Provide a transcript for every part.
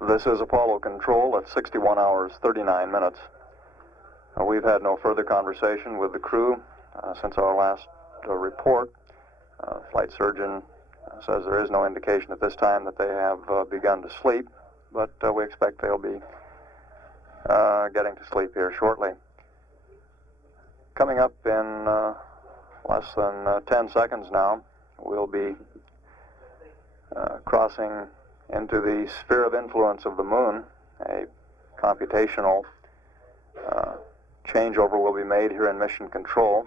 This is Apollo Control at 61 hours, 39 minutes. We've had no further conversation with the crew since our last report. Flight surgeon says there is no indication at this time that they have begun to sleep, but we expect they'll be getting to sleep here shortly. Coming up in less than 10 seconds now, we'll be crossing into the sphere of influence of the moon. A computational changeover will be made here in mission control.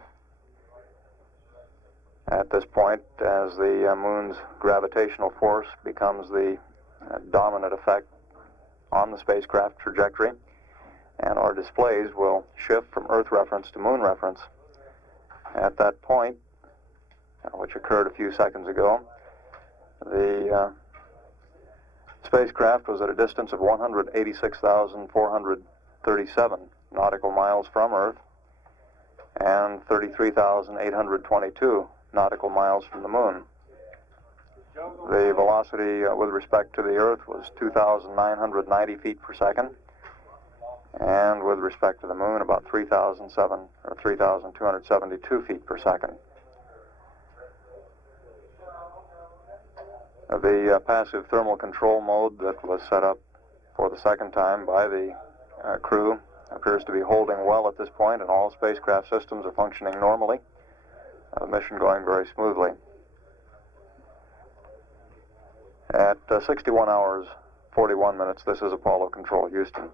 At this point, as the moon's gravitational force becomes the dominant effect on the spacecraft trajectory, and our displays will shift from Earth reference to moon reference. At that point, which occurred a few seconds ago, the spacecraft was at a distance of 186,437 nautical miles from Earth and 33,822 nautical miles from the moon. The velocity with respect to the Earth was 2,990 feet per second, and with respect to the moon, about 3,272 feet per second. The passive thermal control mode that was set up for the second time by the crew appears to be holding well at this point, and all spacecraft systems are functioning normally. The mission going very smoothly. At 61 hours, 41 minutes, this is Apollo Control, Houston.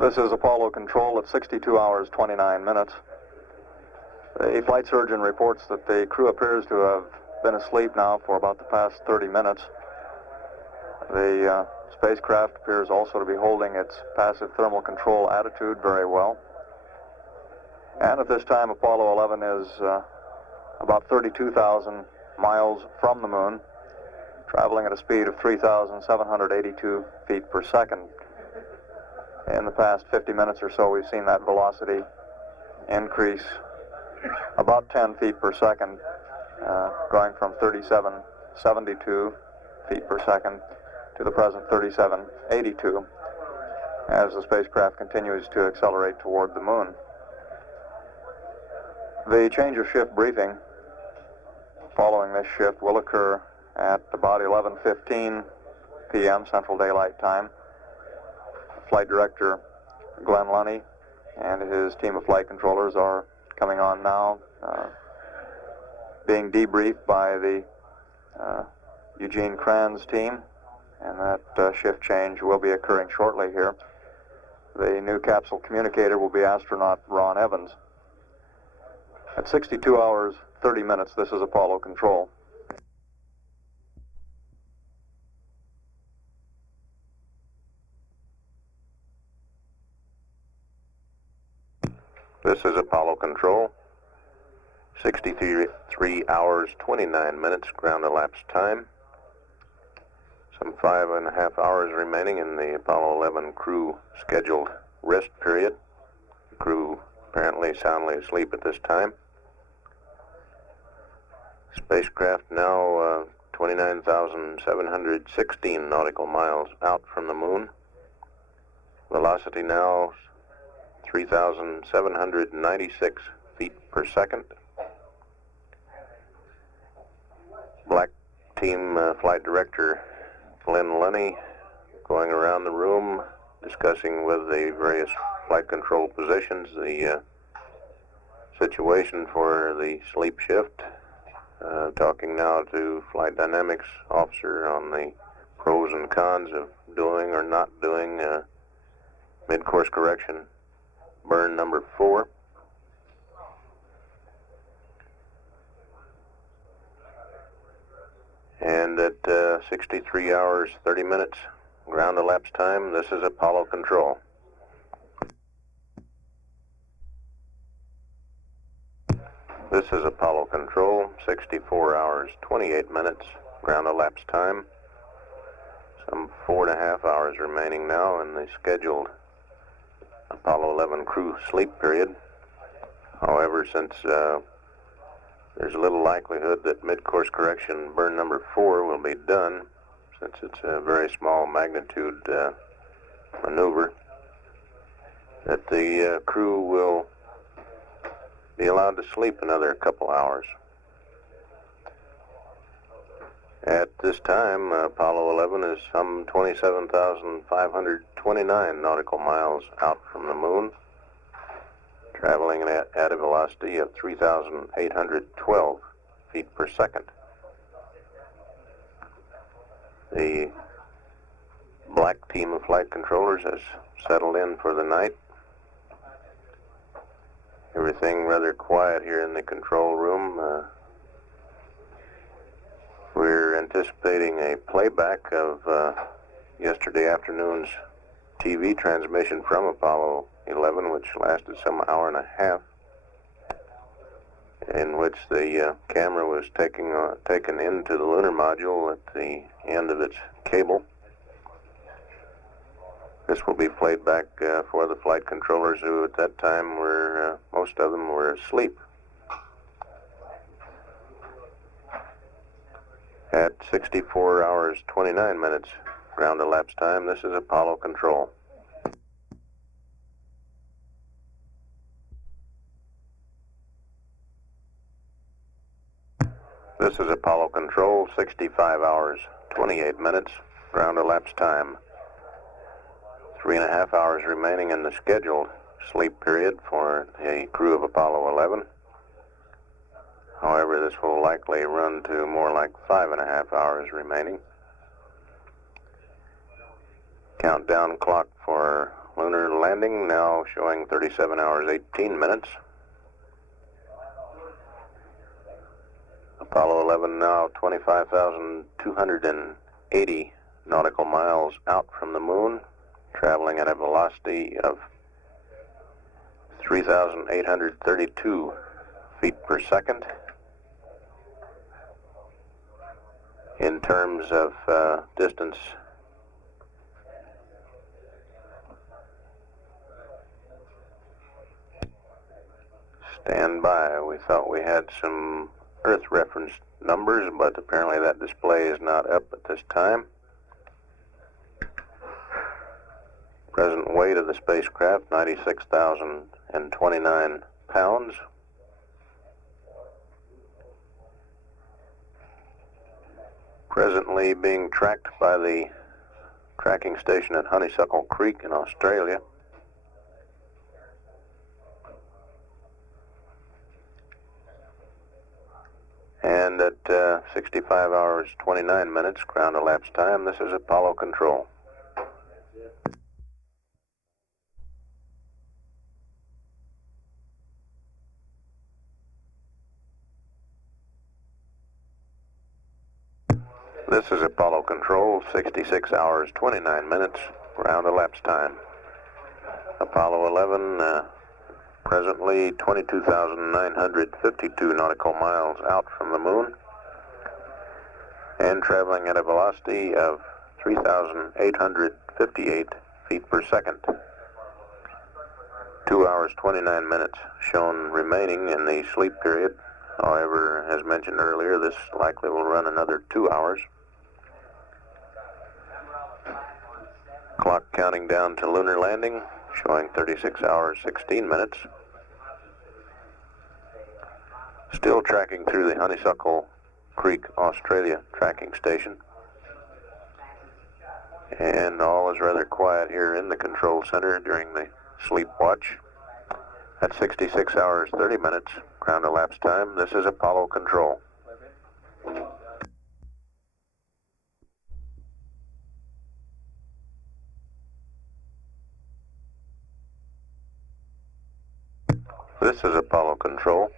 This is Apollo Control at 62 hours, 29 minutes. The flight surgeon reports that the crew appears to have been asleep now for about the past 30 minutes. The spacecraft appears also to be holding its passive thermal control attitude very well. And at this time, Apollo 11 is about 32,000 miles from the moon, traveling at a speed of 3,782 feet per second. In the past 50 minutes or so, we've seen that velocity increase about 10 feet per second, going from 3772 feet per second to the present 3782, as the spacecraft continues to accelerate toward the moon. The change of shift briefing following this shift will occur at about 11:15 p.m. Central Daylight Time. Flight Director Glenn Lunny and his team of flight controllers are coming on now, being debriefed by the Eugene Kranz team, and that shift change will be occurring shortly here. The new capsule communicator will be astronaut Ron Evans. At 62 hours, 30 minutes, this is Apollo Control. This is Apollo Control, 63 hours, 29 minutes ground elapsed time. Some 5.5 hours remaining in the Apollo 11 crew scheduled rest period. The crew apparently soundly asleep at this time. Spacecraft now 29,716 nautical miles out from the moon. Velocity now 3,796 feet per second. Black Team Flight Director Glenn Lunny going around the room discussing with the various flight control positions the situation for the sleep shift. Talking now to Flight Dynamics Officer on the pros and cons of doing or not doing mid-course correction burn number 4. And at 63 hours, 30 minutes ground elapsed time, this is Apollo Control. This is Apollo Control, 64 hours, 28 minutes ground elapsed time. Some 4.5 hours remaining now in the scheduled Apollo 11 crew sleep period. However, since there's little likelihood that mid-course correction burn number 4 will be done, since it's a very small magnitude maneuver, that the crew will be allowed to sleep another couple hours. At this time, Apollo 11 is some 27,529 nautical miles out from the moon, traveling at a velocity of 3,812 feet per second. The black team of flight controllers has settled in for the night. Everything rather quiet here in the control room. We're anticipating a playback of yesterday afternoon's TV transmission from Apollo 11, which lasted some hour and a half, in which the camera was taken into the lunar module at the end of its cable. This will be played back for the flight controllers, who at that time were, most of them were asleep. At 64 hours 29 minutes ground elapsed time, this is Apollo Control. This is Apollo Control, 65 hours 28 minutes ground elapsed time. 3.5 hours remaining in the scheduled sleep period for a crew of Apollo 11. However, this will likely run to more like 5.5 hours remaining. Countdown clock for lunar landing now showing 37 hours 18 minutes. Apollo 11 now 25,280 nautical miles out from the moon, traveling at a velocity of 3,832 feet per second. In terms of distance, stand by. We thought we had some Earth reference numbers, but apparently that display is not up at this time. Present weight of the spacecraft, 96,029 pounds. Presently being tracked by the tracking station at Honeysuckle Creek in Australia. And at 65 hours 29 minutes ground elapsed time, this is Apollo Control. This is Apollo Control, 66 hours 29 minutes ground elapsed time. Apollo 11 presently 22,952 nautical miles out from the moon and traveling at a velocity of 3,858 feet per second. 2 hours 29 minutes shown remaining in the sleep period. However, as mentioned earlier, this likely will run another 2 hours. Clock counting down to lunar landing, showing 36 hours 16 minutes. Still tracking through the Honeysuckle Creek, Australia tracking station. And all is rather quiet here in the control center during the sleep watch. At 66 hours 30 minutes ground elapsed time, this is Apollo Control. This is Apollo Control,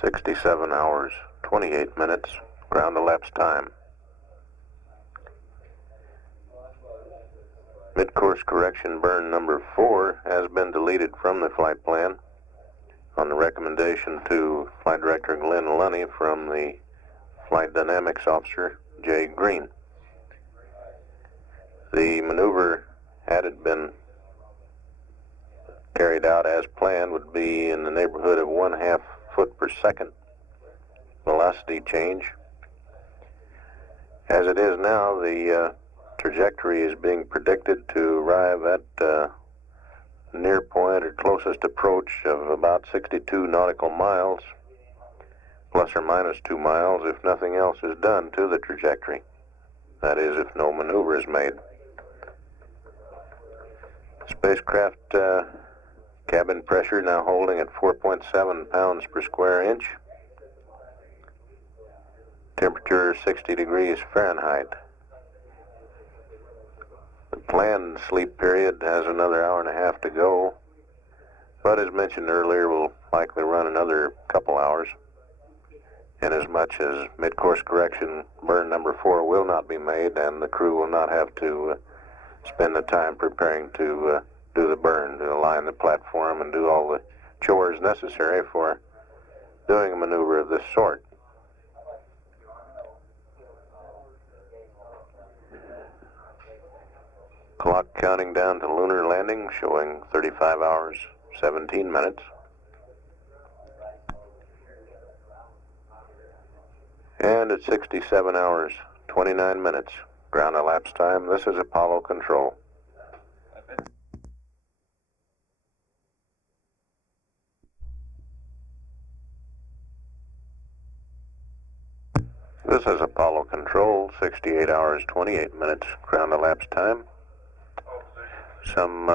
67 hours, 28 minutes, ground elapsed time. Midcourse correction burn number 4 has been deleted from the flight plan on the recommendation to Flight Director Glenn Lunny from the Flight Dynamics Officer Jay Green. The maneuver, had it been carried out as planned, would be in the neighborhood of 1/2 foot per second velocity change. As it is now, the trajectory is being predicted to arrive at near point or closest approach of about 62 nautical miles, plus or minus 2 miles, if nothing else is done to the trajectory. That is, if no maneuver is made. Spacecraft cabin pressure now holding at 4.7 pounds per square inch. Temperature 60 degrees Fahrenheit. The planned sleep period has another hour and a half to go, but as mentioned earlier, will likely run another couple hours, inasmuch as mid-course correction burn number 4 will not be made, and the crew will not have to spend the time preparing to do the burn, to align the platform and do all the chores necessary for doing a maneuver of this sort. Clock counting down to lunar landing, showing 35 hours, 17 minutes. And at 67 hours, 29 minutes, ground elapsed time, this is Apollo Control. This is Apollo Control, 68 hours, 28 minutes, ground elapsed time. Some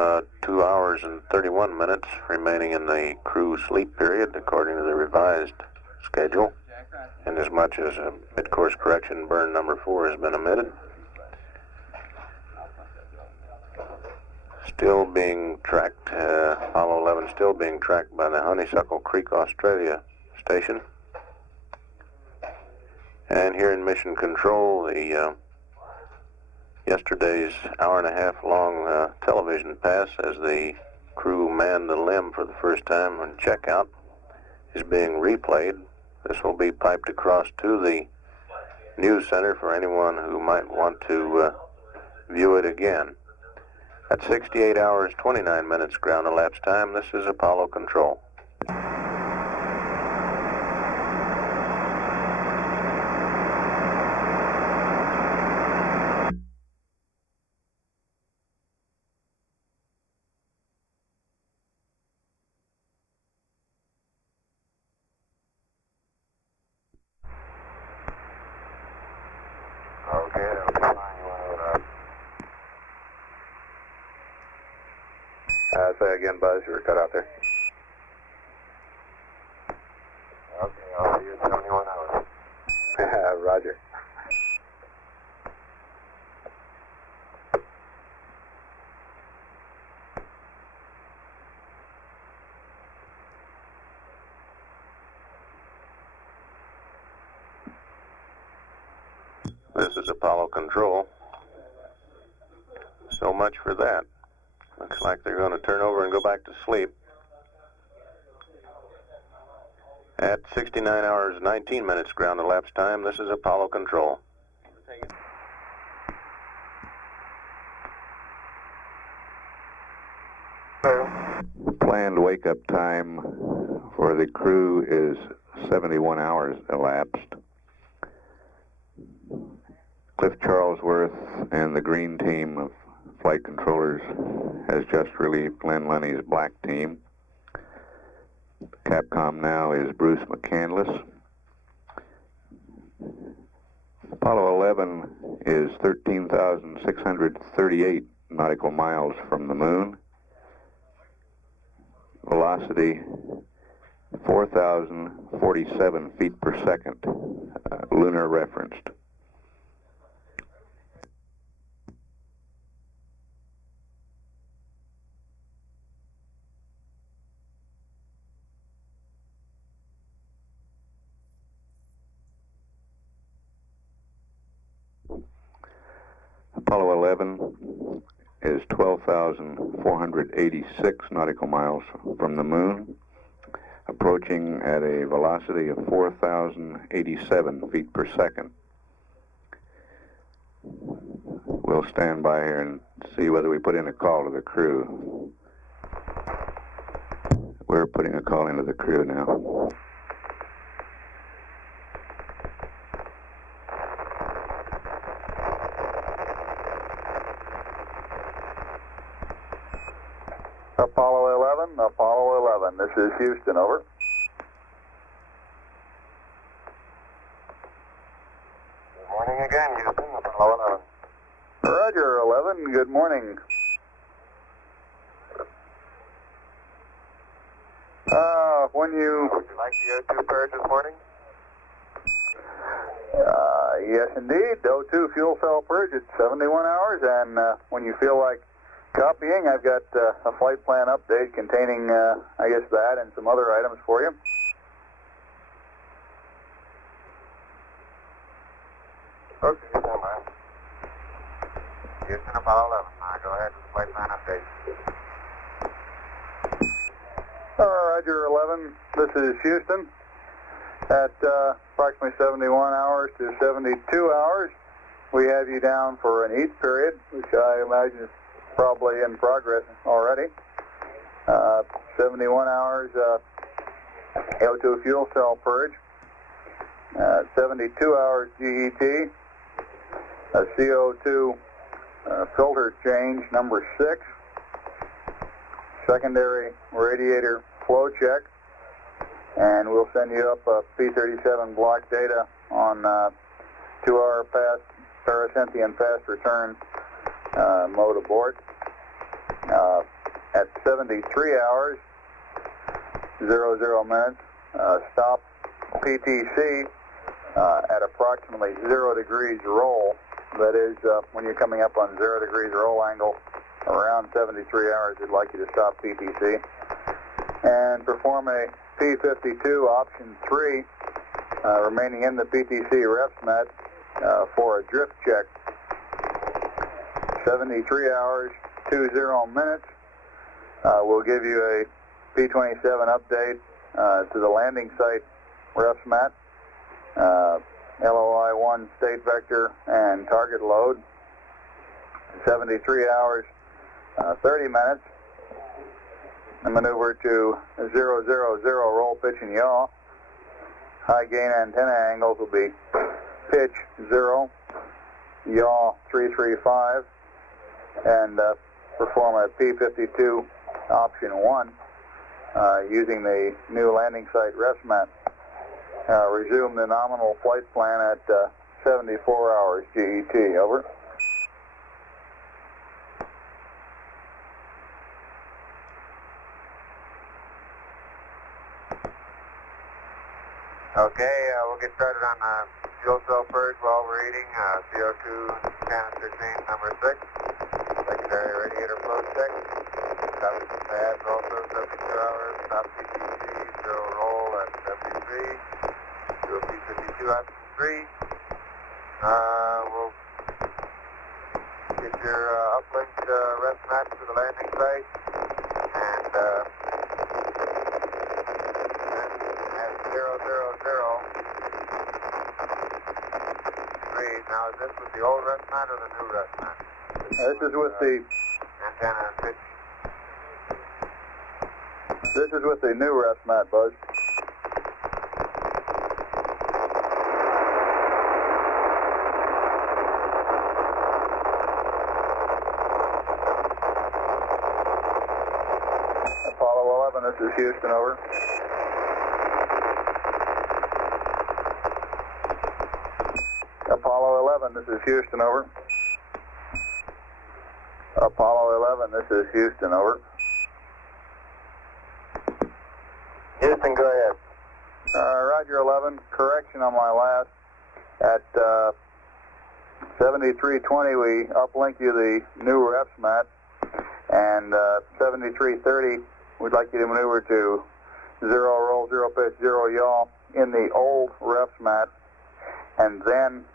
2 hours and 31 minutes remaining in the crew sleep period according to the revised schedule, inasmuch as mid-course correction burn number 4 has been omitted. Still being tracked, Apollo 11 still being tracked by the Honeysuckle Creek, Australia station. And here in Mission Control, the yesterday's hour-and-a-half long television pass as the crew manned the limb for the first time on checkout is being replayed. This will be piped across to the news center for anyone who might want to view it again. At 68 hours, 29 minutes ground elapsed time, this is Apollo Control. Say again, Buzz, you were cut out there. Okay, I'll see you in 71 hours. Roger. This is Apollo Control. So much for that. Looks like they're going to turn over and go back to sleep. At 69 hours, 19 minutes ground elapsed time, this is Apollo Control. Planned wake-up time for the crew is 71 hours elapsed. Cliff Charlesworth and the green team of flight controllers has just relieved Glenn Lenny's black team. Capcom now is Bruce McCandless. Apollo 11 is 13,638 nautical miles from the moon. Velocity 4,047 feet per second, lunar referenced. Apollo 11 is 12,486 nautical miles from the moon, approaching at a velocity of 4,087 feet per second. We'll stand by here and see whether we put in a call to the crew. putting a call into the crew now. Apollo 11, this is Houston, over. Good morning again, Houston, Apollo 11. Roger, 11, good morning. Would you like the O2 purge this morning? Yes, indeed. O2 fuel cell purge at 71 hours, and when you feel like copying, I've got a flight plan update containing, I guess, that and some other items for you. Okay, stand by. Houston, Apollo 11. Now go ahead with the flight plan update. Roger, 11. This is Houston. At approximately 71 hours to 72 hours, we have you down for an EAT period, which I imagine is probably in progress already. 71 hours O2 fuel cell purge. 72 hours GET. A CO2 filter change number 6. Secondary radiator flow check. And we'll send you up a P37 block data on 2-hour fast parasynthian fast return mode abort. At 73 hours, 00 minutes, stop PTC at approximately 0 degrees roll. That is, when you're coming up on 0 degrees roll angle, around 73 hours, we'd like you to stop PTC. And perform a P52 option 3, remaining in the PTC RefSmet for a drift check. 73 hours, 20 minutes. We'll give you a P27 update to the landing site RefSmet, LOI-1 state vector and target load. 73 hours, 30 minutes. A maneuver to 000 roll, pitch, and yaw. High gain antenna angles will be pitch 0, yaw 335, and perform a P52 option 1 using the new landing site RefSmet. Resume the nominal flight plan at 74 hours GET, over. Okay, we'll get started on fuel cell purge while we're eating. CO2 canister change number 6. Secondary radiator flow check. Stop the pads also 72 hours. Stop PTC, 0 roll at 73. Do a P52 option 3. We'll get your uplinked RefSmet to the landing site. And then at 000 degrees. Now, is this with the old RefSmet or the new RefSmet? This is with the antenna and pitch. This is with the new RefSmet, Buzz. Apollo 11, this is Houston, over. Apollo 11, this is Houston, over. Apollo 11, this is Houston, over. Houston, go ahead. Roger, 11. Correction on my last. At 7320, we uplink you the new RefSmet, and 7330, we'd like you to maneuver to 0 roll, 0 pitch, 0 yaw in the old RefSmet, and then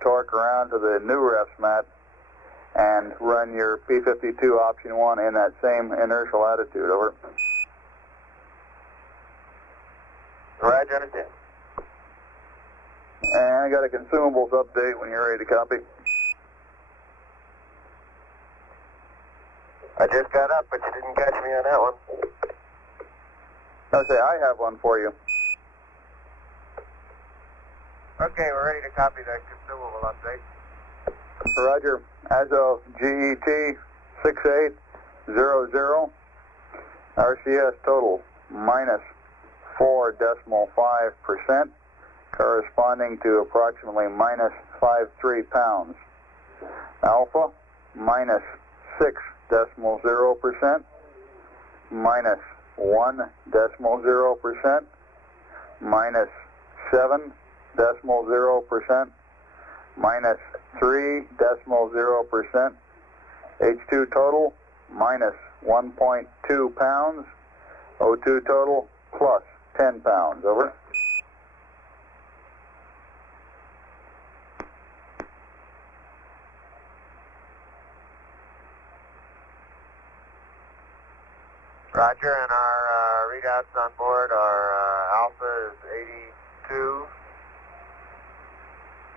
torque around to the new RefSmet and run your P52 option 1 in that same inertial attitude, over. Roger, understand. And I got a consumables update when you're ready to copy. I just got up, but you didn't catch me on that one. Okay, I have one for you. Okay, we're ready to copy the consumable update. Roger. As of GET 6800, RCS total minus 4.5%, corresponding to approximately minus 53 pounds. Alpha minus 6.0%, minus 1.0%, minus 7.0%, minus 3.0%, H2 total minus 1.2 pounds, O2 total plus 10 pounds. Over. Roger, and our readouts on board are Alpha is 82,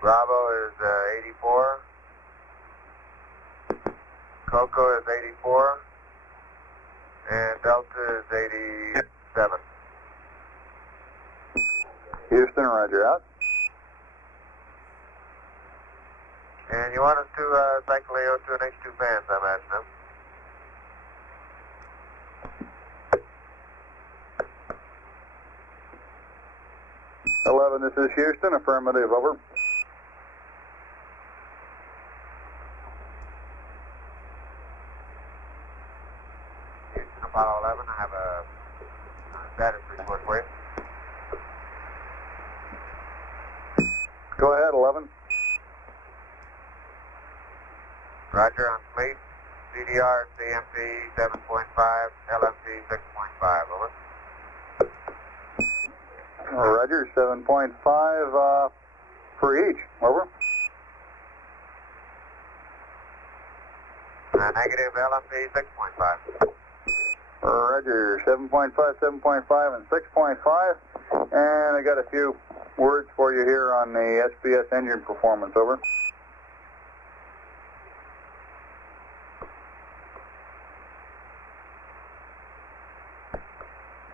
Bravo is 84, Coco is 84, and Delta is 87. Houston, roger out. And you want us to cycle AO2 and H2 bands, I imagine, huh? This is Houston, affirmative, over. Houston, Apollo 11, I have a status report for you. Go ahead, 11. Roger, on fleet, CDR, CMP 7.5, LMP 6.5, over. Roger, 7.5 for each, over. Negative LMP 6.5. Roger, 7.5, 7.5, and 6.5. And I got a few words for you here on the SPS engine performance, over.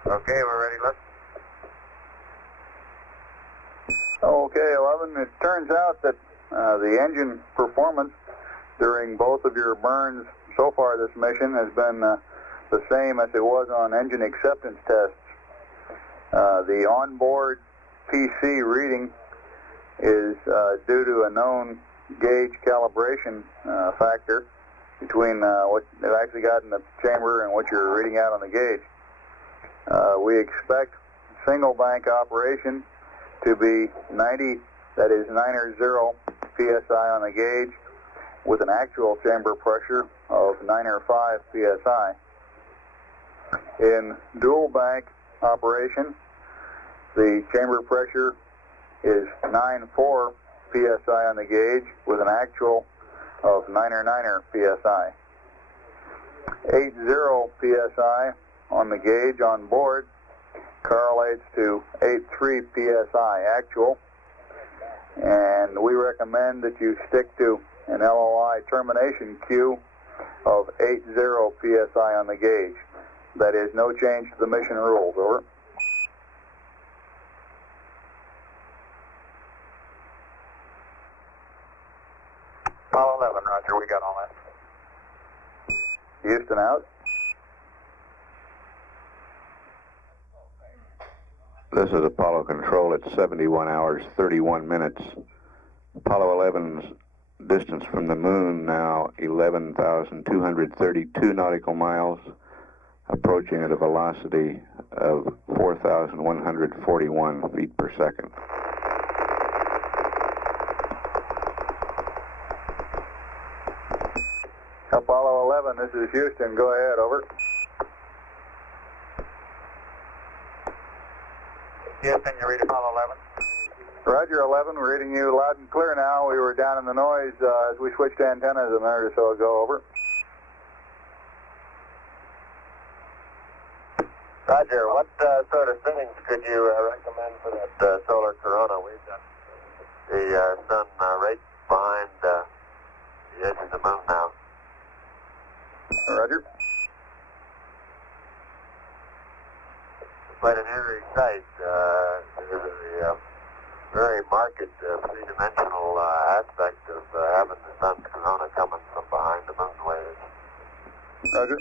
Okay, we're ready, let's. Okay, 11, it turns out that the engine performance during both of your burns so far this mission has been the same as it was on engine acceptance tests. The onboard PC reading is due to a known gauge calibration factor between what they've actually got in the chamber and what you're reading out on the gauge. We expect single bank operation to be 90, that is 90 psi on the gauge, with an actual chamber pressure of 905 psi. In dual bank operation, the chamber pressure is 94 psi on the gauge, with an actual of 99 psi. 80 psi on the gauge on board correlates to 83 psi actual, and we recommend that you stick to an LOI termination Q of 80 psi on the gauge. That is no change to the mission rules, over. Apollo 11, roger, we got all that. Houston out. This is Apollo Control at 71 hours, 31 minutes. Apollo 11's distance from the moon now 11,232 nautical miles, approaching at a velocity of 4,141 feet per second. Apollo 11, this is Houston. Go ahead, over. Houston, you read Apollo 11? Roger, 11. We're reading you loud and clear now. We were down in the noise as we switched antennas a minute or so ago, over. Roger, what sort of settings could you recommend for that solar corona? We've got the sun right behind the edge of the moon now. Roger. quite an eerie sight. There's a very marked three-dimensional aspect of having the sun's corona coming from behind the moon waves. Roger.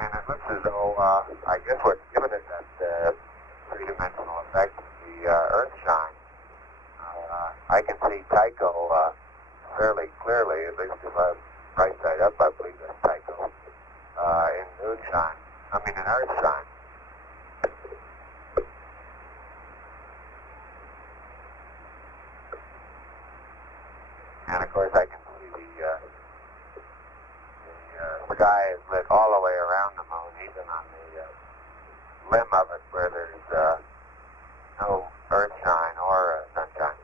And it looks as though, I guess what's given it that three-dimensional effect is the earth shine. I can see Tycho fairly clearly, at least if I'm right side up, I believe that's Tycho, in moonshine. I mean in earth shine. And of course I can see the sky is lit all the way around the moon, even on the limb of it where there's no earth shine or sunshine.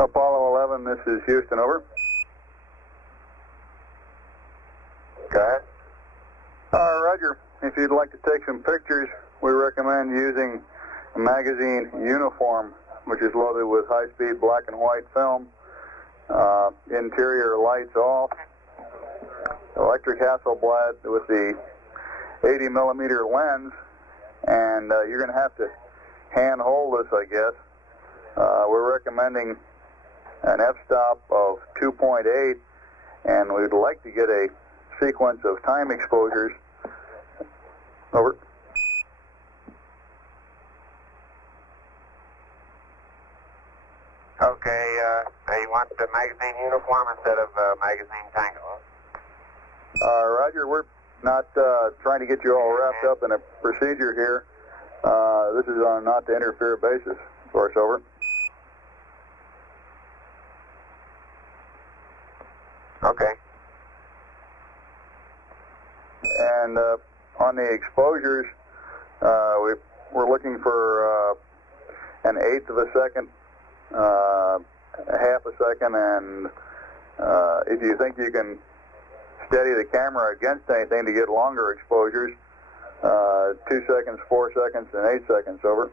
Apollo 11, this is Houston, over. Go ahead. Roger. If you'd like to take some pictures, we recommend using a magazine uniform, which is loaded with high-speed black and white film. Interior lights off. Electric Hasselblad with the 80 millimeter lens, and you're going to have to hand hold this, I guess. We're recommending an f-stop of 2.8, and we'd like to get a sequence of time exposures. Over. Okay, you want the magazine uniform instead of magazine tango? Roger, we're not trying to get you all wrapped up in a procedure here. This is on a not to interfere basis. Of course, over. Okay. And on the exposures, we're looking for an eighth of a second, a half a second, and if you think you can steady the camera against anything to get longer exposures, 2 seconds, 4 seconds, and 8 seconds, over.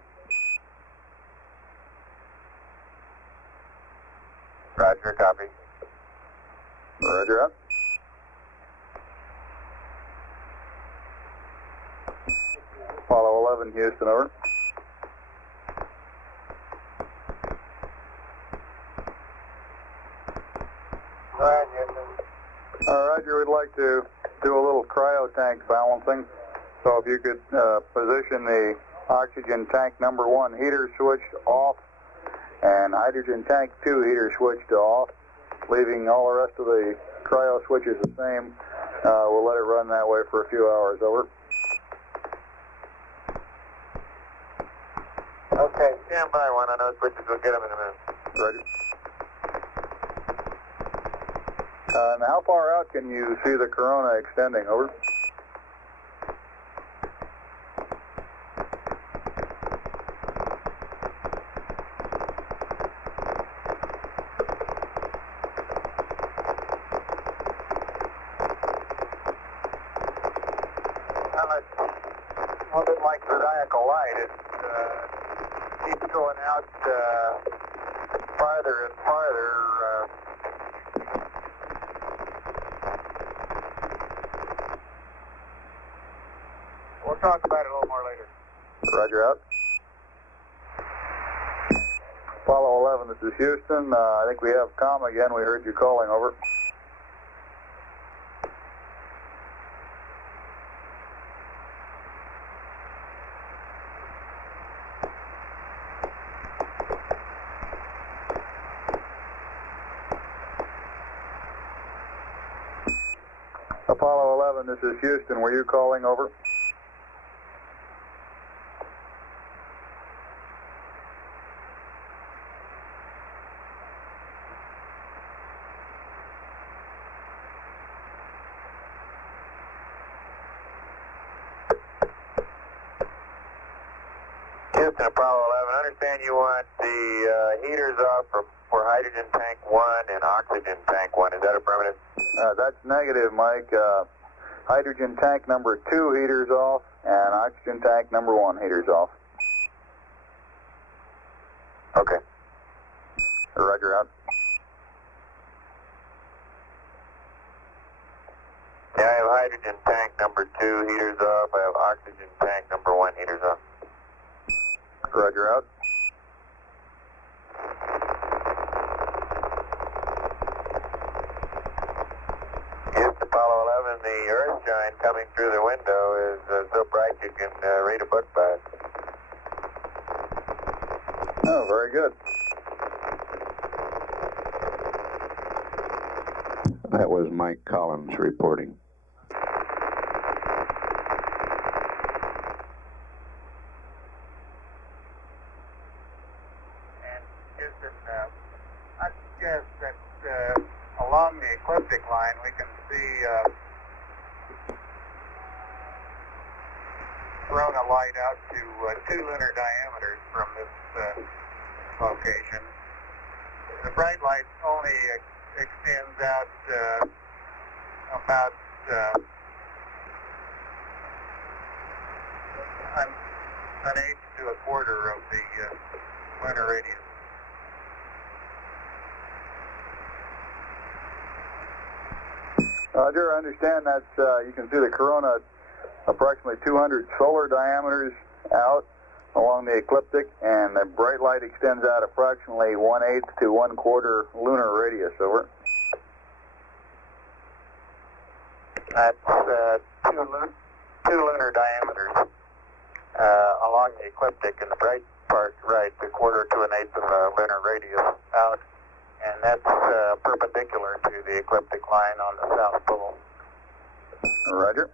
Roger, copy. Roger, up. Apollo 11, Houston, over. Go ahead, Houston. Roger, we'd like to do a little cryo tank balancing. So if you could position the oxygen tank number 1 heater switched off and hydrogen tank 2 heater switched off, leaving all the rest of the cryo switches the same. We'll let it run that way for a few hours, over. Okay, stand by one of those switches. We'll get them in a minute. Roger. And how far out can you see the corona extending, over? Well, it's a little bit like zodiacal light. It keeps going out farther and farther. We'll talk about it a little more later. Roger, out. Apollo 11, this is Houston. I think we have comm again. We heard you calling, over. Apollo 11, this is Houston. Were you calling, over? Houston, Apollo 11. I understand you want the heaters off for hydrogen tank 1 and oxygen tank 1. Is that affirmative? That's negative, Mike. Hydrogen tank number 2 heaters off, and oxygen tank number 1 heaters off. Okay. Roger, out. 2 heaters off. I have oxygen tank number 1 heaters off. Roger, out. Houston, Apollo 11, the earth shine coming through the window is so bright you can read a book by it. Oh, very good. That was Mike Collins reporting. And Houston, I suggest that along the ecliptic line we can see corona light out to 2 lunar diameters from this location. The bright light only extends out about an eighth to a quarter of the lunar radius. Roger, I understand that you can see the corona approximately 200 solar diameters out along the ecliptic, and the bright light extends out approximately 1/8 to 1/4 lunar radius. Over. That's 2 lunar diameters along the ecliptic, and the bright part, right, a quarter to an eighth of a lunar radius out, and that's perpendicular to the ecliptic line on the South Pole. Roger.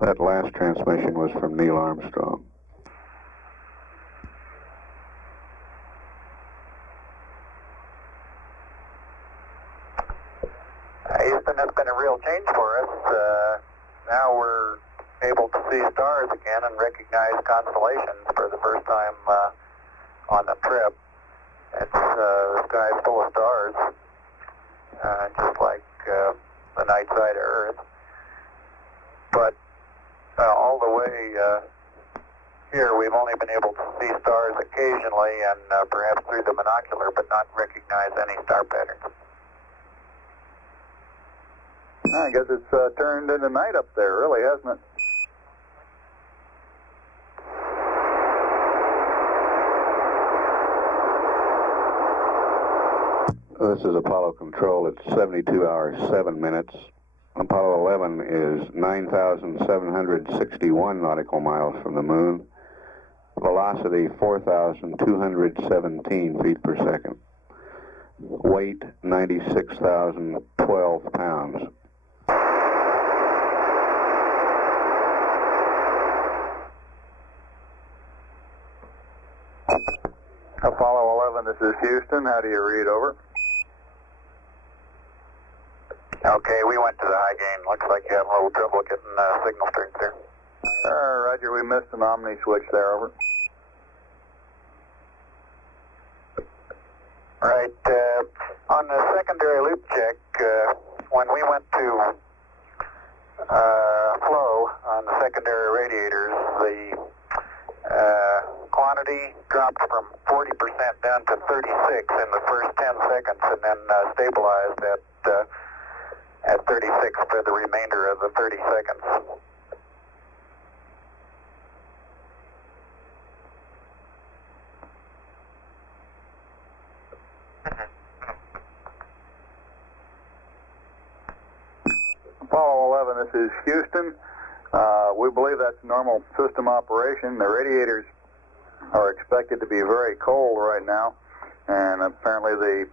That last transmission was from Neil Armstrong. Houston, that's been a real change for us. Now we're able to see stars again and recognize constellations for the first time on the trip. It's the sky's full of stars, just like the night side of Earth. But all the way here, we've only been able to see stars occasionally and perhaps through the binocular, but not recognize any star patterns. I guess it's turned into night up there, really, hasn't it? This is Apollo Control. It's 72 hours, 7 minutes. Apollo 11 is 9,761 nautical miles from the moon. Velocity 4,217 feet per second. Weight 96,012 pounds. Apollo 11, this is Houston. How do you read? Over. Okay, we went to the high gain. Looks like you have a little trouble getting signal strength there. Roger, we missed an omni switch there. Over. Right. On the secondary loop check, when we went to flow on the secondary radiators, the quantity dropped from 40% down to 36 in the first 10 seconds and then stabilized at 36 for the remainder of the 30 seconds. Apollo 11, this is Houston. We believe that's normal system operation. The radiators are expected to be very cold right now, and apparently the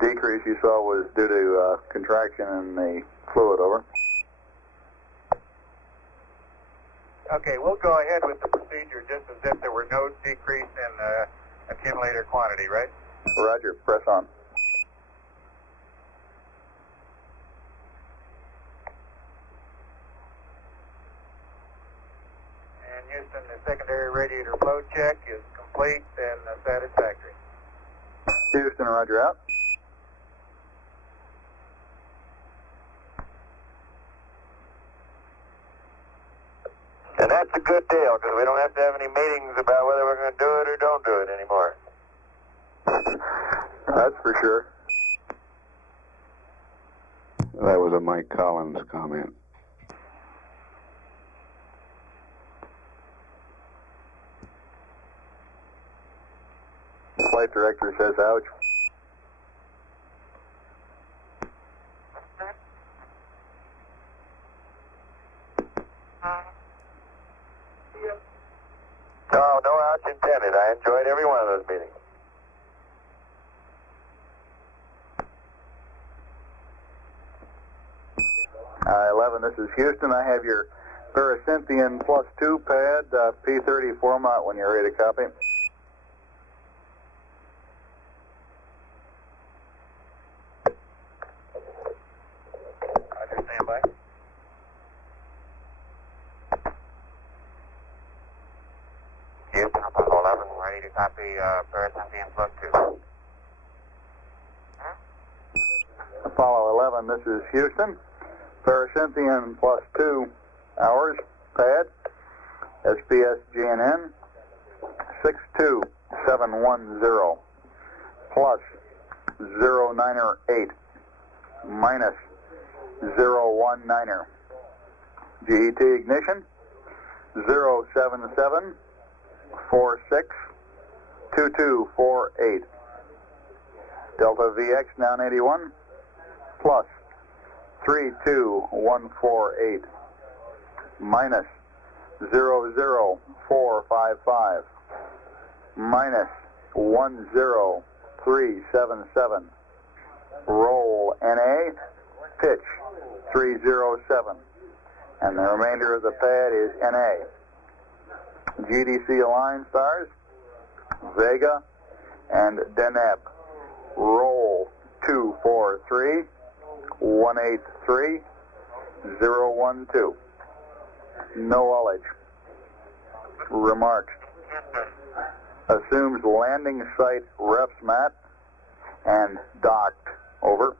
decrease you saw was due to contraction in the fluid. Over. Okay, we'll go ahead with the procedure just as if there were no decrease in accumulator quantity, right? Roger, press on. And Houston, the secondary radiator flow check is complete and satisfactory. Houston, roger, out. And that's a good deal, because we don't have to have any meetings about whether we're going to do it or don't do it anymore. That's for sure. That was a Mike Collins comment. Flight director says ouch. No, no ouch intended. I enjoyed every one of those meetings. 11, this is Houston. I have your Paracynthian +2 pad, P30 format when you're ready to copy. Roger, stand by. Houston, Apollo 11, ready to copy Paracynthian +2. Apollo 11, this is Houston. Paracynthian +2 hours, pad, SPS GNN 62710 plus 098 minus 019er. GET ignition 077462248. Delta VX down 81 plus 32148 minus 00455 minus 10377. Roll NA, pitch 307. And the remainder of the pad is NA. GDC align stars, Vega and Deneb. Roll 243 183 012. No ullage. Remarks. Assumes landing site refs mat and docked. Over.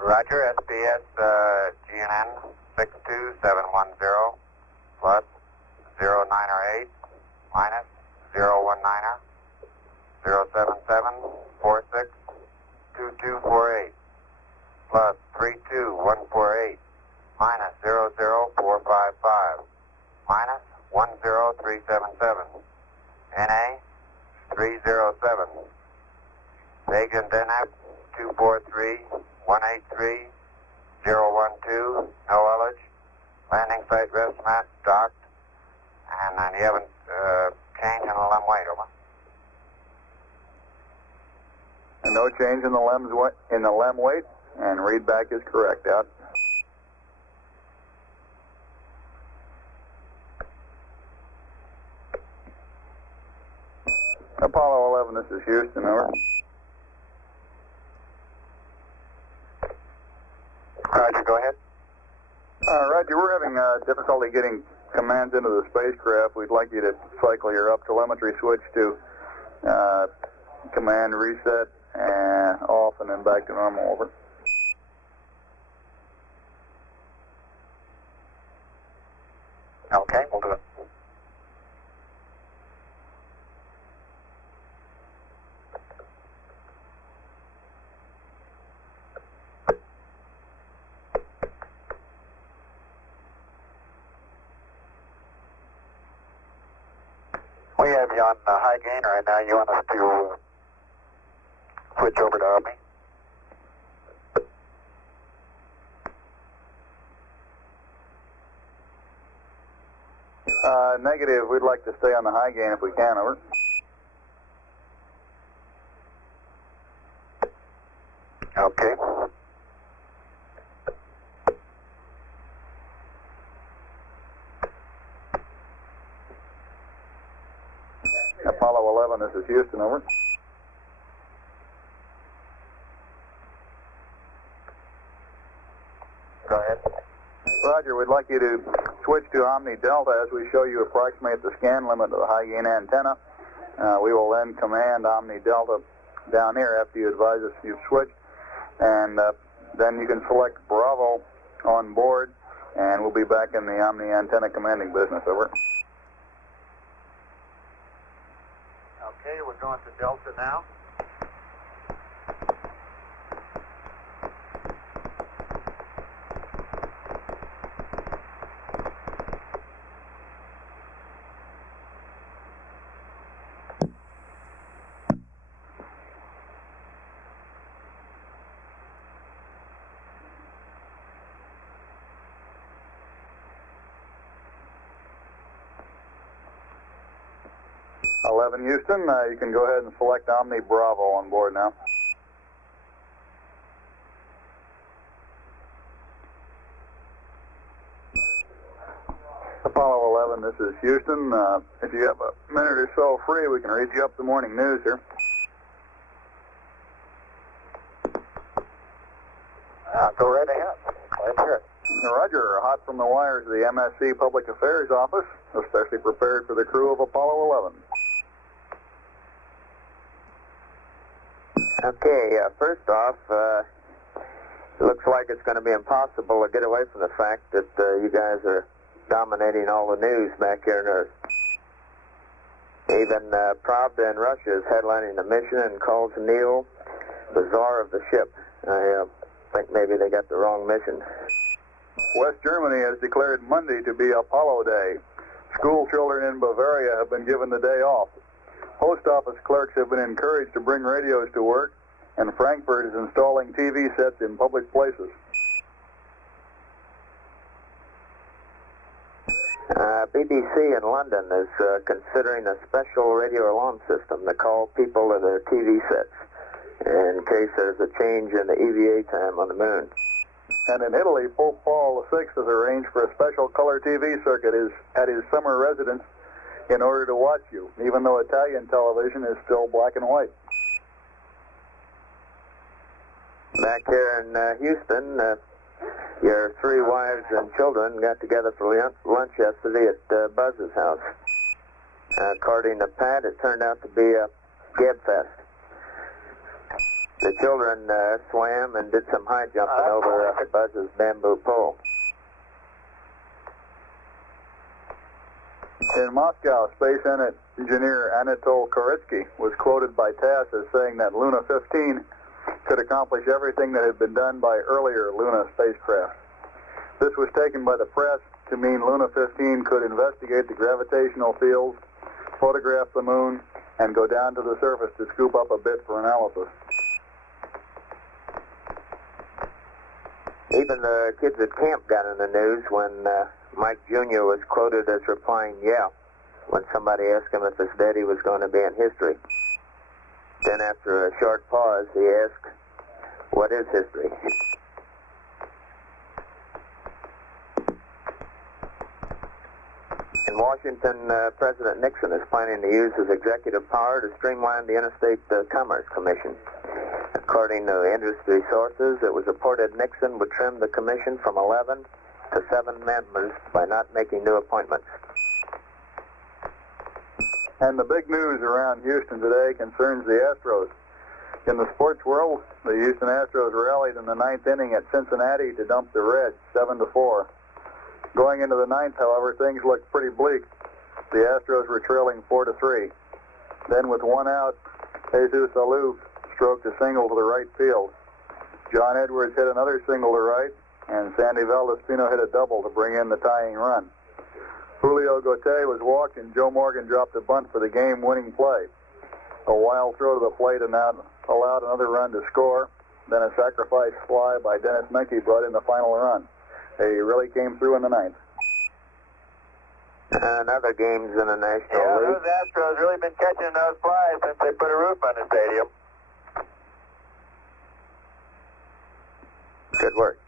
Roger, SPS GNN 62710 plus 098 minus 019er 07746 2248 plus 32148 minus 00455 minus 10377. NA 307. Vegan Deneb 243 183 012. No ullage. Landing site rest mat docked. And you haven't changed in the LEM weight, over. And no change in the LEM weight, and read back is correct. Out. Apollo 11, this is Houston, over. Roger, go ahead. Roger, we're having difficulty getting commands into the spacecraft. We'd like you to cycle your up telemetry switch to command reset and off and then back to normal, over. Okay, we'll do it. We have you on high gain right now. You want us to switch over to Omni? Negative. We'd like to stay on the high gain if we can, over. Okay. Apollo 11, this is Houston, over. Go ahead. Roger, we'd like you to switch to Omni Delta as we show you approximate the scan limit of the high gain antenna. We will then command Omni Delta down here after you advise us you've switched, and then you can select Bravo on board, and we'll be back in the Omni antenna commanding business, over. Okay, we're going to Delta now. Houston, you can go ahead and select Omni Bravo on board now. Apollo 11, this is Houston. If you have a minute or so free, we can read you up the morning news here. Go right ahead. Let's hear it. Roger, hot from the wires of the MSC Public Affairs Office, especially prepared for the crew of Apollo 11. Okay, first off, it looks like it's going to be impossible to get away from the fact that you guys are dominating all the news back here on Earth. Even Pravda in Russia is headlining the mission and calls Neil the czar of the ship. I think maybe they got the wrong mission. West Germany has declared Monday to be Apollo Day. School children in Bavaria have been given the day off. Post office clerks have been encouraged to bring radios to work, and Frankfurt is installing TV sets in public places. BBC in London is considering a special radio alarm system to call people to their TV sets in case there's a change in the EVA time on the moon. And in Italy, Pope Paul VI has arranged for a special color TV circuit at his summer residence in order to watch you, even though Italian television is still black and white. Back here in Houston, your three wives and children got together for lunch yesterday at Buzz's house. According to Pat, it turned out to be a gab fest. The children swam and did some high jumping over Buzz's bamboo pole. In Moscow, space engineer Anatol Koritsky was quoted by TASS as saying that Luna 15 could accomplish everything that had been done by earlier Luna spacecraft. This was taken by the press to mean Luna 15 could investigate the gravitational fields, photograph the moon, and go down to the surface to scoop up a bit for analysis. Even the kids at camp got in the news when Mike Jr. was quoted as replying, "Yeah," when somebody asked him if his daddy was going to be in history. Then after a short pause, he asked, "What is history?" In Washington, President Nixon is planning to use his executive power to streamline the Interstate Commerce Commission. According to industry sources, it was reported Nixon would trim the commission from 11 to 7 members by not making new appointments. And the big news around Houston today concerns the Astros. In the sports world, the Houston Astros rallied in the ninth inning at Cincinnati to dump the Reds 7-4. Going into the ninth, however, things looked pretty bleak. The Astros were trailing 4-3. Then with one out, Jesus Alou stroked a single to the right field. John Edwards hit another single to right, and Sandy Valdespino hit a double to bring in the tying run. Julio Gauthier was walked, and Joe Morgan dropped a bunt for the game-winning play. A wild throw to the plate and allowed another run to score. Then a sacrifice fly by Dennis Menke brought in the final run. They really came through in the ninth. And other games in the National Yeah, League. those Astros really been catching those flies since they put a roof on the stadium. Good work.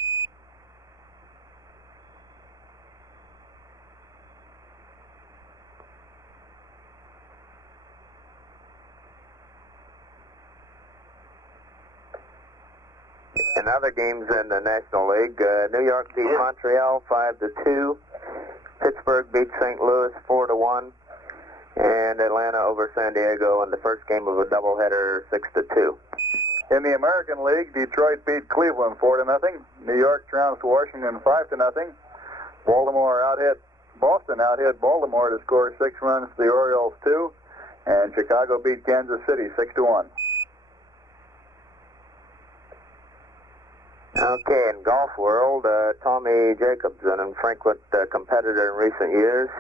In other games in the National League, New York beat Montreal 5-2. Pittsburgh beat St. Louis 4-1. And Atlanta over San Diego in the first game of a doubleheader 6-2. In the American League, Detroit beat Cleveland 4-0. New York trounced Washington 5-0. Boston out-hit Baltimore to score 6 runs to the Orioles 2. and Chicago beat Kansas City 6-1. Okay, in golf world, Tommy Jacobs, an infrequent competitor in recent years,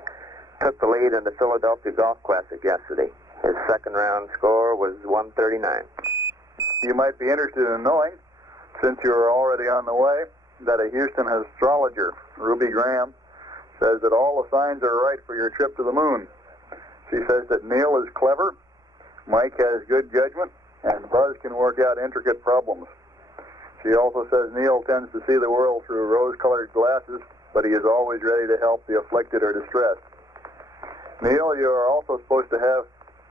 took the lead in the Philadelphia Golf Classic yesterday. His second round score was 139. You might be interested in knowing, since you are already on the way, that a Houston astrologer, Ruby Graham, says that all the signs are right for your trip to the moon. She says that Neil is clever, Mike has good judgment, and Buzz can work out intricate problems. She also says Neil tends to see the world through rose-colored glasses, but he is always ready to help the afflicted or distressed. Neil, you are also supposed to have,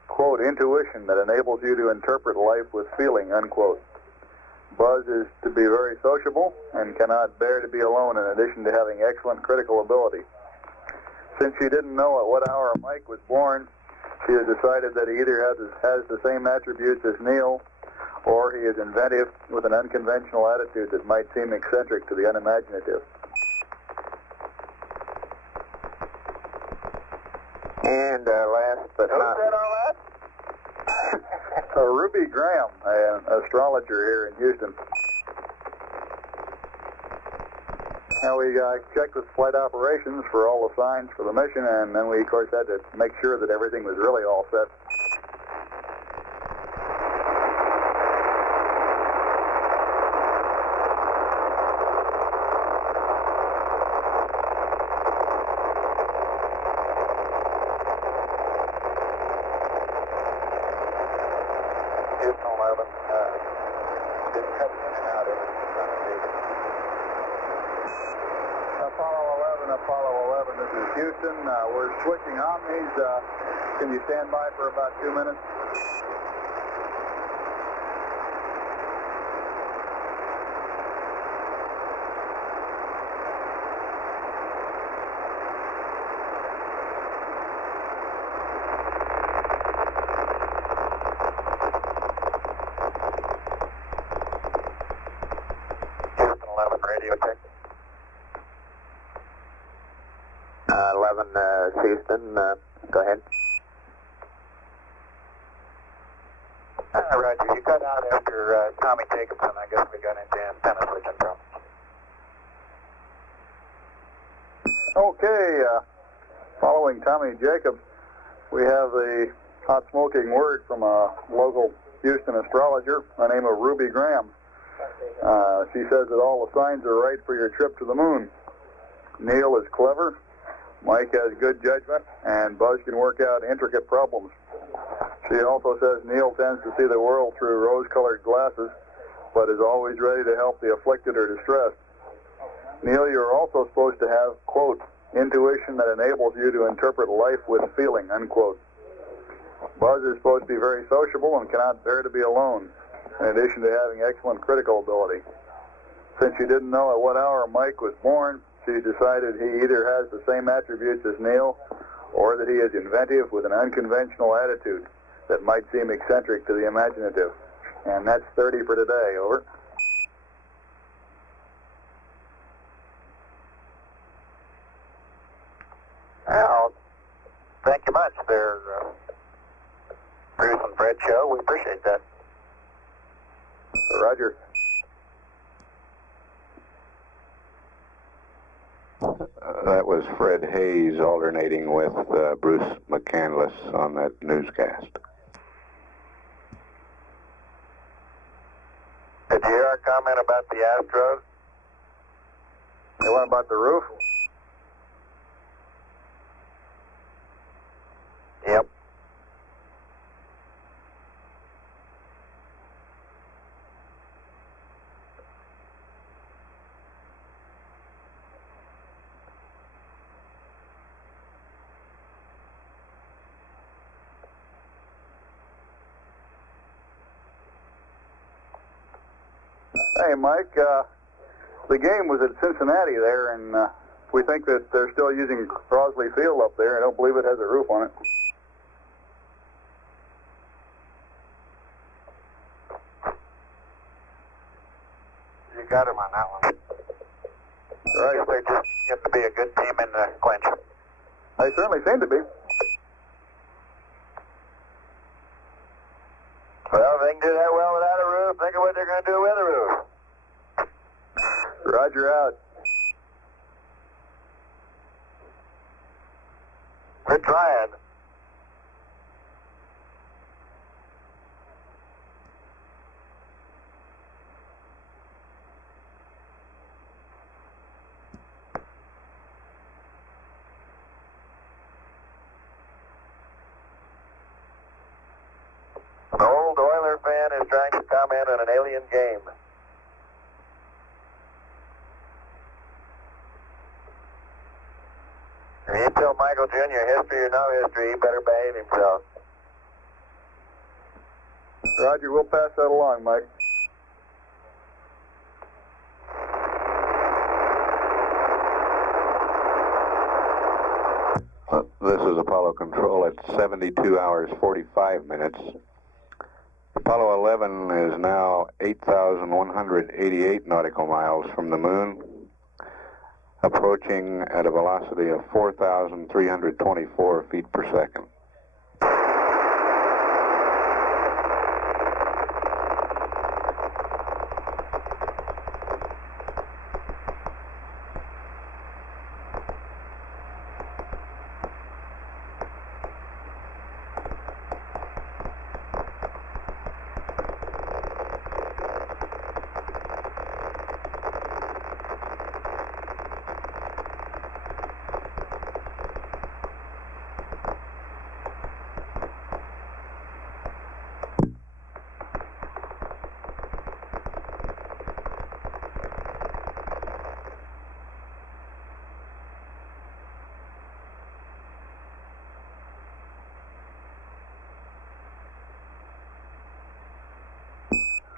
quote, intuition that enables you to interpret life with feeling, unquote. Buzz is to be very sociable and cannot bear to be alone, in addition to having excellent critical ability. Since she didn't know at what hour Mike was born, she has decided that he either has the same attributes as Neil, or he is inventive with an unconventional attitude that might seem eccentric to the unimaginative. And last but not... Who said all that? Ruby Graham, an astrologer here in Houston. Now we checked with flight operations for all the signs for the mission, and then we, of course, had to make sure that everything was really all set. Houston 11, didn't cut in and out every time I did. Apollo 11, this is Houston. We're switching Omnis. Can you stand by for about 2 minutes? Houston 11, radio check. 11, Houston, go ahead. Roger, you cut out after Tommy Jacobson. I guess we got into antenna switching problems. Okay, following Tommy Jacobs, we have the hot smoking word from a local Houston astrologer by the name of Ruby Graham. She says that all the signs are right for your trip to the moon. Neil is clever, Mike has good judgment, and Buzz can work out intricate problems. She also says Neil tends to see the world through rose-colored glasses, but is always ready to help the afflicted or distressed. Neil, you're also supposed to have, quote, intuition that enables you to interpret life with feeling, unquote. Buzz is supposed to be very sociable and cannot bear to be alone, in addition to having excellent critical ability. Since you didn't know at what hour Mike was born, she decided he either has the same attributes as Neil, or that he is inventive with an unconventional attitude that might seem eccentric to the imaginative. And that's 30 for today, over. Well, thank you much. They're Bruce and Fred show. We appreciate that. Roger. That was Fred Hayes alternating with Bruce McCandless on that newscast. Did you hear our comment about the Astros? The one about the roof? Yep. Hey, Mike, the game was at Cincinnati there, and we think that they're still using Crosley Field up there. I don't believe it has a roof on it. You got him on that one. Right. I guess they're just getting to be a good team in the clinch. They certainly seem to be. Roger, out. We're trying. An old Oiler fan is trying to comment on an alien game. And you tell Michael Jr. history or no history, he better behave himself. Roger, we'll pass that along, Mike. This is Apollo Control at 72 hours 45 minutes. Apollo 11 is now 8,188 nautical miles from the moon, approaching at a velocity of 4,324 feet per second.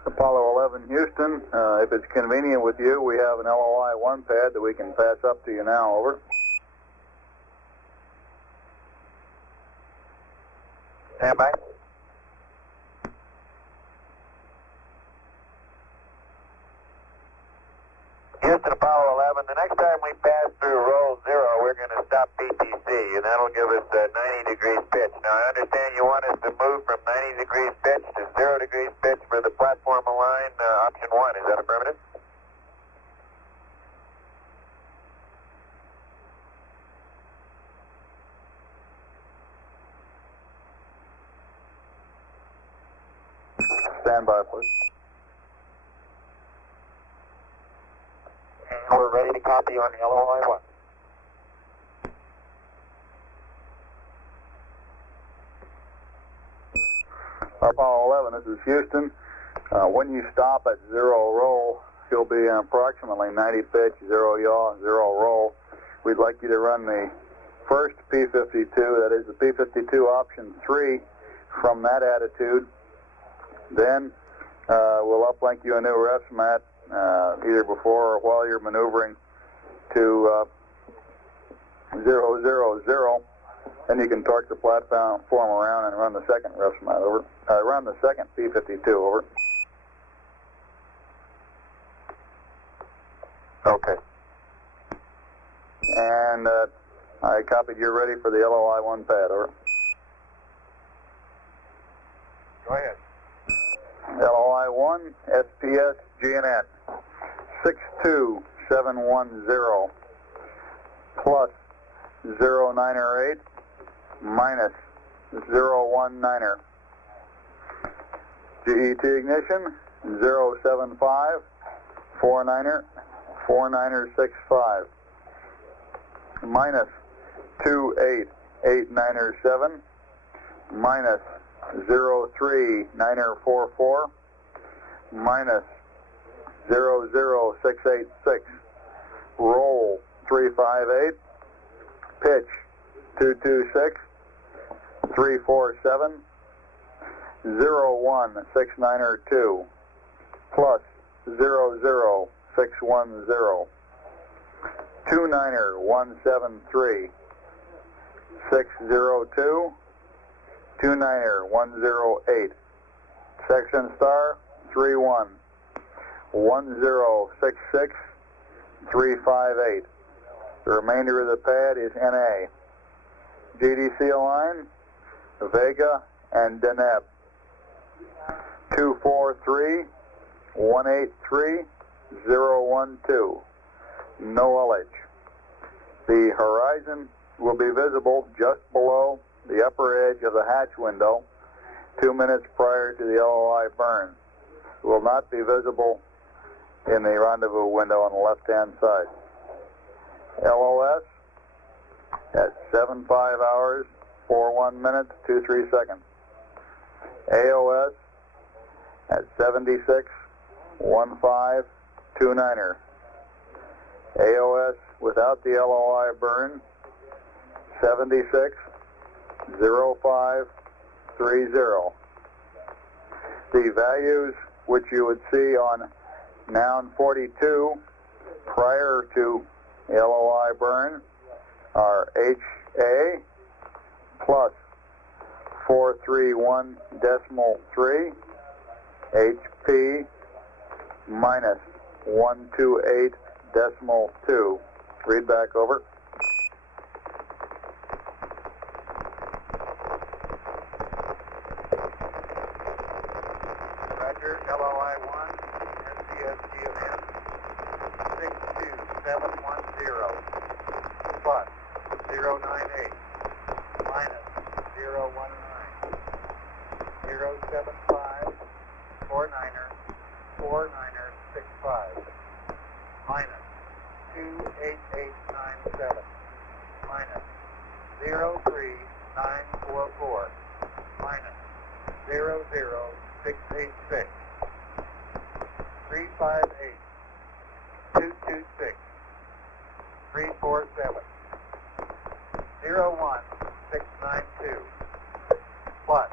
Apollo 11, Houston. If it's convenient with you, we have an LOI-1 pad that we can pass up to you now. Over. Stand by. Houston, Apollo 11. The next time we pass through roll 0, we're going to stop PTC, and that'll give us 90 degrees pitch. Now, I understand you want us to move from 90 degrees pitch to 0 degrees pitch for the platform align, option 1. Is that affirmative? Stand by, please. And we're ready to copy on the LOI-1. Apollo 11, this is Houston. When you stop at 0 roll, you'll be in approximately 90 pitch, 0 yaw, 0 roll. We'd like you to run the first P-52, that is the P-52 option 3, from that attitude. Then we'll uplink you a new refs mat, either before or while you're maneuvering to 0, 0, 0. Then you can torque the platform around and run the second refs mat. Over. Run the second P-52. Over. Okay. And I copied you're ready for the LOI-1 pad. Over. Go ahead. LOI-1, SPS, GNN, 62710, plus 098, minus 019er. GET ignition, 075, 49er, 49er65, minus 28897, minus 03944, minus 00686, roll 358, pitch 226, 347, 01692, plus 00610, 29er 173, 602, 29er 108, section star 31, 1066, 358. The remainder of the pad is NA. GDC align, Vega and Deneb. 243 183 012. no ullage. The horizon will be visible just below the upper edge of the hatch window 2 minutes prior to the LOI burn. It will not be visible in the rendezvous window on the left-hand side. LOS at 75 hours, 41 minutes, 23 seconds. AOS at 76, 1529er. AOS without the LOI burn, 76, 0530. The values which you would see on noun 42 prior to LOI burn are HA plus 431.3, HP minus 128.2. Read back over. Roger, LOI-1, NCSGMN, 62710, plus 098, minus 019, 075, 49er, 49er65, minus 28897, minus 03944, minus 00686, 358, 226, 347, 01692, plus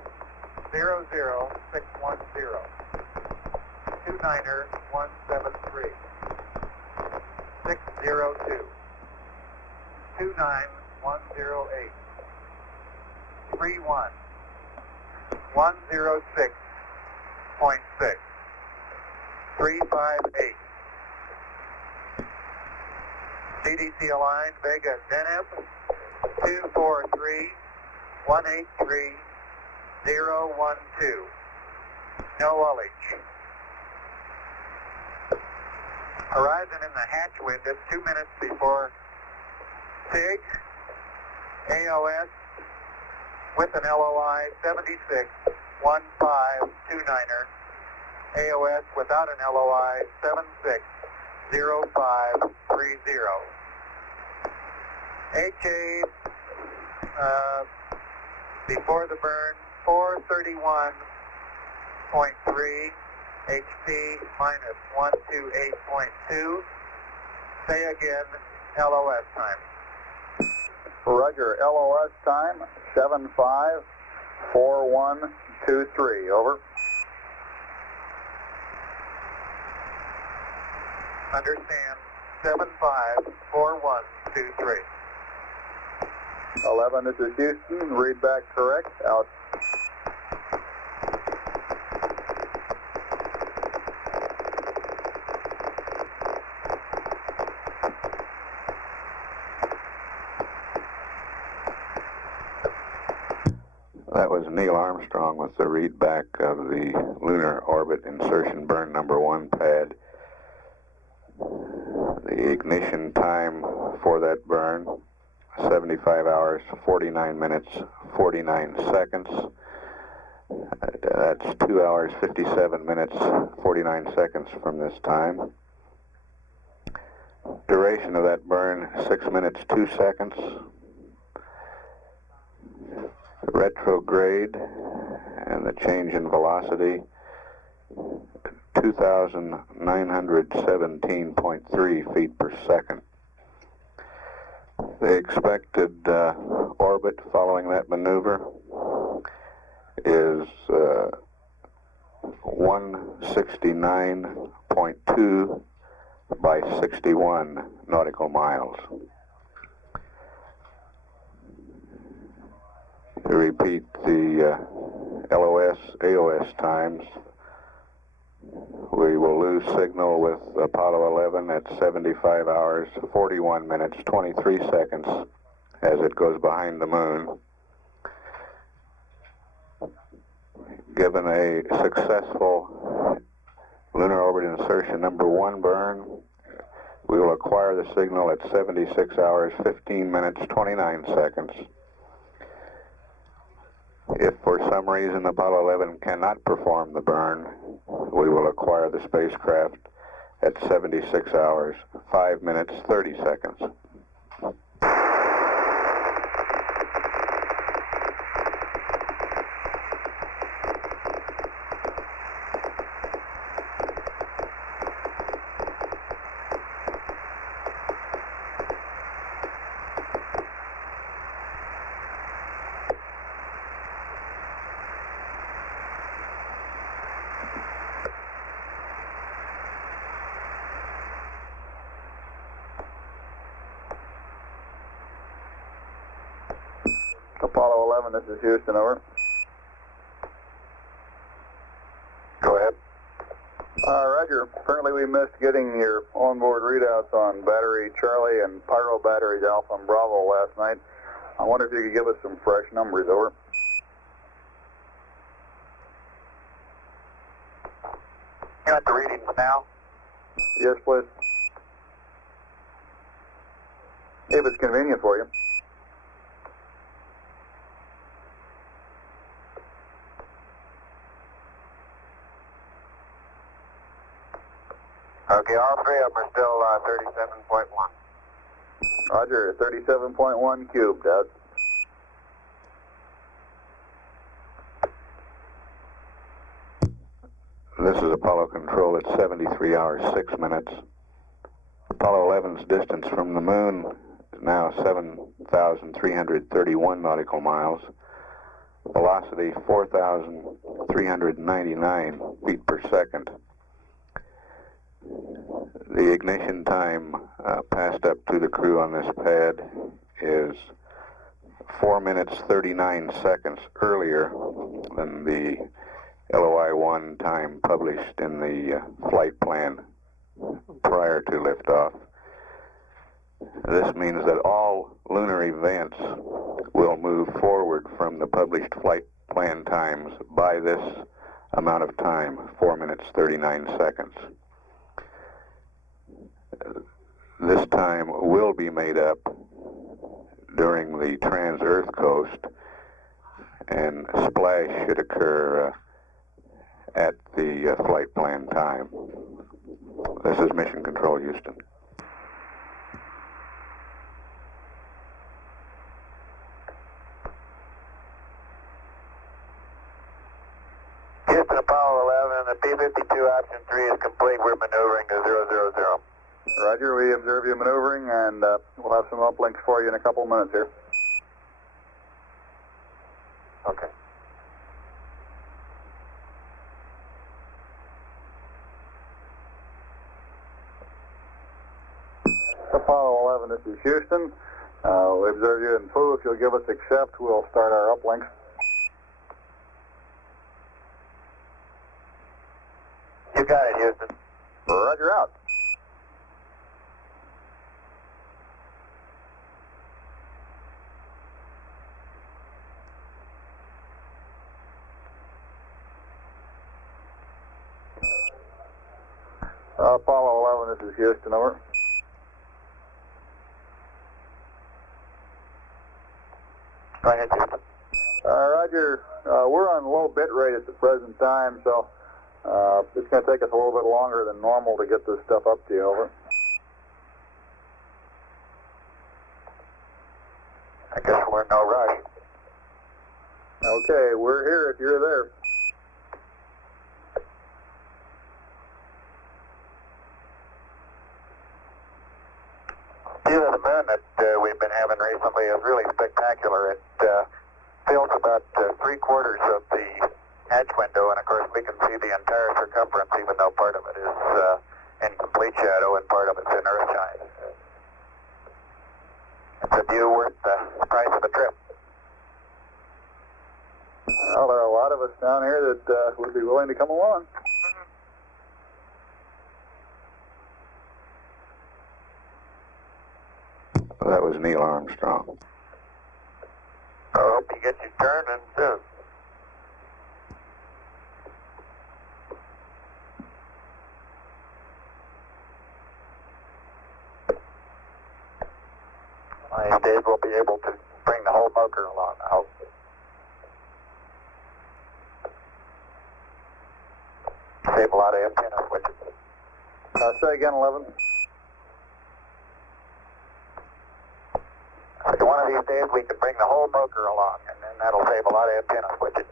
00610, 29er 173, 602, 29108, 31, 106.6, 358. CDC aligned, Vega Deneb, 243, 183, 012. No ullage. Horizon in the hatch window 2 minutes before SIG. AOS with an LOI 76 1529er. AOS without an LOI 760530. HA before the burn 431.3, HP minus 128.2. Say again, LOS time. Roger, LOS time 754123. Over. Understand, 754123. 11, this is Houston. Read back correct. Out. That was Neil Armstrong with the read back of the Lunar Orbit Insertion Burn number 1 pad. The ignition time for that burn, 75 hours, 49 minutes, 49 seconds. That's 2 hours, 57 minutes, 49 seconds from this time. Duration of that burn, 6 minutes, 2 seconds. Retrograde and the change in velocity, 2,917.3 feet per second. The expected orbit following that maneuver is 169.2 by 61 nautical miles. To repeat the LOS, AOS times, we will lose signal with Apollo 11 at 75 hours, 41 minutes, 23 seconds as it goes behind the moon. Given a successful Lunar Orbit Insertion number 1 burn, We will acquire the signal at 76 hours, 15 minutes, 29 seconds. If for some reason Apollo 11 cannot perform the burn, we will acquire the spacecraft at 76 hours, 5 minutes, 30 seconds. Apollo 11, this is Houston, over. Go ahead. Roger. Apparently we missed getting your onboard readouts on battery Charlie and pyro batteries Alpha and Bravo last night. I wonder if you could give us some fresh numbers, over. You got the readings now? Yes, please. If it's convenient for you. Okay, all three of them are still 37.1. Roger, 37.1 cubed out. This is Apollo Control at 73 hours, 6 minutes. Apollo 11's distance from the moon is now 7,331 nautical miles. Velocity 4,399 feet per second. The ignition time passed up to the crew on this pad is 4 minutes 39 seconds earlier than the LOI-1 time published in the flight plan prior to liftoff. This means that all lunar events will move forward from the published flight plan times by this amount of time, 4 minutes 39 seconds. This time will be made up during the trans-Earth coast, and splash should occur at the flight plan time. This is Mission Control, Houston. Houston, Apollo 11, the P-52 option 3 is complete. We're maneuvering to 000. Roger, we observe you maneuvering, and we'll have some uplinks for you in a couple of minutes here. Okay. Apollo 11, this is Houston. We observe you in Foo. If you'll give us accept, we'll start our uplinks. You got it, Houston. Roger, out. Apollo 11, this is Houston, over. Go ahead, Houston. Roger, we're on low bit rate at the present time, so it's going to take us a little bit longer than normal to get this stuff up to you, over. I guess we're in no rush. Okay, we're here if you're there. View of the moon that we've been having recently is really spectacular. It fills about 3/4 of the hatch window, and of course we can see the entire circumference, even though part of it is in complete shadow and part of it's in earthshine. It's a view worth the price of a trip. Well, there are a lot of us down here that would be willing to come along. That was Neil Armstrong. I hope you get your turn and soon. One of these days we'll be able to bring the whole motor along, I hope. Save a lot of antenna switches. Say again, 11. One of these days we can bring the whole motor along, and then that'll save a lot of antenna switches.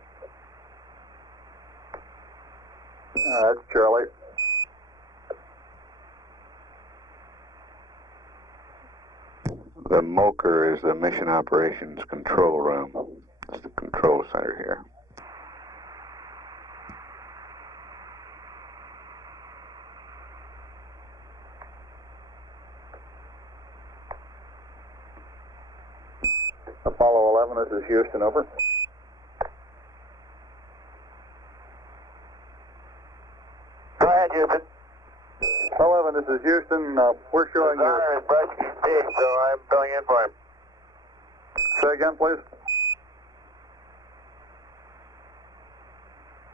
That's Charlie. The MOCR is the Mission Operations Control Room. It's the control center here. Apollo 11, this is Houston, over. Go ahead, Houston. 11, this is Houston. We're showing you. Czar is brushing his teeth, so I'm filling in for him. Say again, please.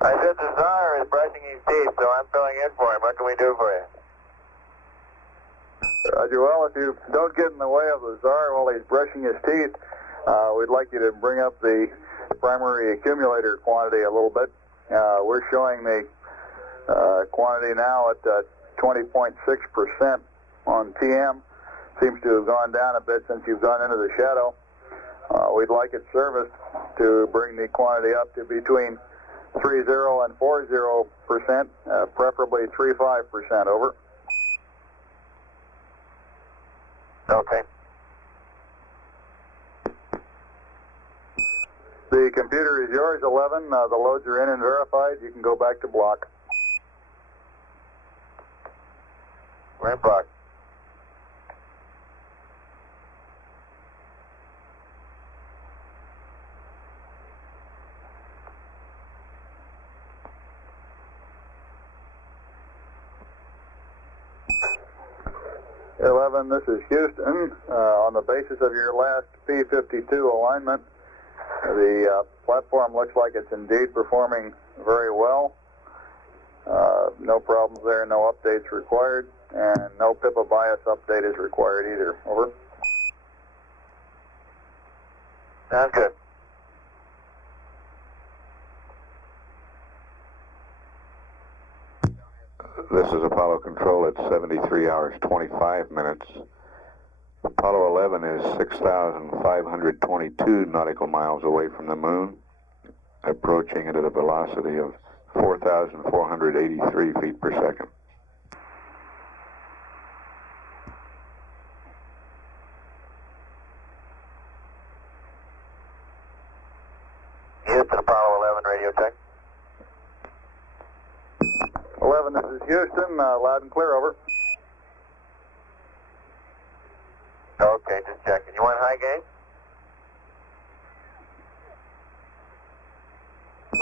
I said the Czar is brushing his teeth, so I'm filling in for him. What can we do for you? Roger. Well, if you don't get in the way of the Czar while he's brushing his teeth, we'd like you to bring up the primary accumulator quantity a little bit. We're showing the quantity now at 20.6% on TM. Seems to have gone down a bit since you've gone into the shadow. We'd like it serviced to bring the quantity up to between 30 and 40%, preferably 35%, over. Okay. The computer is yours, 11. The loads are in and verified. You can go back to block. We're in block. This is Houston. On the basis of your last P52 alignment, the platform looks like it's indeed performing very well. No problems there, no updates required, and no PIPA bias update is required either. Over. Sounds good. This is Apollo Control at 73 hours 25 minutes. Apollo 11 is 6,522 nautical miles away from the moon, approaching it at a velocity of 4,483 feet per second. Houston, Apollo 11, radio check. 11, this is Houston. Loud and clear, over. Okay, just checking. You want high gain?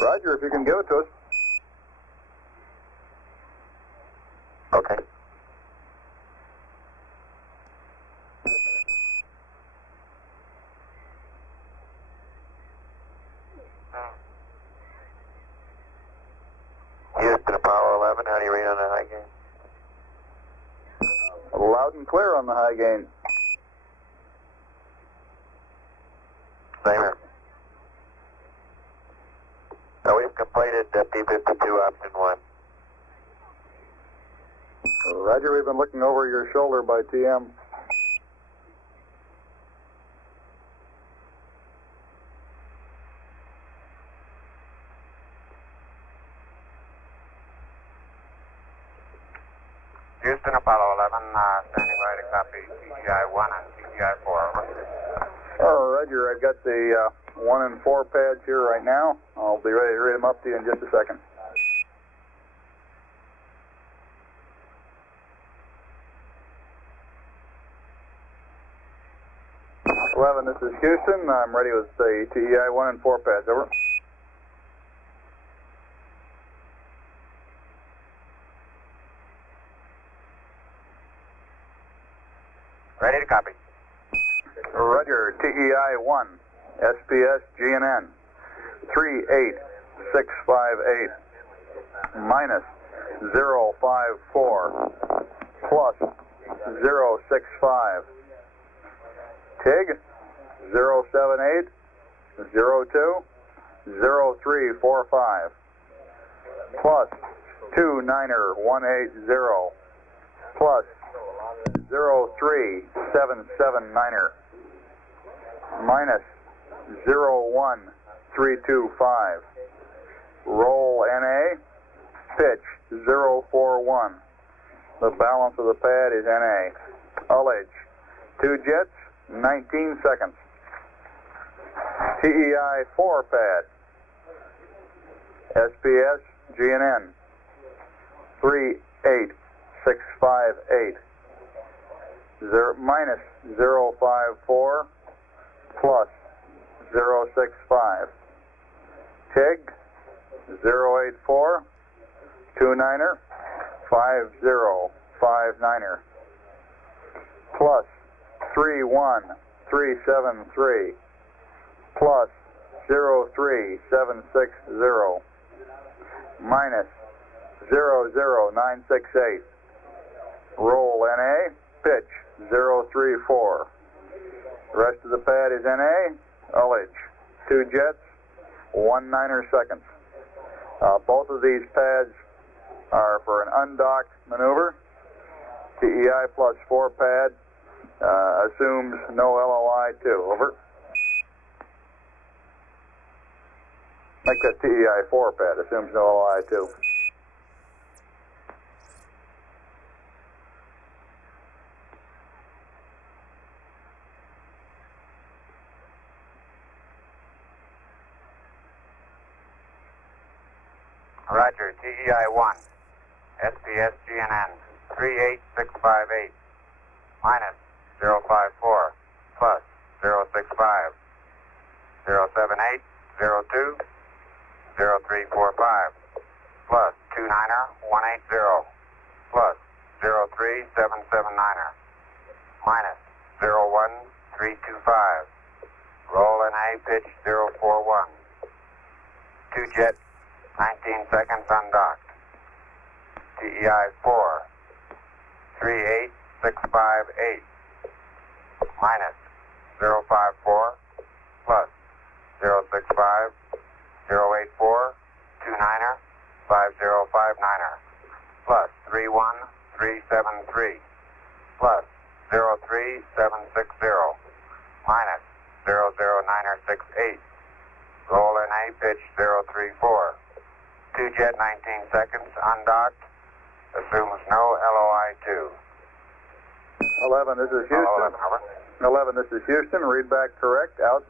Roger, if you can give it to us. Okay. Houston, Apollo 11, how do you read on the high gain? Loud and clear on the high gain. Same here. So we've completed P52 option 1. Roger, we've been looking over your shoulder by TM. Houston, Apollo 11, standing by to copy TGI 1 and TGI 4, over. Roger, I've got the 1 and 4 pads here right now. I'll be ready to read them up to you in just a second. This is Houston. I'm ready with the TEI 1 and 4 pads, over. Ready to copy. Roger, TEI 1, SPS GNN 38658 minus 054 plus 065. TIG 078020345 plus 29180 plus 03779er minus 01325. Roll NA, pitch 041. The balance of the pad is NA. Ullage, 2 jets, 19 seconds. TEI 4 pad, SPS GNN 38658. Minus 054 plus 065. TIG 084 29er 5059er plus 31373 plus 03760 minus 00968. Roll NA, pitch 034. The rest of the pad is NA, ullage, 2 jets, 1/9 seconds. Both of these pads are for an undocked maneuver. TEI plus 4 pad assumes no LOI-2. Over. Make that TEI 4 pad, assumes no LOI-2. Roger, TEI 1, SPS GNN 38658, minus 054, plus 065, 078, 02, 0345, plus 29er 180, plus 03779er, minus 01325. Roll NA, pitch 041. 2 jet, 19 seconds undocked. TEI 4, 38658, minus 054, plus 065, 084, 29er, 5059er, plus 31373, plus 03760, minus 00968. Roll NA, pitch 034. 2 jet, 19 seconds, undocked, assumes no LOI-2. 11, this is Houston. 11, this is Houston. Read back correct. Out.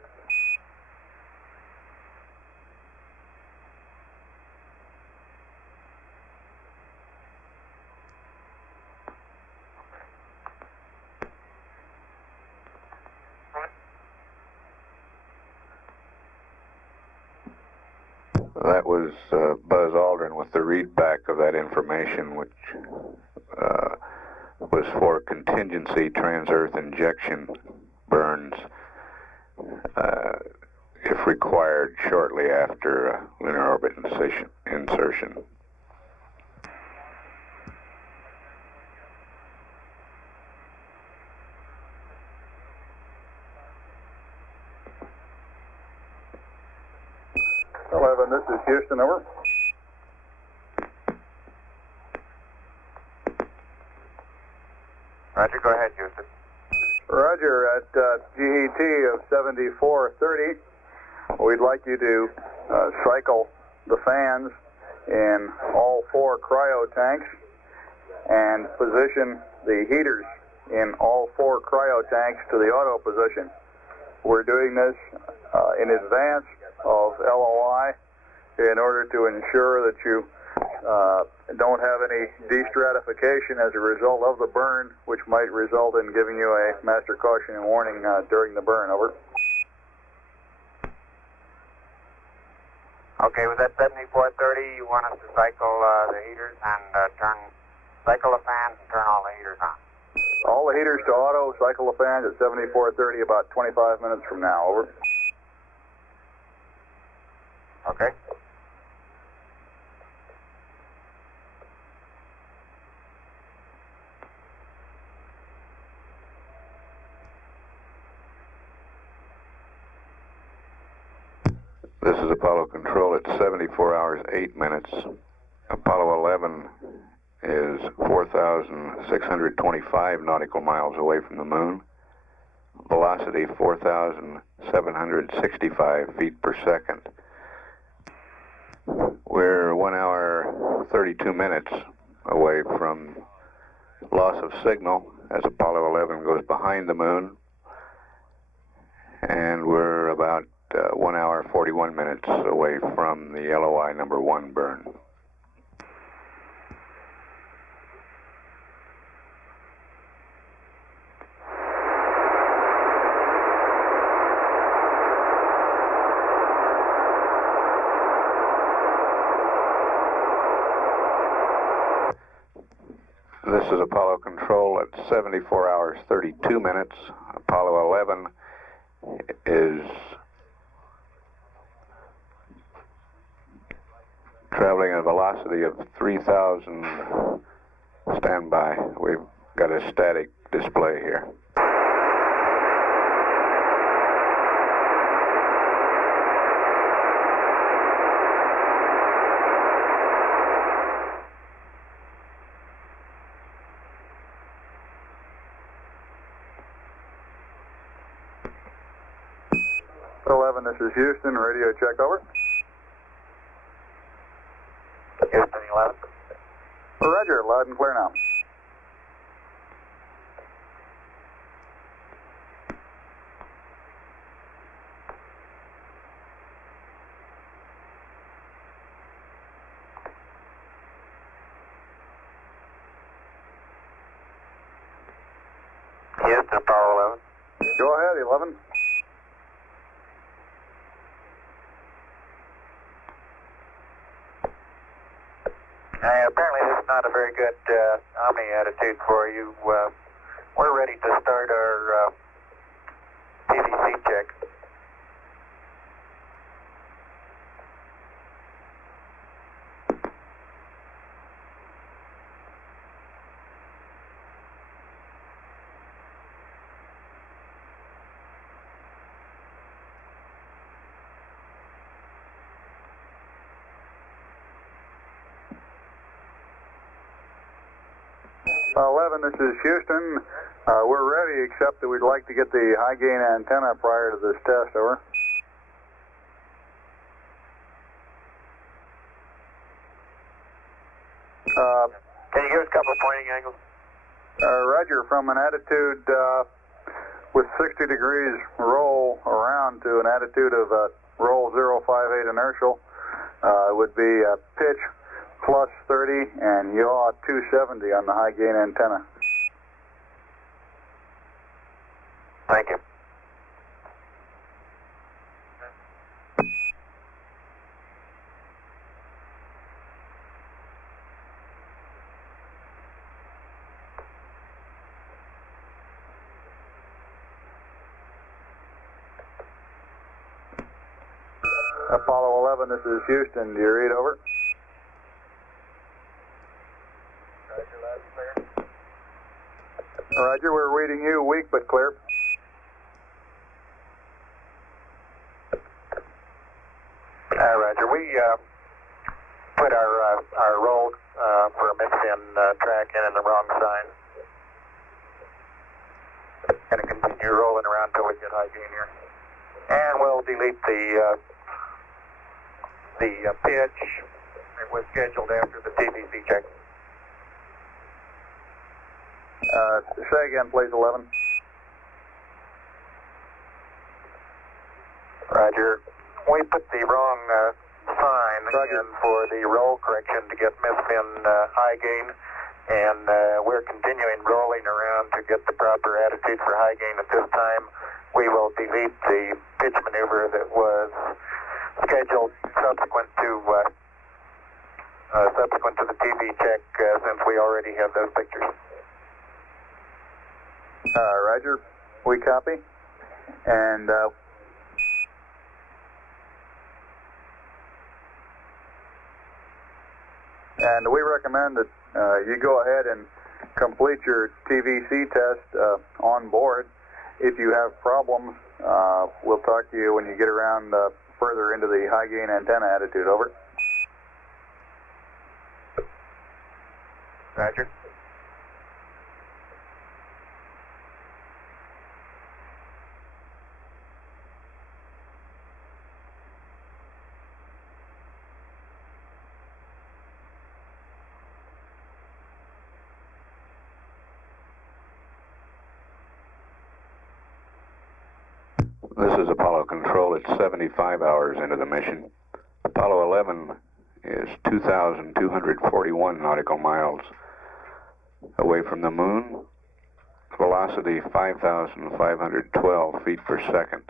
That was Buzz Aldrin with the readback of that information, which was for contingency trans-earth injection burns if required shortly after lunar orbit insertion. This is Houston, over. Roger, go ahead, Houston. Roger, at GET of 7430, we'd like you to cycle the fans in all 4 cryo tanks and position the heaters in all 4 cryo tanks to the auto position. We're doing this in advance of LOI in order to ensure that you don't have any destratification as a result of the burn, which might result in giving you a master caution and warning during the burn. Over. Okay, with that 7430, you want us to cycle the heaters and cycle the fans and turn all the heaters on. All the heaters to auto, cycle the fans at 7430 about 25 minutes from now. Over. Okay. This is Apollo Control at 74 hours, 8 minutes. Apollo 11 is 4,625 nautical miles away from the moon. Velocity 4,765 feet per second. We're 1 hour, 32 minutes away from loss of signal as Apollo 11 goes behind the moon. And we're about 1 hour, 41 minutes away from the LOI number 1 burn. This is Apollo Control at 74 hours, 32 minutes. Apollo 11 is traveling at a velocity of 3,000. Stand by. We've got a static display here. This is Houston, radio check over. Houston 11. Roger, loud and clear now. Houston, Apollo 11. Go ahead, 11. Apparently this is not a very good Omni attitude for you. We're ready to start our TVC check. This is Houston. We're ready, except that we'd like to get the high gain antenna prior to this test. Over. Can you give us a couple of pointing angles? Roger, from an attitude with 60 degrees roll around to an attitude of roll 058 inertial would be pitch plus 30 and yaw 270 on the high gain antenna. Thank you. Apollo 11, this is Houston. Do you read over? Roger, loud and clear. Roger, we're reading you weak but clear. Roger, we put our roll for a misfin track in the wrong sign. Going to continue rolling around until we get high gain here. And we'll delete the pitch. It was scheduled after the TVC check. Say again, please, 11. Roger. We put the wrong sign Roger. in for the roll correction to get misfin high gain, and we're continuing rolling around to get the proper attitude for high gain. At this time, we will delete the pitch maneuver that was scheduled subsequent to the TV check, since we already have those pictures. Roger, we copy. And we recommend that you go ahead and complete your TVC test on board. If you have problems, we'll talk to you when you get around further into the high gain antenna attitude. Over. Roger. This is Apollo Control. It's 75 hours into the mission. Apollo 11 is 2,241 nautical miles away from the moon. Velocity 5,512 feet per second.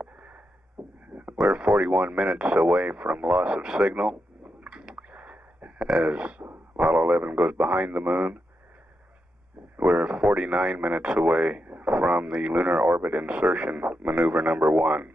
We're 41 minutes away from loss of signal as Apollo 11 goes behind the moon. We're 49 minutes away from the lunar orbit insertion maneuver number 1.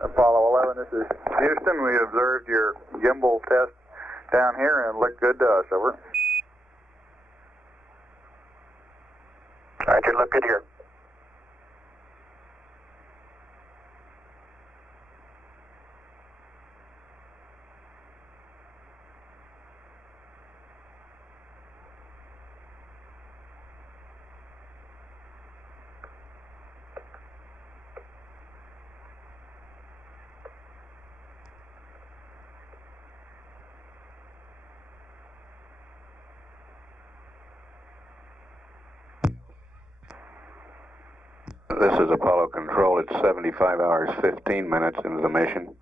Apollo 11, this is Houston. We observed your gimbal test down here and it looked good to us. Over. Roger, look good here. This is Apollo Control. It's 75 hours, 15 minutes into the mission.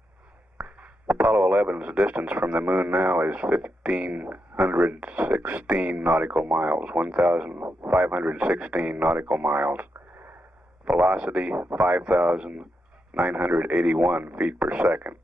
Apollo 11's distance from the moon now is 1,516 nautical miles, 1,516 nautical miles. Velocity 5,981 feet per second.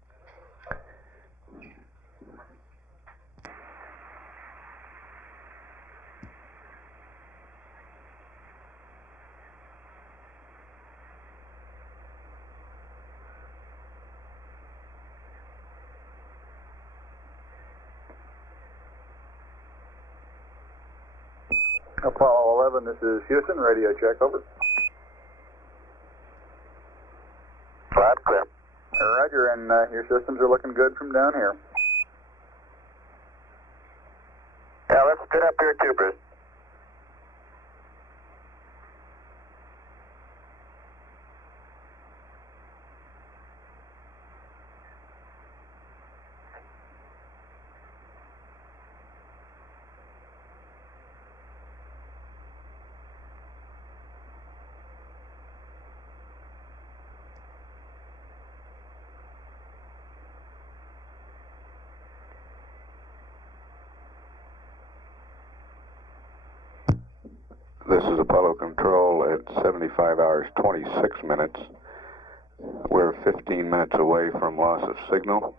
Apollo 11, this is Houston. Radio check. Over. Loud and clear. Roger, and your systems are looking good from down here. Yeah, looks good up here too, Bruce. This is Apollo Control at 75 hours, 26 minutes. We're 15 minutes away from loss of signal.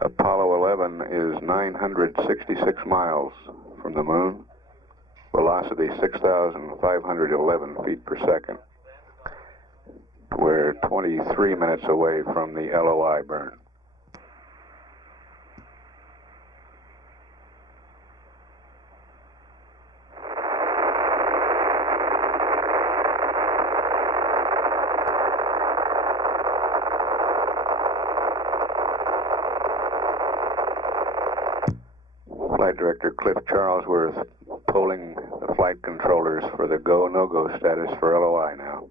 Apollo 11 is 966 miles from the moon. Velocity 6,511 feet per second. We're 23 minutes away from the LOI burn. Flight Director Cliff Charlesworth polling the flight controllers for the go, no-go status for LOI now.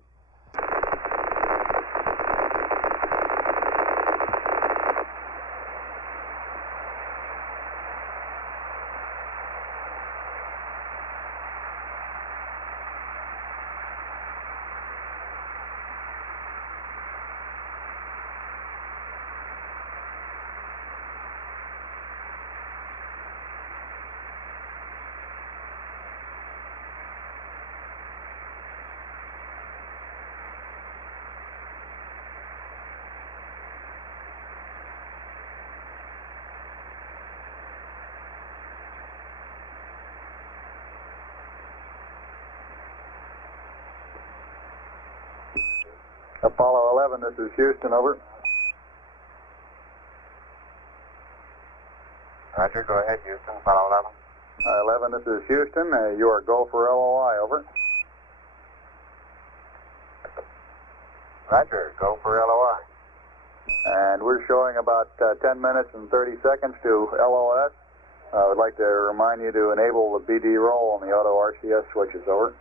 Apollo 11, this is Houston, over. Roger, go ahead, Houston, Apollo 11. 11, this is Houston. You are go for LOI, over. Roger, go for LOI. And we're showing about 10 minutes and 30 seconds to LOS. I would like to remind you to enable the BD roll on the auto RCS switches, over.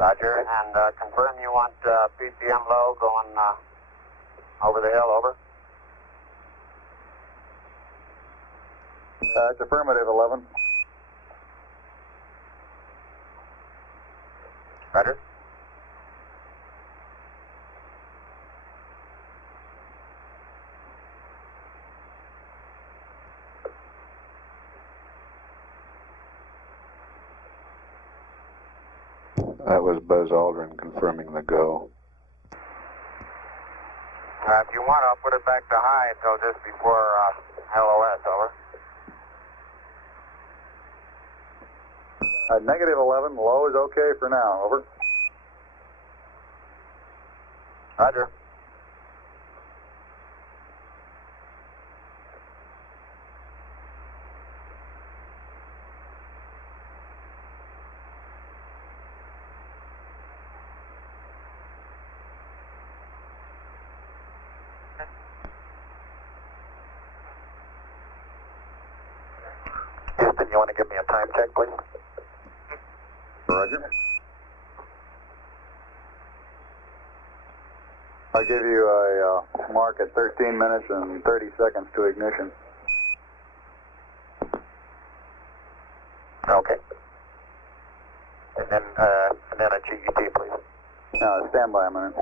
Roger, and confirm you want PCM low going over the hill, over. It's affirmative, 11. Roger. That was Buzz Aldrin confirming the go. If you want, I'll put it back to high until just before LOS, over. Negative 11, low is okay for now, over. Roger. Houston, you want to give me a time check, please? Roger. I'll give you a mark at 13 minutes and 30 seconds to ignition. Okay. And then a GET, please. Stand by a minute.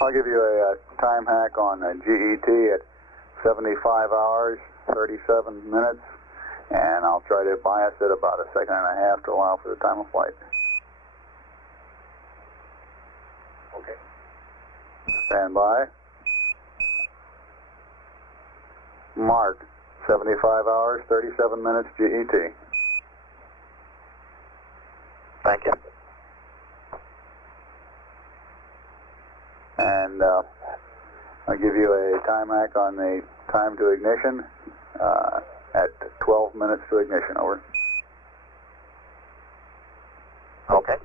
I'll give you a time hack on GET at 75 hours, 37 minutes, and I'll try to bias it about a second and a half to allow for the time of flight. Okay. Stand by. Mark, 75 hours, 37 minutes GET. Thank you. And I'll give you a time hack on the time to ignition at 12 minutes to ignition, over. Okay.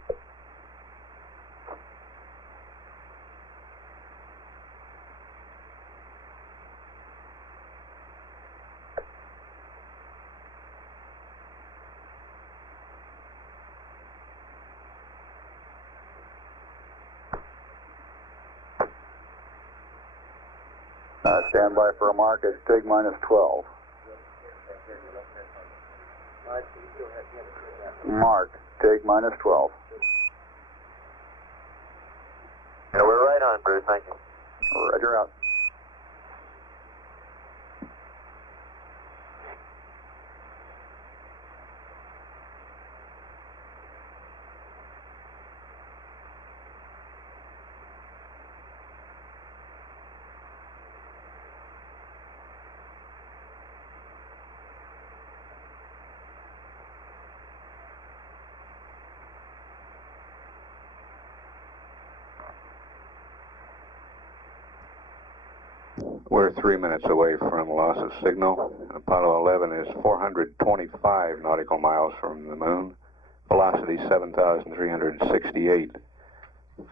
Stand by for a mark at TIG minus 12. Mark, TIG minus 12. Yeah, we're right on, Bruce. Thank you. Roger, out. We're 3 minutes away from loss of signal. Apollo 11 is 425 nautical miles from the moon. Velocity 7,368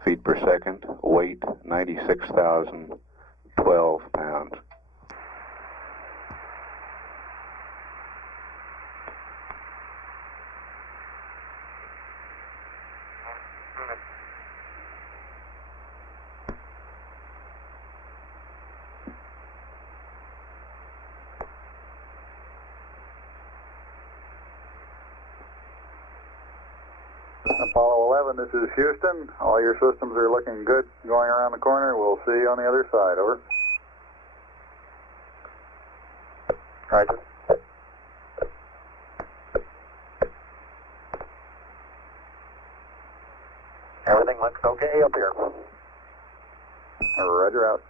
feet per second. Weight 96,012 pounds. Apollo 11, this is Houston. All your systems are looking good going around the corner. We'll see you on the other side, over. Roger. Everything looks okay up here. Roger, out.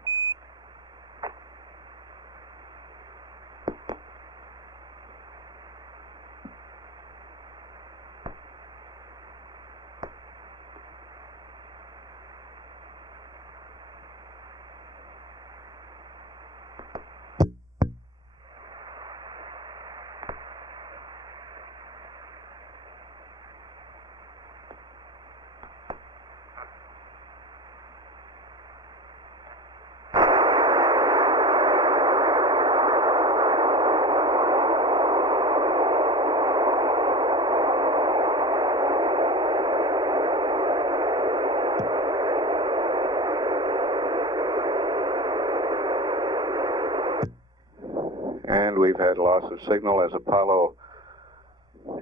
And we've had loss of signal as Apollo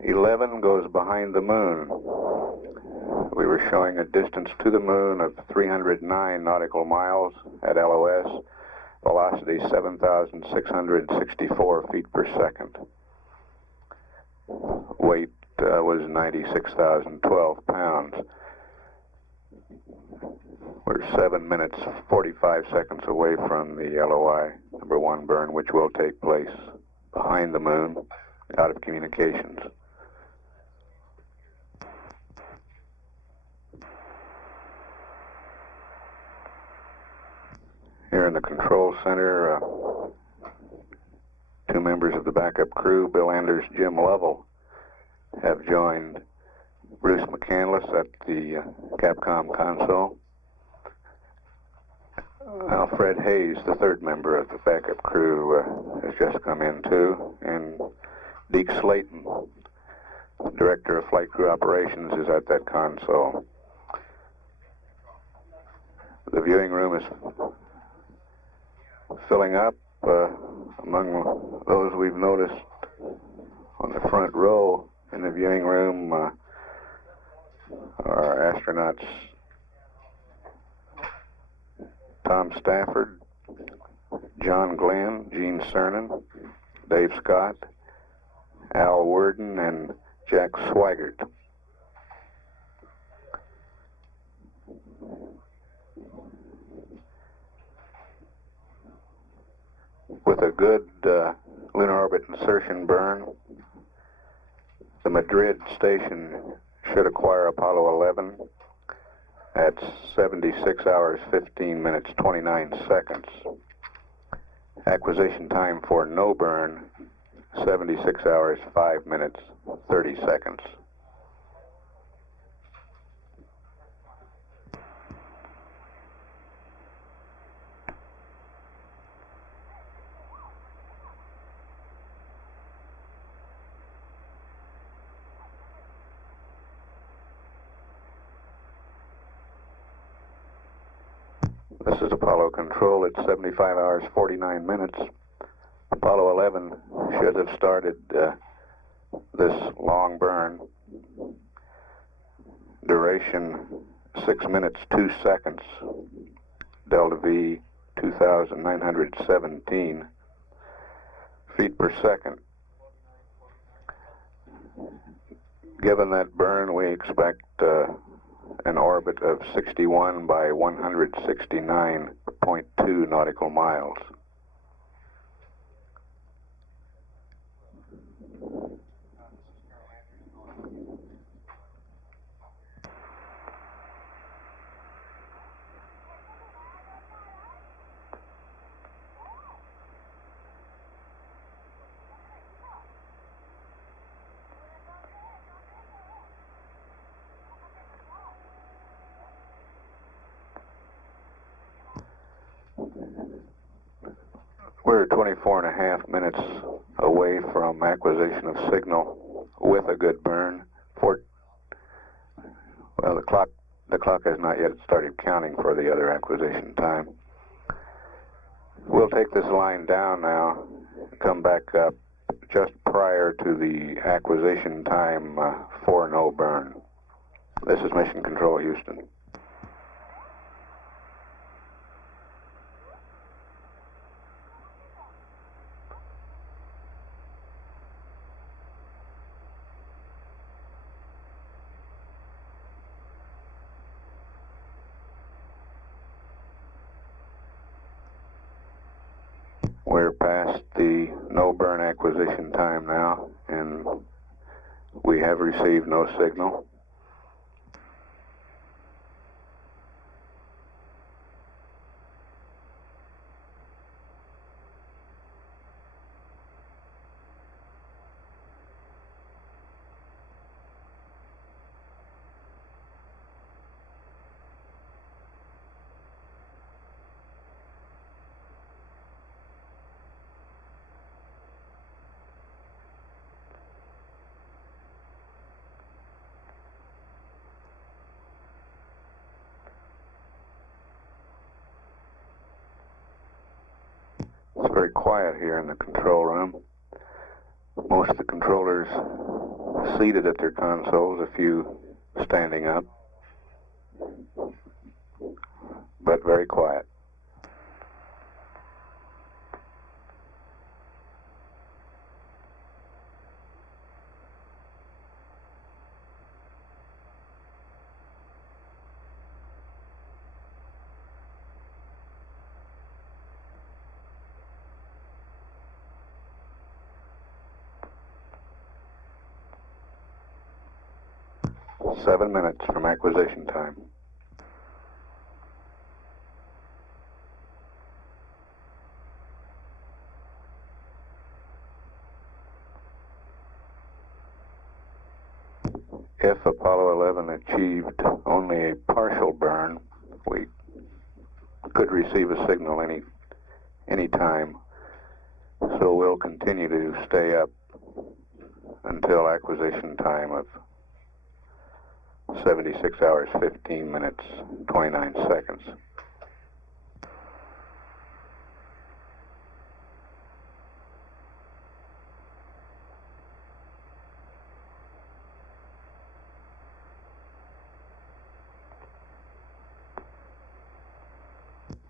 11 goes behind the moon. We were showing a distance to the moon of 309 nautical miles at LOS, velocity 7,664 feet per second. Weight was 96,012 pounds. We're 7 minutes, 45 seconds away from the LOI #1 burn, which will take place behind the moon, out of communications. Here in the control center, two members of the backup crew, Bill Anders, Jim Lovell, have joined Bruce McCandless at the Capcom console. Alfred Hayes, the third member of the backup crew, has just come in too, and Deke Slayton, Director of Flight Crew Operations, is at that console. The viewing room is filling up. Among those we've noticed on the front row in the viewing room are astronauts Tom Stafford, John Glenn, Gene Cernan, Dave Scott, Al Worden, and Jack Swigert. With a good lunar orbit insertion burn, the Madrid station should acquire Apollo 11 at 76 hours, 15 minutes, 29 seconds. Acquisition time for no burn, 76 hours, 5 minutes, 30 seconds. This is Apollo Control at 75 hours, 49 minutes. Apollo 11 should have started this long burn. Duration 6 minutes, 2 seconds. Delta V 2,917 feet per second. Given that burn, we expect an orbit of 61 by 169.2 nautical miles. We're 24 and a half minutes away from acquisition of signal with a good burn. Well, the clock has not yet started counting for the other acquisition time. We'll take this line down now and come back up just prior to the acquisition time for no burn. This is Mission Control, Houston. We're past the no burn acquisition time now, and we have received no signal. It's very quiet here in the control room. Most of the controllers seated at their consoles, a few standing up, but very quiet. Seven minutes from acquisition time. If Apollo 11 achieved only a partial burn, we could receive a signal any time. So we'll continue to stay up until acquisition time of 76 hours, 15 minutes, 29 seconds.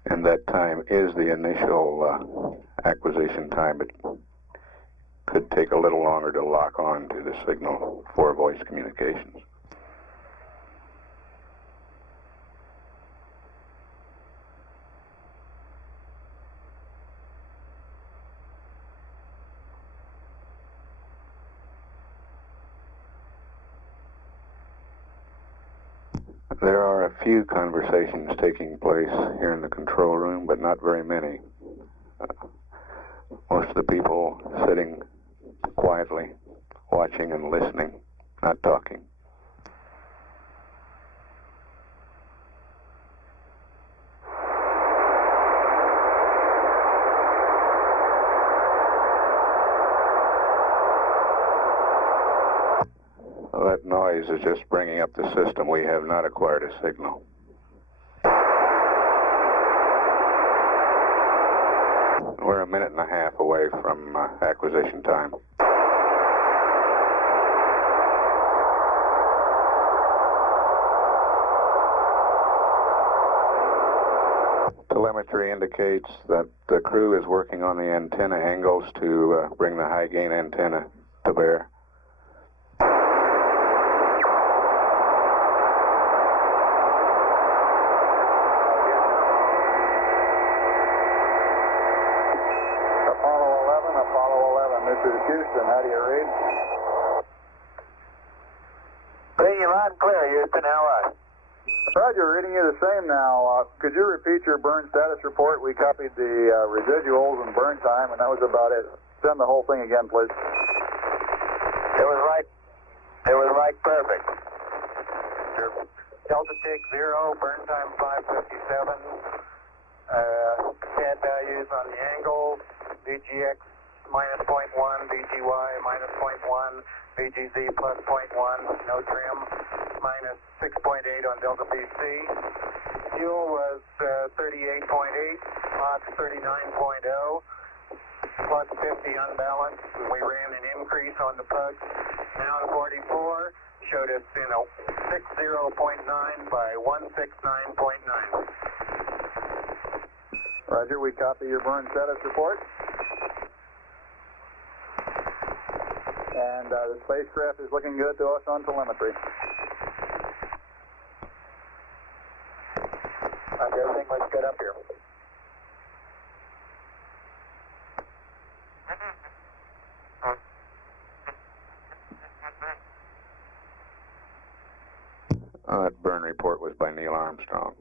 And that time is the initial acquisition time. It could take a little longer to lock on to the signal for voice communications. There are a few conversations taking place here in the control room, but not very many. Most of the people sitting quietly, watching and listening, not talking. That noise is just bringing up the system. We have not acquired a signal. We're a minute and a half away from acquisition time. Telemetry indicates that the crew is working on the antenna angles to bring the high gain antenna to bear. Houston, how do you read? Reading you loud and clear, Houston, how are you? Roger, reading you the same now. Could you repeat your burn status report? We copied the residuals and burn time, and that was about it. Send the whole thing again, please. It was right perfect. Delta tick 0, burn time 557. CAD values on the angle, VGX minus 0.1, VGY minus 0.1, VGZ plus 0.1, no trim, minus 6.8 on Delta BC. Fuel was 38.8, Mach 39.0, plus 50 unbalanced. We ran an increase on the pugs. Now to 44, showed us in a 60.9 by 169.9. Roger, we copy your burn status report. And the spacecraft is looking good to us on telemetry. Everything looks good up here. That burn report was by Neil Armstrong.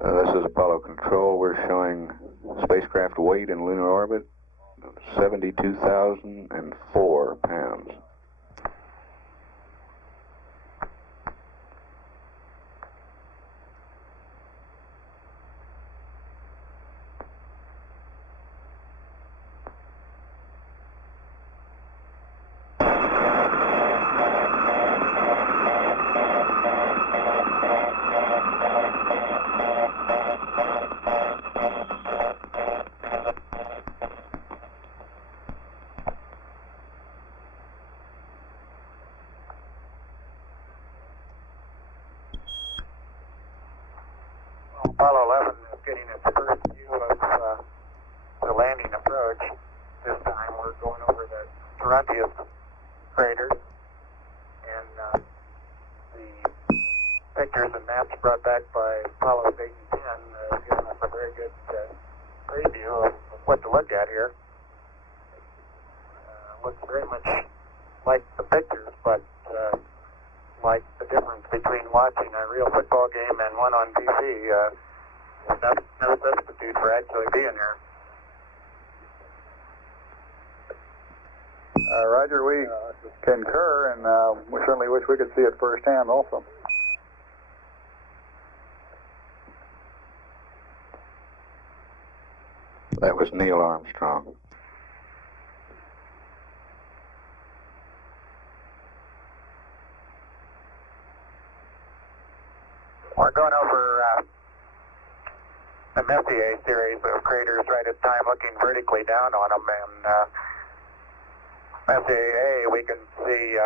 This is Apollo Control. We're showing spacecraft weight in lunar orbit, 72,004 pounds. Apollo 11 is getting its first view of the landing approach. This time we're going over the Tarantius crater, and the pictures and maps brought back by Apollos 8 and 10 have given us a very good preview of what to look at here. Looks very much like the pictures, but like the difference between watching a real football game and one on TV. No substitute for actually being here. Roger, we concur, and we certainly wish we could see it firsthand also. That was Neil Armstrong. We're going over the Messier series of craters right at time, looking vertically down on them. And Messier A, we can see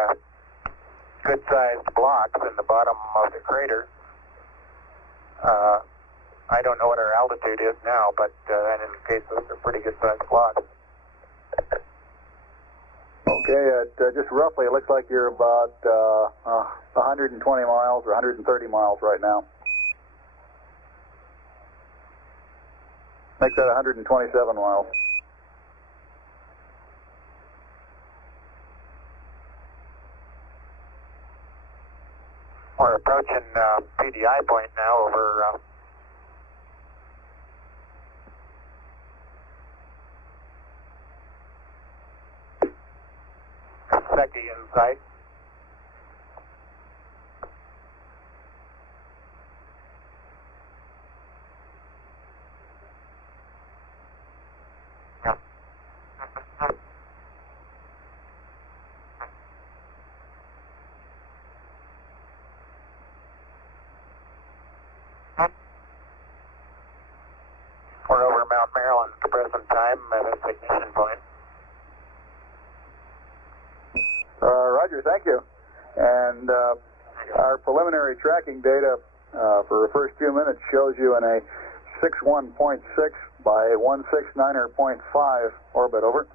good-sized blocks in the bottom of the crater. I don't know what our altitude is now, but that indicates those are pretty good-sized blocks. Okay, just roughly, it looks like you're about 120 miles or 130 miles right now. Makes that 127 miles. We're approaching PDI point now over Secchi in sight. We're over Mount Maryland at the present time at its ignition point. Roger, thank you. And our preliminary tracking data for the first few minutes shows you in a 61.6 by 169.5 orbit, over.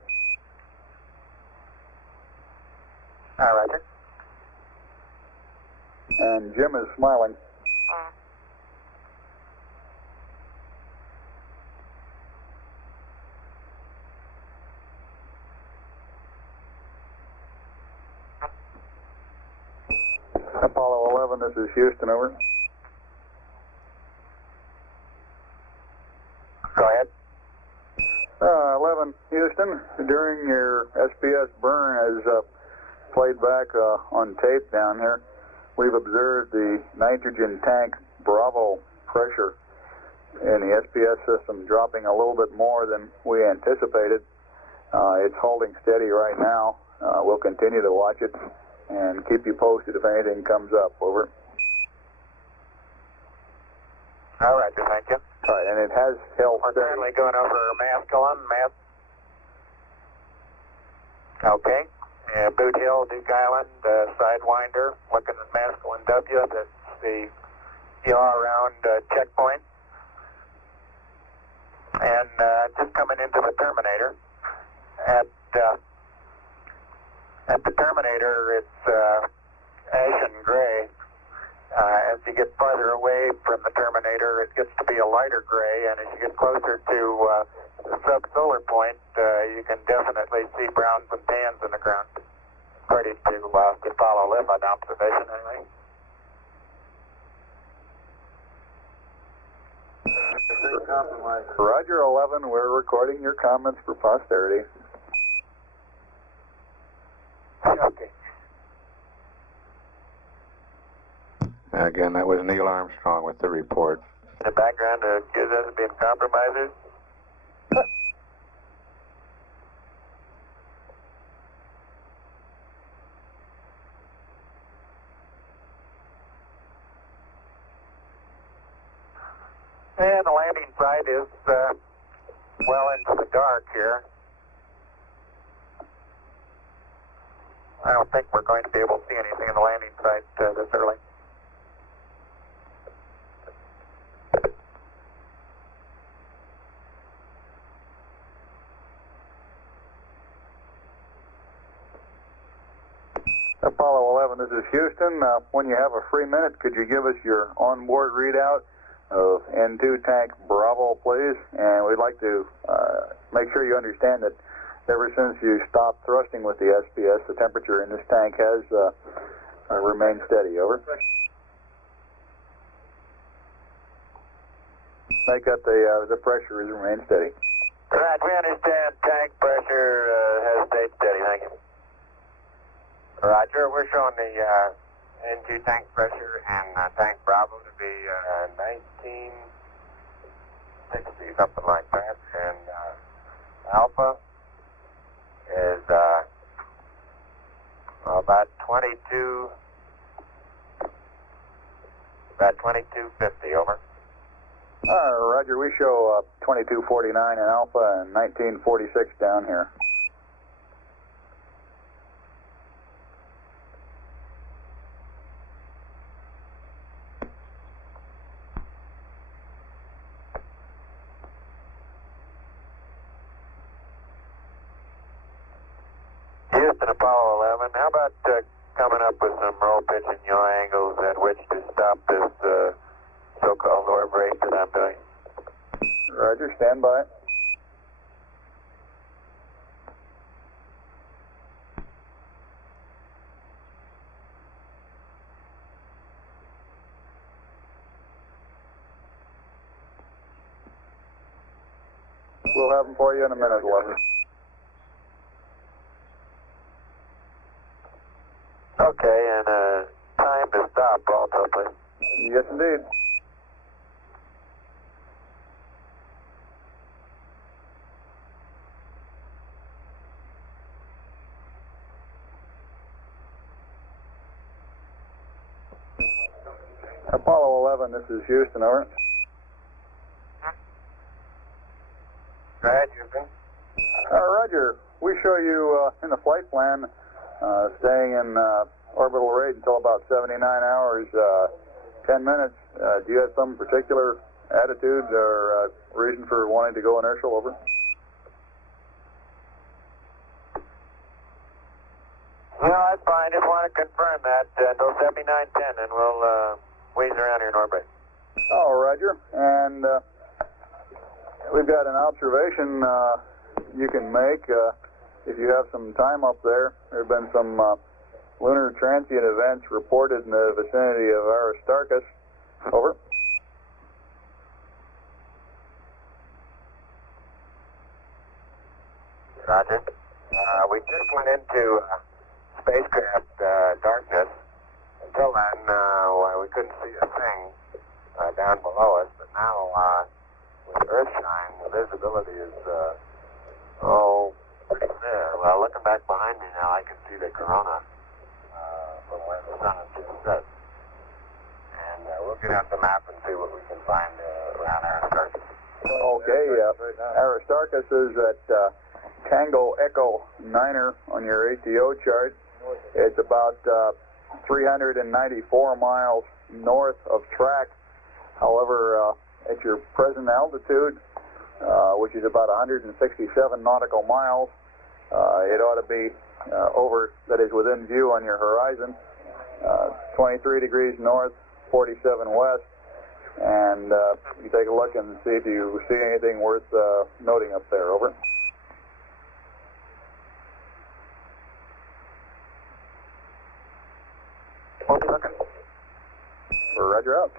Roger. And Jim is smiling. Apollo 11, this is Houston, over. Go ahead. 11, Houston, during your SPS burn, as played back on tape down here, we've observed the nitrogen tank Bravo pressure in the SPS system dropping a little bit more than we anticipated. It's holding steady right now. We'll continue to watch it and keep you posted if anything comes up, over. All right, thank you. All right, and it has held We're steady. currently going over Maskelyne, Okay. Boot Hill, Duke Island, Sidewinder, looking at Maskelyne W. That's the yaw around checkpoint. And just coming into the Terminator. At the Terminator, it's ashen gray. As you get farther away from the Terminator, it gets to be a lighter gray, and as you get closer to the sub-solar point, you can definitely see browns and tans in the ground, according to the Apollo 11 observation anyway. Roger 11, we're recording your comments for posterity. Okay. Again, that was Neil Armstrong with the report. In the background, accuse us of being compromisers. And the landing site is well into the dark here. I don't think we're going to be able to see anything in the landing site this early. Apollo 11, this is Houston. When you have a free minute, could you give us your onboard readout of N2 tank Bravo, please? And we'd like to make sure you understand that ever since you stopped thrusting with the SPS, the temperature in this tank has remained steady. Over. Make up the pressure has remained steady. Right, we understand tank pressure has stayed steady. Thank you. Roger, we're showing the N2 tank pressure and tank Bravo to be 1960, something like that, and Alpha is about 2250, over. Roger, we show 2249 in Alpha and 1946 down here. Houston, Apollo 11, how about coming up with some roll, pitch, and yaw angles at which to stop this so-called lower break that I'm doing? Roger, stand by. We'll have them for you in a minute, 11. Okay, and time to stop also, please. Yes, indeed. Apollo 11, this is Houston, over. Go ahead, Houston. Roger, we show you in the flight plan staying in orbital rate until about 79 hours, 10 minutes. Do you have some particular attitude or reason for wanting to go inertial, over? No, that's fine. Just want to confirm that until 79:10, and we'll wheeze around here in orbit. Oh, Roger. And we've got an observation you can make if you have some time up there. There have been some lunar transient events reported in the vicinity of Aristarchus. Over. Roger. We just went into spacecraft darkness. Until then, we couldn't see a thing down below us, but now with Earthshine, the visibility is pretty fair. Well, looking back behind me now, I can see the corona from where the sun has just set. And we'll get out the map and see what we can find around Aristarchus. Okay, Aristarchus is at Tango Echo 9er on your ATO chart. It's about 394 miles north of track. However, at your present altitude, which is about 167 nautical miles, it ought to be over, that is within view on your horizon, 23 degrees north, 47 west, and you take a look and see if you see anything worth noting up there. Over. We'll be looking. Roger, out.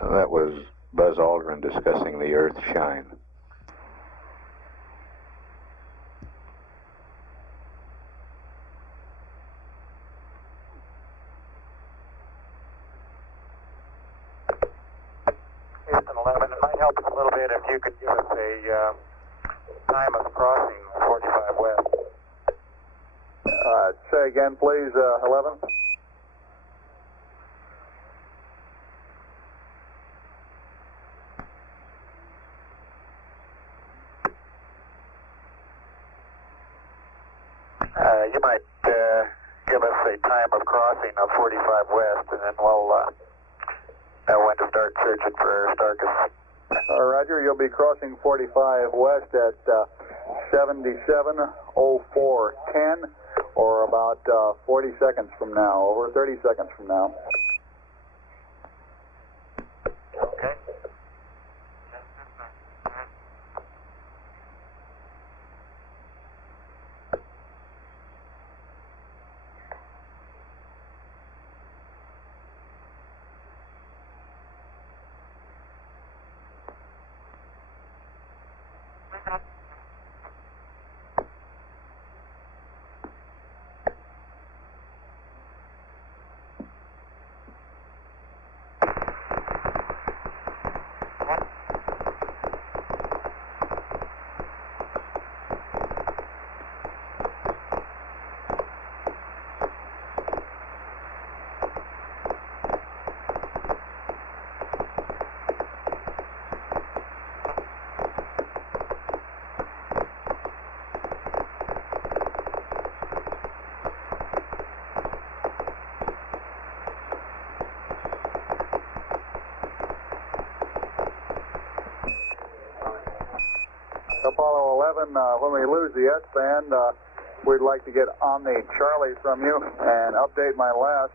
That was Buzz Aldrin discussing the Earth shine. Houston 11, it might help us a little bit if you could give us a time of crossing 45 west. Say again, please, 11. You might give us a time of crossing of 45 west, and then we'll know when to start searching for Aristarchus. Roger, you'll be crossing 45 west at 77:04:10, or about 40 seconds from now, over 30 seconds from now. Okay. Apollo 11, when we lose the S-band, we'd like to get Omni Charlie from you and update my last.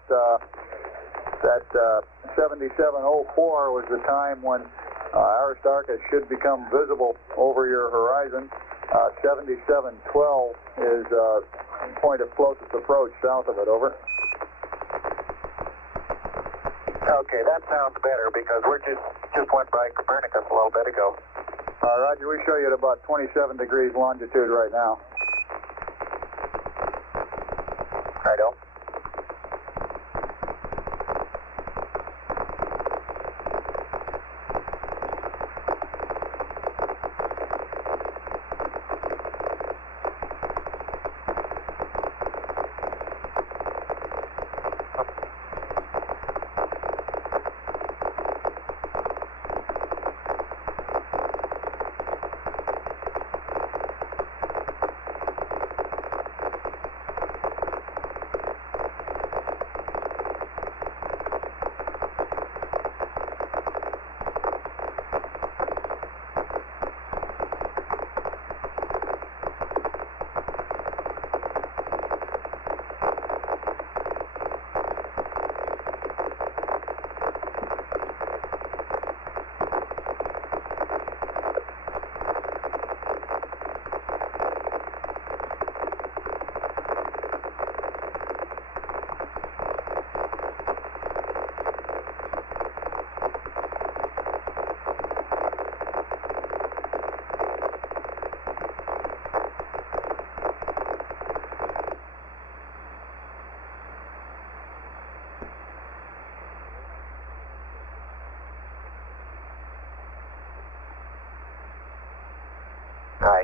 That 77:04 was the time when Aristarchus should become visible over your horizon. 77:12 is point of closest approach south of it. Over. Okay, that sounds better because we're just went by Copernicus a little bit ago. Roger, we show you at about 27 degrees longitude right now. Righto.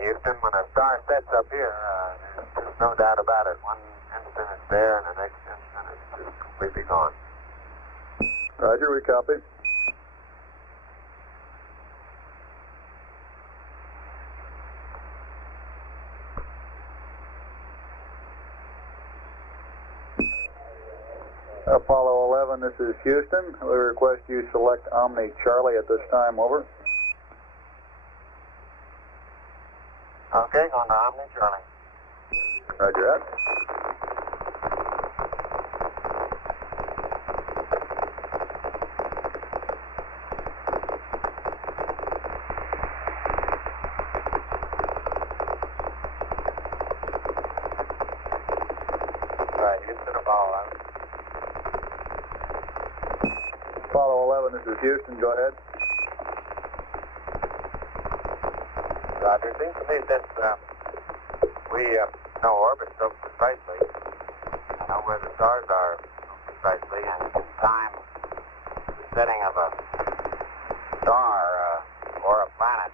Houston, when a star sets up here, there's no doubt about it. One instant it's there, and the next instant it's just completely gone. Roger, we copy. Apollo 11, this is Houston. We request you select Omni Charlie at this time. Over. Okay, going to Omni, Charlie. Roger that. Right, Houston, Apollo 11. Apollo 11, this is Houston. Go ahead. Roger. It seems to me since we know orbit so precisely, know where the stars are so precisely, and can time the setting of a star or a planet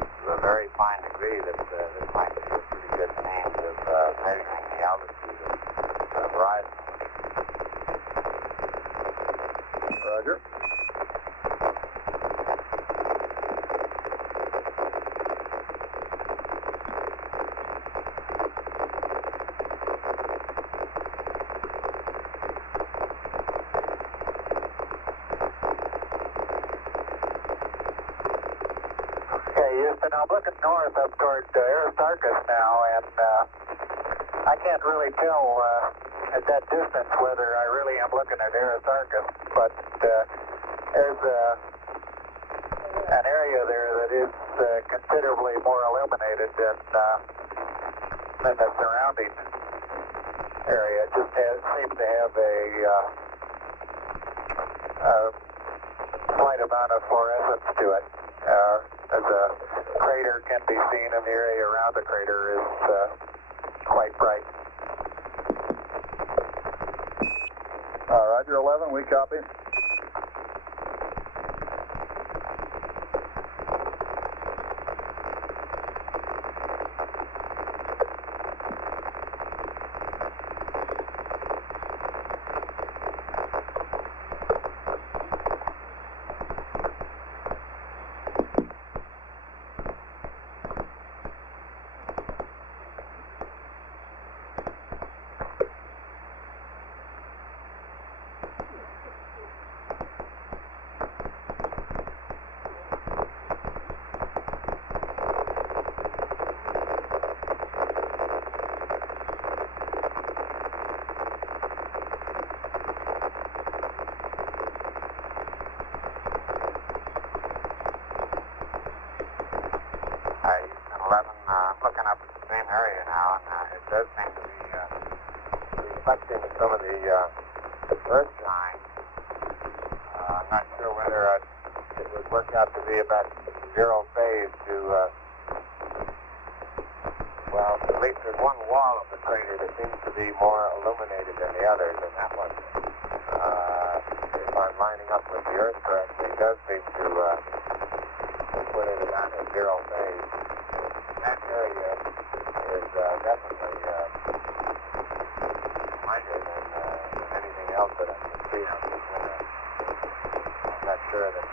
to a very fine degree, that this might be a pretty good means of measuring the altitude of the horizon. Roger. Houston, I'm looking north up toward Aristarchus now, and I can't really tell at that distance whether I really am looking at Aristarchus, but there's an area there that is considerably more illuminated than the surrounding area. It just seems to have a slight amount of fluorescence to it. As a crater can be seen, and the area around the crater is quite bright. Roger 11, we copy. Looking up at the same area now, and it does seem to be reflecting some of the earth shine. I'm not sure whether it would work out to be about zero phase to, well, at least there's one wall of the crater that seems to be more illuminated than the others, and that one, if I'm lining up with the earth correctly, does seem to put it about at zero phase. That area is definitely lighter than anything else that I can see on this window. I'm not sure that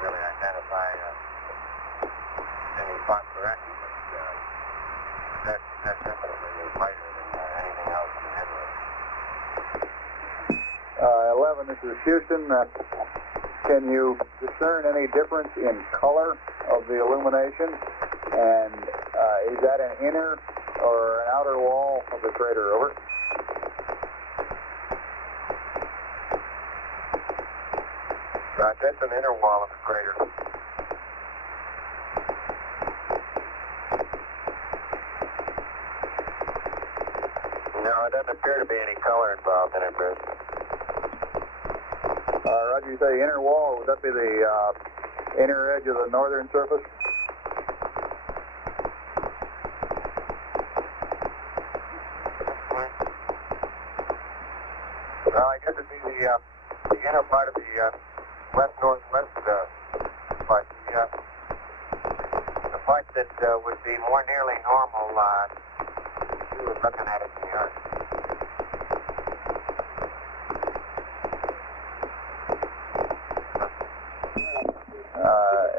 really identify any phosphorescence, but that definitely is lighter than anything else in the nebula. 11, this is Houston. Can you discern any difference in color of the illumination? And is that an inner or an outer wall of the crater? Over. Right, that's an inner wall of the crater. No, it doesn't appear to be any color involved in it, Bruce. Roger, you say inner wall. Would that be the inner edge of the northern surface? Well, I guess it'd be the inner part of the west-northwest part. The part that would be more nearly normal if you were looking at it from the Earth.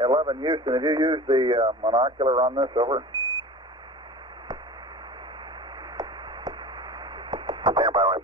11, Houston, have you used the monocular on this? Over. Stand by, one.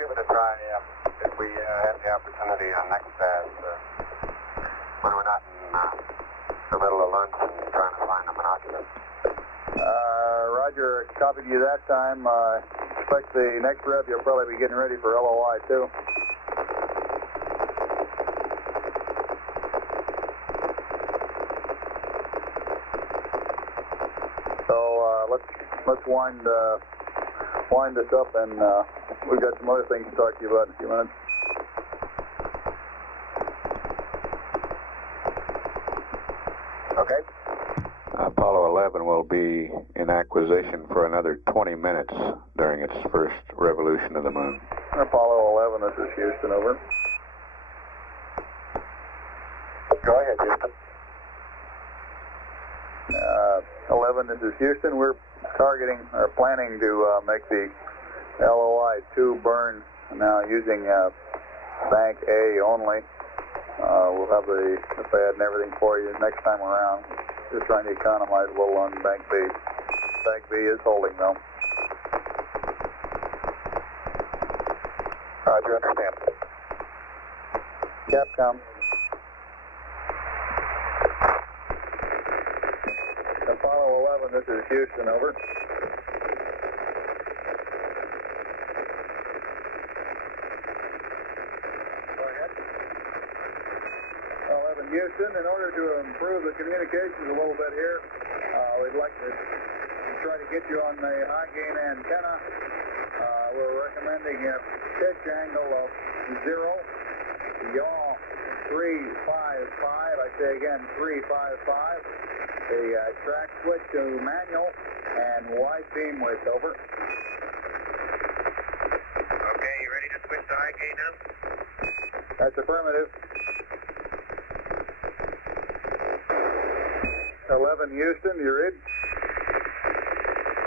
give it a try if we have the opportunity on next pass when we're not in the middle of lunch and trying to find the binoculars. Roger, copied you that time. Expect the next rev you'll probably be getting ready for LOI-2. So let's wind this up, and we've got some other things to talk to you about in a few minutes. Okay. Apollo 11 will be in acquisition for another 20 minutes during its first revolution of the moon. Apollo 11, this is Houston, over. Go ahead, Houston. 11, this is Houston. We're targeting or planning to make the LOI-2 burn now using Bank A only. We'll have the pad and everything for you next time around. Just trying to economize a little on Bank B. Bank B is holding though. Roger, understand. Capcom. Apollo 11, this is Houston, over. Go ahead. 11 Houston, in order to improve the communications a little bit here, we'd like to try to get you on the high gain antenna. We're recommending a pitch angle of 0, yaw 355, I say again 355. The track switch to manual and wide beam width, over. Okay, you ready to switch to high gain now? That's affirmative. 11 Houston, you're in.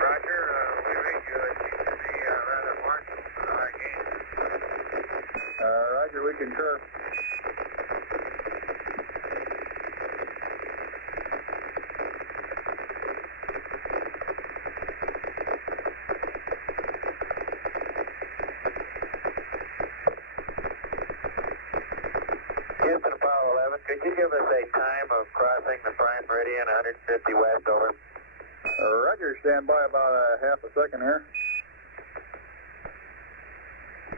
Roger, we read you. It seems to be rather marked for the high gain. Roger, we concur. Houston, Apollo 11, could you give us a time of crossing the prime meridian 150 west, over? Roger, stand by about a half a second here.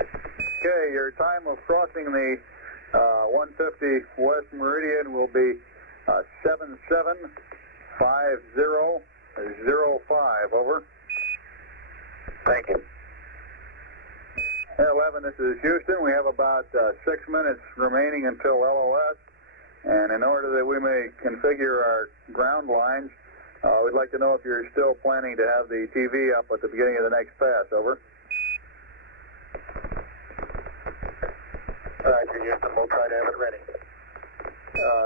Okay, your time of crossing the 150 west meridian will be 775005, over. Thank you. 11, this is Houston. We have about 6 minutes remaining until LOS, and in order that we may configure our ground lines, we'd like to know if you're still planning to have the TV up at the beginning of the next pass, over. Roger, Houston, we'll try to have it ready.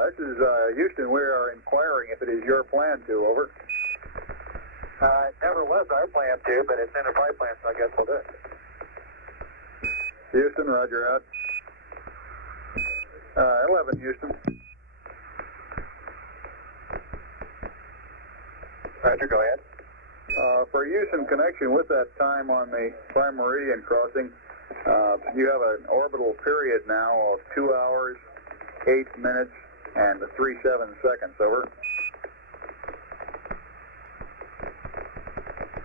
This is Houston. We are inquiring if it is your plan to, over. It never was our plan to, but it's in a flight plan, so I guess we'll do it. Houston, roger out. 11 Houston. Roger, go ahead. For use in connection with that time on the prime meridian crossing, you have an orbital period now of 2 hours, 8 minutes, and 37 seconds, over.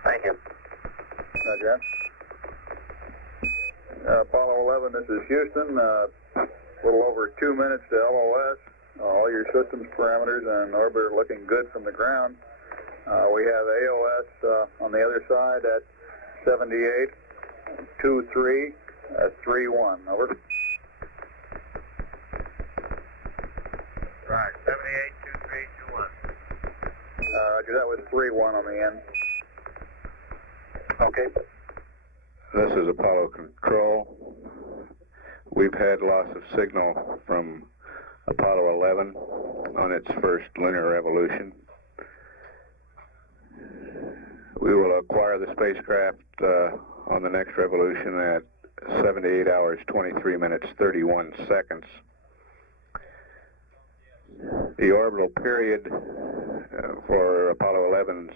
Thank you. Roger. Apollo 11, this is Houston. A little over 2 minutes to LOS. All your systems parameters and orbit are looking good from the ground. We have AOS on the other side at 78.23.31, over. Right, 78.23.21. Roger, that was 3-1 on the end. Okay. This is Apollo Control. We've had loss of signal from Apollo 11 on its first lunar revolution. We will acquire the spacecraft on the next revolution at 78 hours, 23 minutes, 31 seconds. The orbital period for Apollo 11's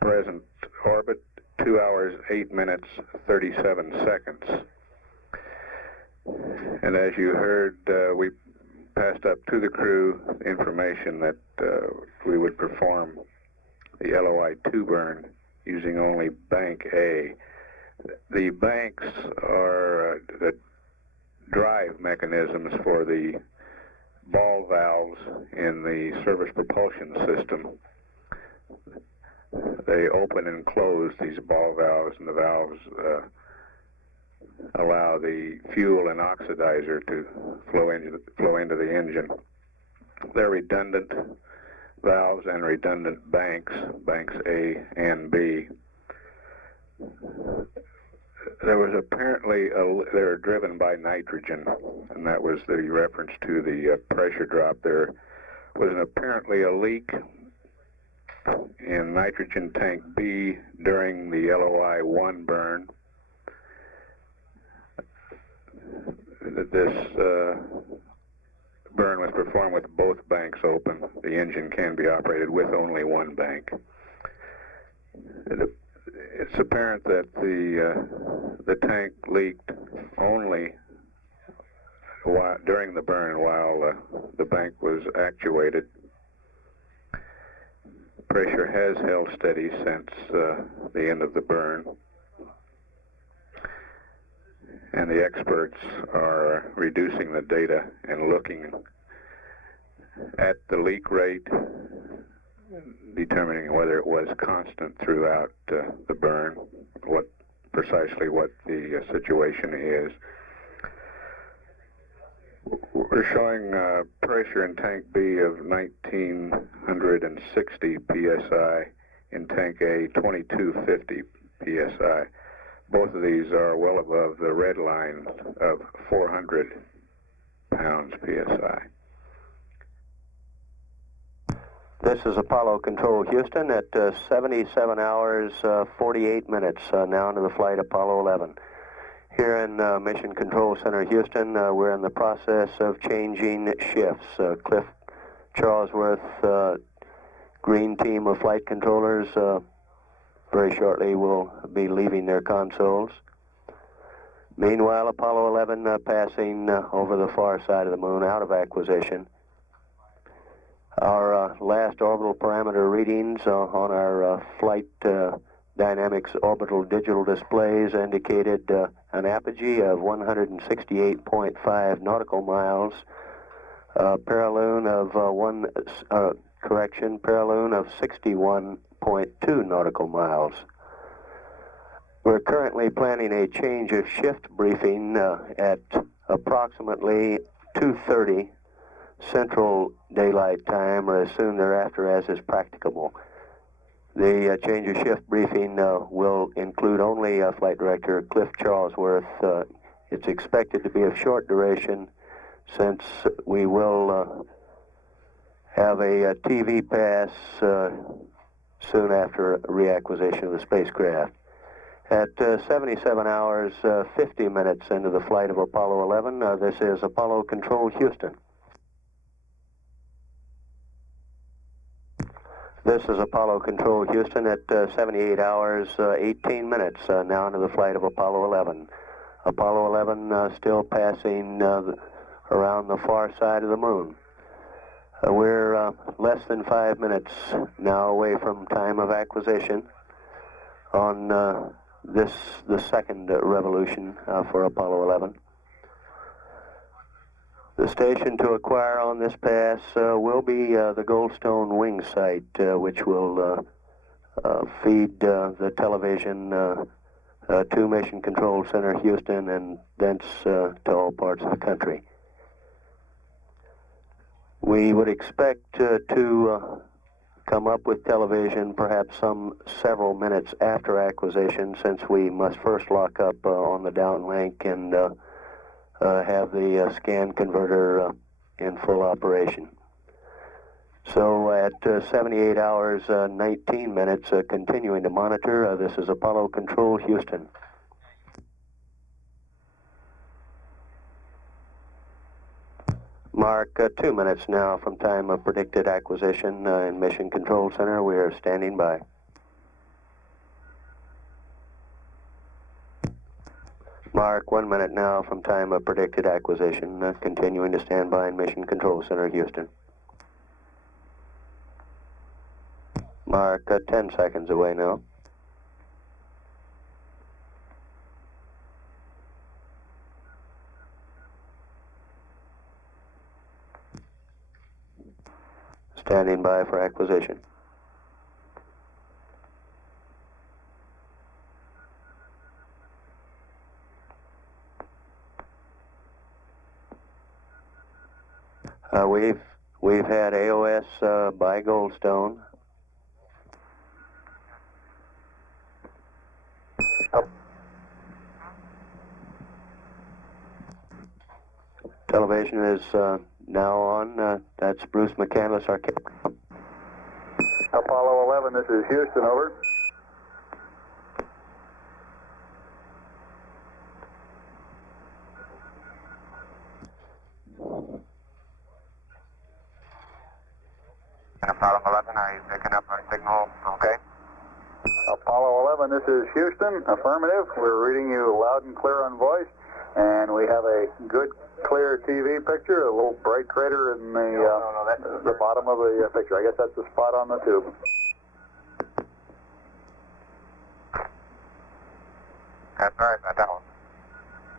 present orbit, 2 hours, 8 minutes, 37 seconds. And as you heard, we passed up to the crew information that we would perform the LOI-2 burn using only bank A. The banks are the drive mechanisms for the ball valves in the service propulsion system. They open and close these ball valves, and the valves allow the fuel and oxidizer to flow into the engine. They're redundant valves and redundant banks, banks A and B. There was apparently they're driven by nitrogen, and that was the reference to the pressure drop. There was apparently a leak in nitrogen tank B during the LOI-1 burn. This burn was performed with both banks open. The engine can be operated with only one bank. It's apparent that the tank leaked only during the burn while the bank was actuated. Pressure has held steady since the end of the burn, and the experts are reducing the data and looking at the leak rate, determining whether it was constant throughout the burn, precisely what the situation is. We're showing pressure in tank B of 1960 psi, in tank A 2250 psi. Both of these are well above the red line of 400 pounds psi. This is Apollo Control Houston at 77 hours 48 minutes now into the flight Apollo 11. Here in Mission Control Center Houston, we're in the process of changing shifts. Cliff Charlesworth, green team of flight controllers, very shortly will be leaving their consoles. Meanwhile, Apollo 11 passing over the far side of the moon out of acquisition. Our last orbital parameter readings on our flight dynamics orbital digital displays indicated an apogee of 168.5 nautical miles, paraloon of paraloon of 61.2 nautical miles. We're currently planning a change of shift briefing at approximately 2:30 Central Daylight Time, or as soon thereafter as is practicable. The change of shift briefing will include only Flight Director Cliff Charlesworth. It's expected to be of short duration, since we will have a TV pass soon after reacquisition of the spacecraft. At 77 hours 50 minutes into the flight of Apollo 11, this is Apollo Control Houston. This is Apollo Control Houston at 78 hours 18 minutes now into the flight of Apollo 11. Apollo 11 still passing around the far side of the moon. We're less than 5 minutes now away from time of acquisition on the second revolution for Apollo 11. The station to acquire on this pass will be the Goldstone Wing site, which will feed the television to Mission Control Center Houston and thence to all parts of the country. We would expect to come up with television perhaps several minutes after acquisition, since we must first lock up on the downlink and have the scan converter in full operation. So at 78 hours 19 minutes, continuing to monitor, this is Apollo Control Houston. Mark 2 minutes now from time of predicted acquisition in Mission Control Center. We are standing by. Mark, 1 minute now from time of predicted acquisition. Continuing to stand by in Mission Control Center, Houston. Mark, 10 seconds away now. Standing by for acquisition. We've had AOS by Goldstone. Television is now on. That's Bruce McCandless, our captain. Apollo 11, this is Houston, over. Apollo 11, are you picking up our signal? Okay. Apollo 11, this is Houston, affirmative. We're reading you loud and clear on voice, and we have a good, clear TV picture, a little bright crater in the bottom of the picture. I guess that's the spot on the tube. That's all right, about that one.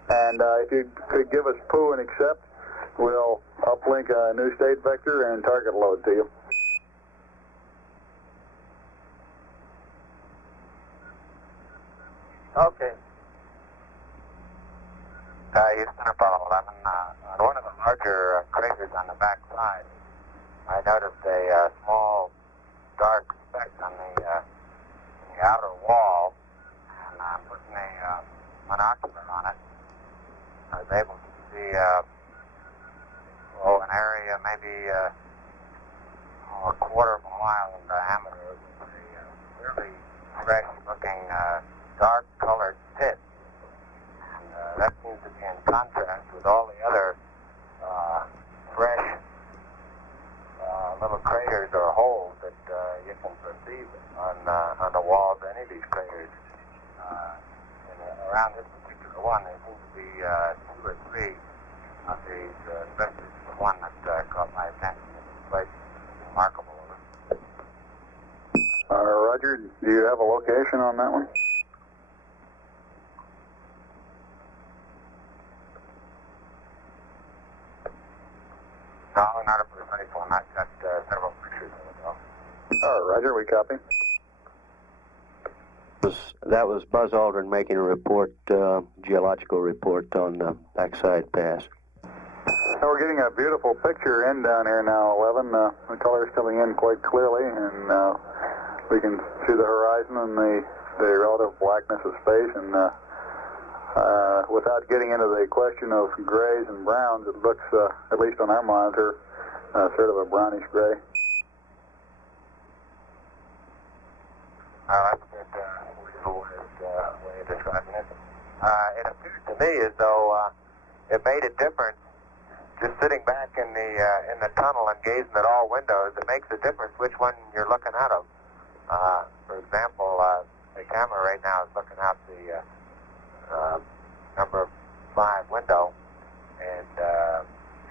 And if you could give us poo and accept, we'll uplink a new state vector and target load to you. Okay. Houston, Apollo 11. On one of the larger craters on the back side, I noticed a small dark speck on the outer wall, and I'm putting a monocular on it. I was able to see an area maybe a quarter of a mile in diameter with a really fresh-looking dark-colored pit. And that seems to be in contrast with all the other fresh little craters or holes that you can perceive on the walls of any of these craters. Around this particular one, there seems to be 2 or 3 of these, especially the one that caught my attention. This place is remarkable. Roger, do you have a location on that one? No, not a precise one. I've got several pictures of it, though. All right, Roger, we copy. That was Buzz Aldrin making a report, geological report on the backside pass. So we're getting a beautiful picture in down here now, 11. The color's coming in quite clearly, and we can see the horizon and the relative blackness of space. And without getting into the question of grays and browns, it looks, at least on our monitor, sort of a brownish gray. That's a good way of describing it. It appears to me as though it made a difference just sitting back in the tunnel and gazing at all windows. It makes a difference which one you're looking out of. For example, the camera right now is looking out the number 5 window, and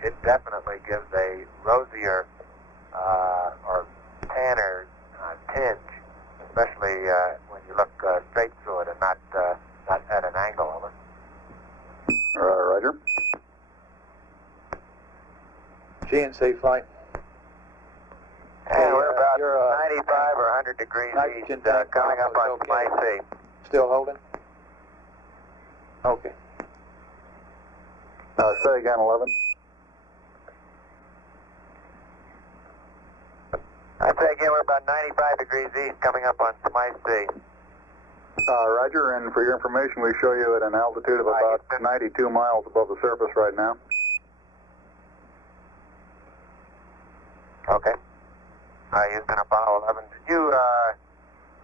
it definitely gives a rosier or tanner tinge, especially when you look straight through it and not at an angle of it. Roger. GNC flight. And we're about 95 or 100 degrees nitrogen east, tank coming up on okay. my sea. Still holding? Okay. Say again, 11. I'd say again we're about 95 degrees east, coming up on my sea. Roger, and for your information, we show you at an altitude of about 92 miles above the surface right now. Okay. Houston, Apollo 11. Did you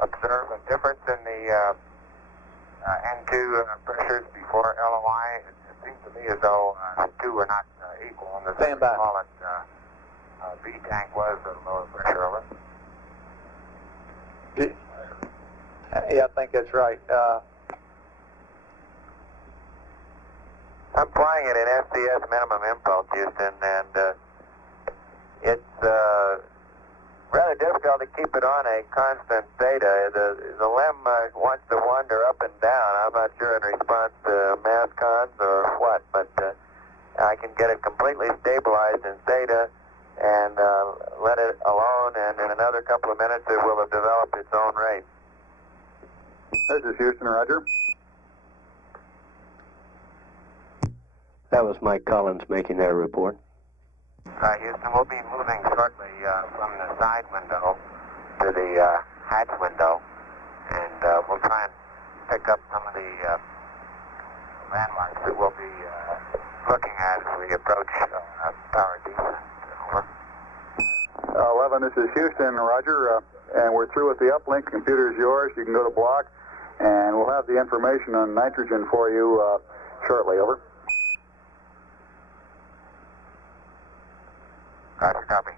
observe a difference in the N2 pressures before LOI? It seems to me as though the two were not equal, and the smallest B tank was at a lower pressure over. Yeah, I think that's right. I'm flying it in SCS minimum impulse, Houston, and it's rather difficult to keep it on a constant theta. The LEM wants to wander up and down. I'm not sure in response to mass cons or what, but I can get it completely stabilized in theta and let it alone, and in another couple of minutes it will have developed its own rate. This is Houston, roger. That was Mike Collins making their report. Houston, we'll be moving shortly from the side window to the hatch window, and we'll try and pick up some of the landmarks that we'll be looking at as we approach power descent. Over. 11, this is Houston, roger, and we're through with the uplink. Computer is yours. You can go to block, and we'll have the information on nitrogen for you shortly. Over. Roger, copy.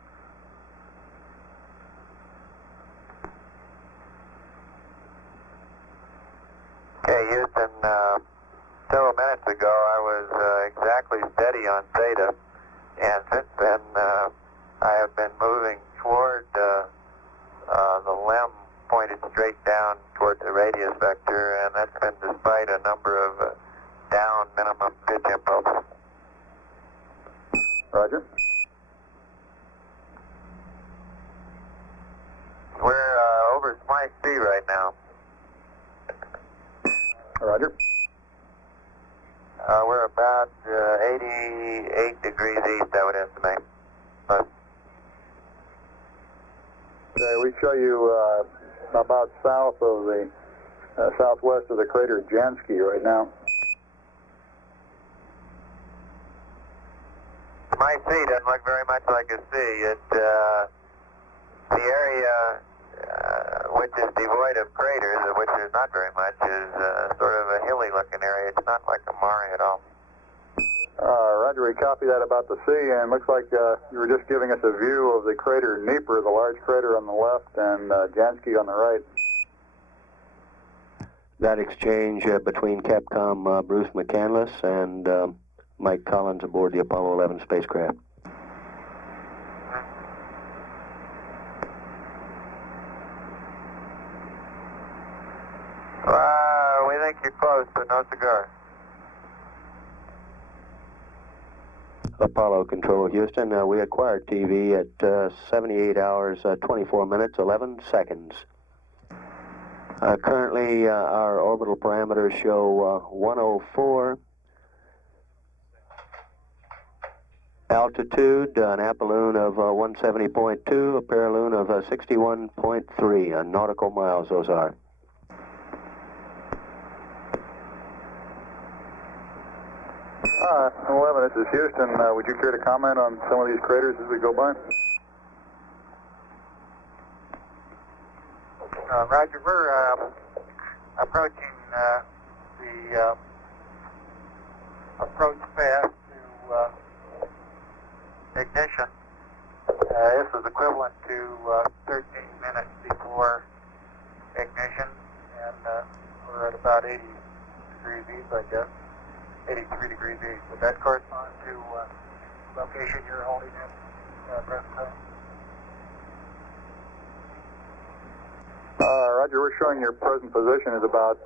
Okay, Houston, several minutes ago I was exactly steady on theta, and since then I have been moving toward the LEM pointed straight down toward the radius vector, and that's been despite a number of down minimum pitch impulses. Roger. We're over Smythe C right now. Roger. We're about 88 degrees east, I would estimate. But We show you about south of the southwest of the crater Jansky right now. Smythe C doesn't look very much like a C. The area which is devoid of craters, of which there's not very much, is sort of a hilly-looking area. It's not like a mare at all. Roger, we copy that about the C, and looks like you were just giving us a view of the crater Nieper, the large crater on the left, and Jansky on the right. That exchange between Capcom Bruce McCandless and Mike Collins aboard the Apollo 11 spacecraft. We think you're close, but no cigar. Apollo Control, Houston. We acquired TV at 78 hours, 24 minutes, 11 seconds. Currently, our orbital parameters show 104. Altitude, an apoloon of 170.2, a paraloon of 61.3 nautical miles, those are. Uh, 11, this is Houston. Would you care to comment on some of these craters as we go by? Roger, we're approaching the approach path to ignition. This is equivalent to 13 minutes before ignition, and we're at about 80 degrees east, I guess. 83 degrees east. Would that correspond to location you're holding in present time? Roger, we're showing your present position is about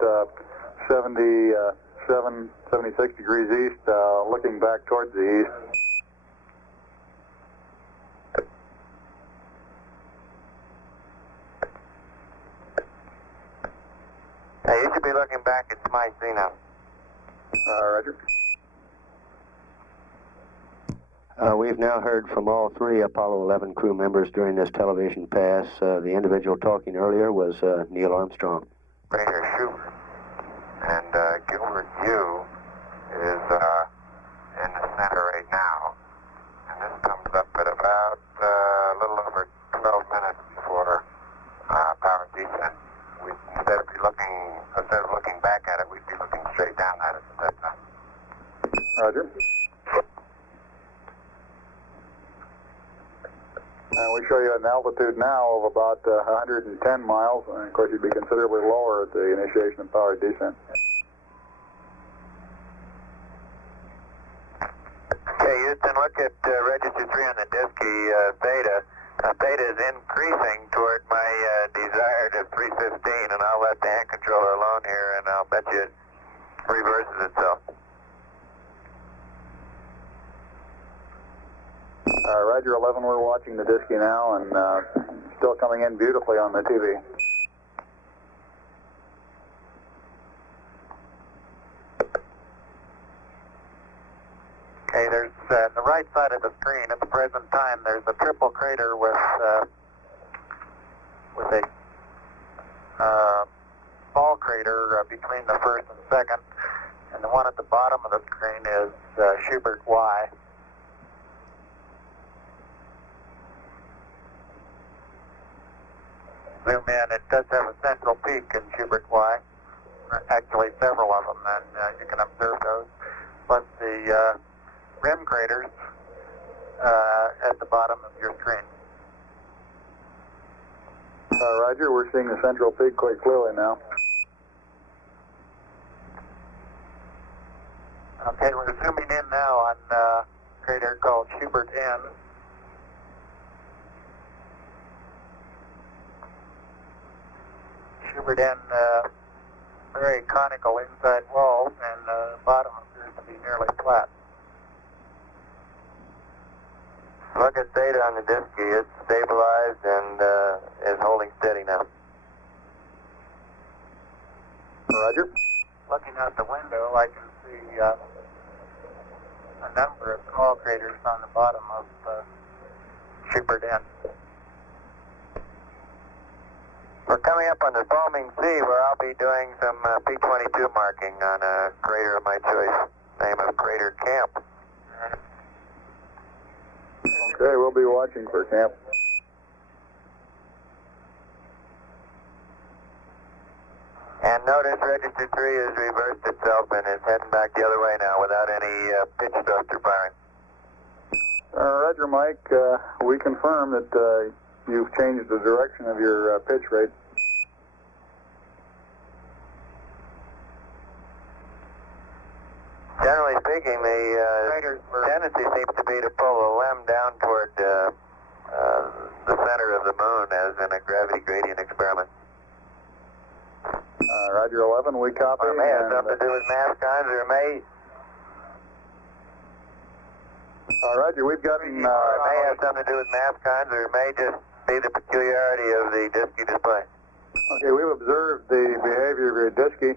77, 76 degrees east, looking back towards the east. You should be looking back at Smythe C now. Roger. We've now heard from all three Apollo 11 crew members during this television pass. The individual talking earlier was Neil Armstrong. Right here, Schubert. And Gilbert U is in the center right now. And this comes up at about a little over 12 minutes before power descent. Instead of looking back at it, we'd be looking straight down at it at that time. Roger. We show you an altitude now of about 110 miles, and of course you'd be considerably lower at the initiation of power descent. look at register 3 on the Disky beta. Beta is increasing toward my desired of 315, and I'll let the hand controller alone here, and I'll bet you it reverses itself. Roger 11, we're watching the Disky now, and still coming in beautifully on the TV. Okay, there's the right side of the screen at the present time, there's a triple crater with a small crater between the first and second, and the one at the bottom of the screen is Schubert Y. Zoom in, it does have a central peak in Schubert Y, actually several of them, and you can observe those, plus the rim craters at the bottom of your screen. Roger, we're seeing the central peak quite clearly now. Okay, we're zooming in now on a crater called Schubert N. Schubert N, very conical inside wall, and the bottom appears to be nearly flat. Look at data on the Disky. It's stabilized and is holding steady now. Roger. Looking out the window, I can see a number of small craters on the bottom of Schubert N. We're coming up on the foaming sea, where I'll be doing some P-22 marking on a crater of my choice, name of Crater Camp. Okay, we'll be watching for camp. And notice register 3 has reversed itself and is heading back the other way now without any pitch thruster firing. Roger, Mike. We confirm that you've changed the direction of your pitch rate. Generally speaking, the tendency seems to be to pull the LEM down toward the center of the moon, as in a gravity gradient experiment. Roger 11, we copy. It may have something to do with mass kinds, or it may... Roger, we've gotten... it may have something to do with mass kinds, or it may just be the peculiarity of the Disky display. Okay, we've observed the behavior of your Disky,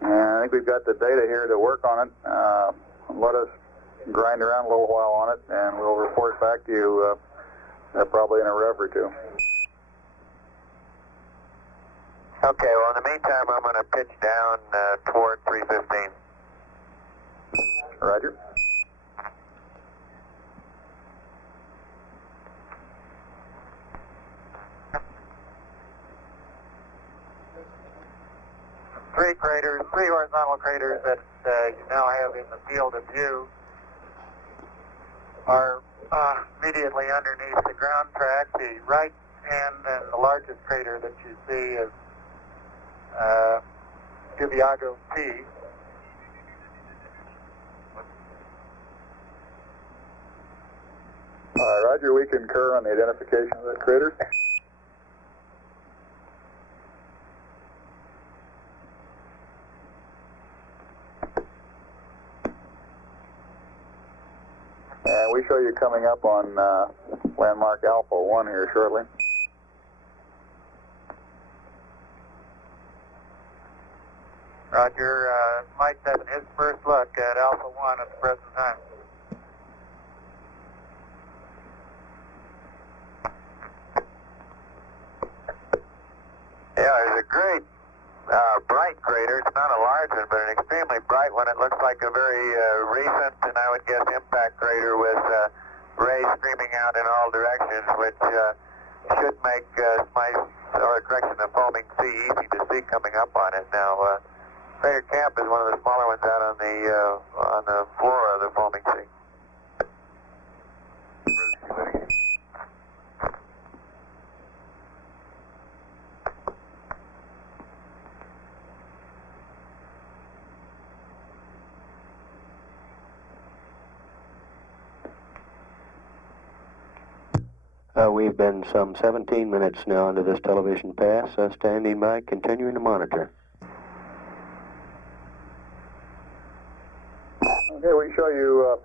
and I think we've got the data here to work on it. Let us grind around a little while on it, and we'll report back to you probably in a rev or two. Okay, well, in the meantime, I'm going to pitch down toward 315. Roger. Three horizontal craters that you now have in the field of view are immediately underneath the ground track. The right hand and the largest crater that you see is Cuviago P. Roger, we concur on the identification of that crater. And we show you coming up on landmark Alpha 1 here shortly. Roger, Mike's having his first look at Alpha 1 at the present time. Yeah, there's a great bright crater. It's not a large one, but an extremely bright one. It looks like a very recent, and I would guess, impact crater with rays streaming out in all directions, which should make the foaming sea easy to see coming up on it. Now, Crater Camp is one of the smaller ones out on the floor of the foaming sea. We've been some 17 minutes now into this television pass, standing by, continuing to monitor. Okay, we show you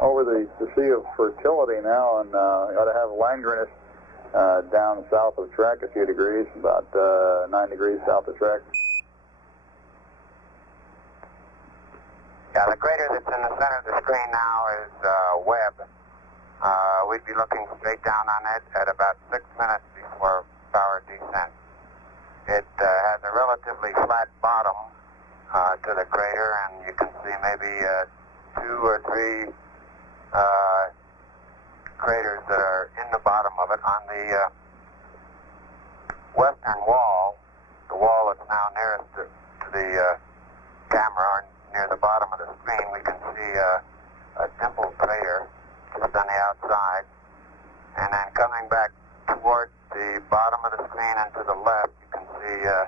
over the Sea of Fertility now, and you ought to have Langrenus down south of track a few degrees, about 9 degrees south of track. Yeah, the crater that's in the center of the screen now is Webb. We'd be looking straight down on it at about 6 minutes before power descent. It has a relatively flat bottom to the crater, and you can see maybe 2 or 3 craters that are in the bottom of it. On the western wall, the wall that's now nearest to the camera, or near the bottom of the screen, we can see a dimpled crater just on the outside. And then coming back towards the bottom of the screen and to the left, you can see a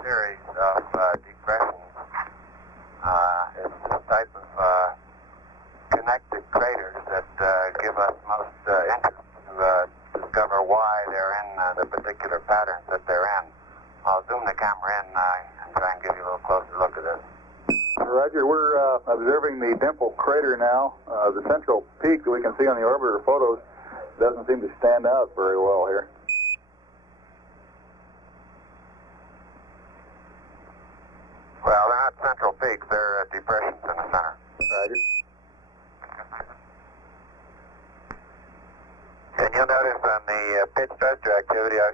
series of depressions. It's the type of connected craters that give us most interest to discover why they're in the particular patterns that they're in. I'll zoom the camera in and try and give you a little closer look at this. Roger, we're observing the dimpled crater now. The central peak that we can see on the orbiter photos doesn't seem to stand out very well here. Well, they're not central peaks, they're depressions in the center. Roger. And you'll notice on the pitch vector activity, I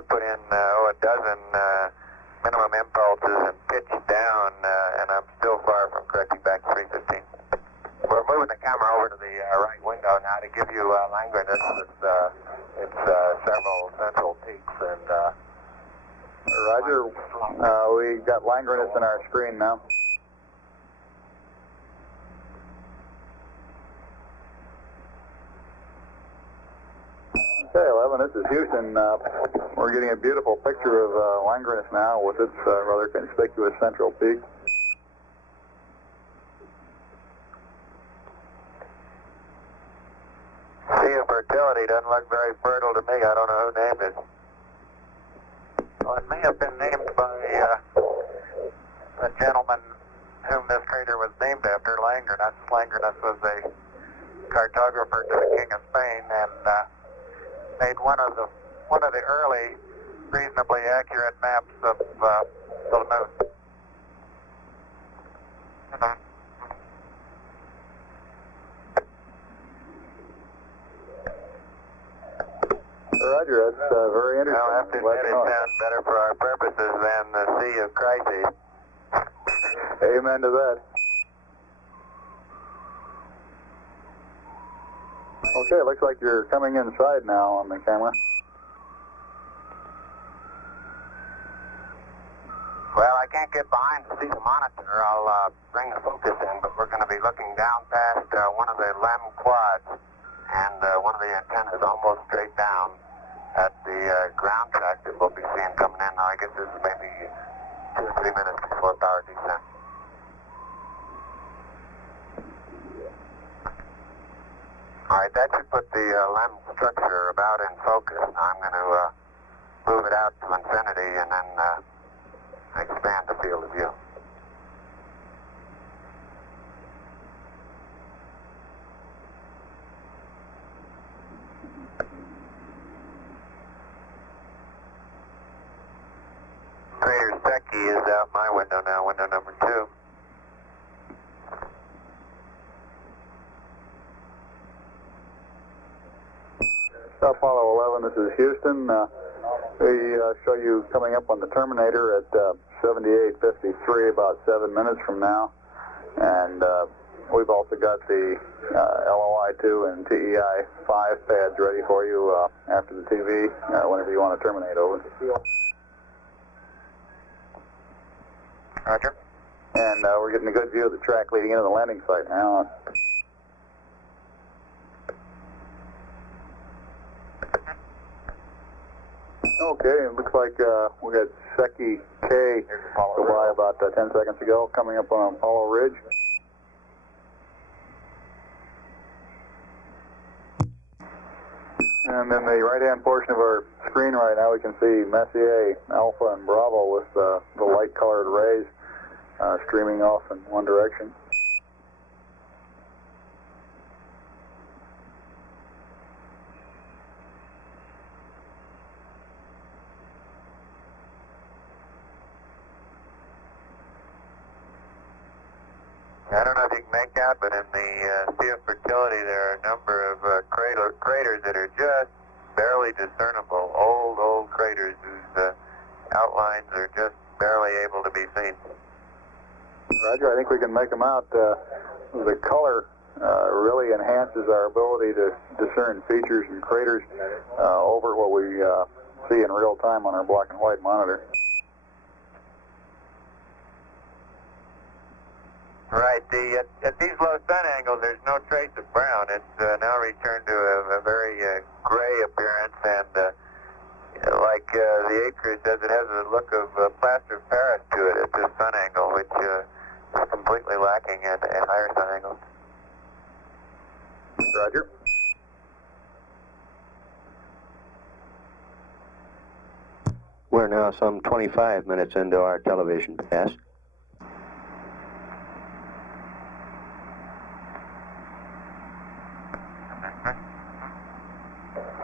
put in a dozen minimum impulses and pitch down, and I'm still far from correcting back 315. We're moving the camera over to the right window now to give you Langrenus. It's several central peaks, and Roger, we got Langrenus in our screen now. Okay, 11, this is Houston. We're getting a beautiful picture of Langrenus now with its rather conspicuous central peak. Sea of Fertility doesn't look very fertile to me. I don't know who named it. well, it may have been named by the gentleman whom this crater was named after, Langrenus. Langrenus was a cartographer to the King of Spain, and made one of the early reasonably accurate maps of the moon. Roger, that's very interesting. I'll have to admit it sounds better for our purposes than the Sea of Crises. Amen to that. Okay, it looks like you're coming inside now on the camera. Well, I can't get behind to see the monitor. I'll bring the focus in, but we're going to be looking down past one of the LEM quads, and one of the antennas almost straight down at the ground track that we'll be seeing coming in. Now, I guess this is maybe 2 or 3 minutes before power descent. All right, that should put the LEM structure about in focus. I'm going to move it out to infinity and then expand the field of view. Crater Secchi is out my window now, window number 2. Apollo 11, this is Houston. We show you coming up on the terminator at 78:53, about 7 minutes from now. And we've also got the LOI-2 and TEI-5 pads ready for you after the TV, whenever you want to terminate over. Roger. And we're getting a good view of the track leading into the landing site now. Okay, it looks like we got Secchi K go by about 10 seconds ago, coming up on Apollo Ridge. And in the right-hand portion of our screen right now, we can see Messier, Alpha, and Bravo with the light-colored rays streaming off in one direction. I don't know if you can make out, but in the Sea of Fertility there are a number of craters that are just barely discernible, old craters whose outlines are just barely able to be seen. Roger, I think we can make them out. The color really enhances our ability to discern features and craters over what we see in real time on our black and white monitor. Right. At these low sun angles, there's no trace of brown. It's now returned to a very gray appearance, and like the acre says, it has a look of plaster of Paris to it at this sun angle, which is completely lacking at higher sun angles. Roger. We're now some 25 minutes into our television pass.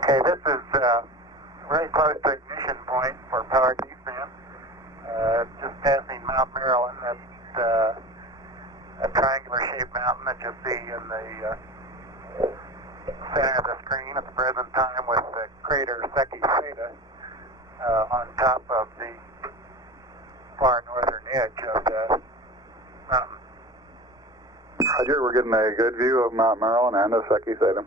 Okay, this is very close to ignition point for power descent. Just passing Mount Maryland. That's a triangular-shaped mountain that you see in the center of the screen at the present time, with the crater Secchi Theta on top of the far northern edge of the mountain. Roger, we're getting a good view of Mount Maryland and of Secchi Theta.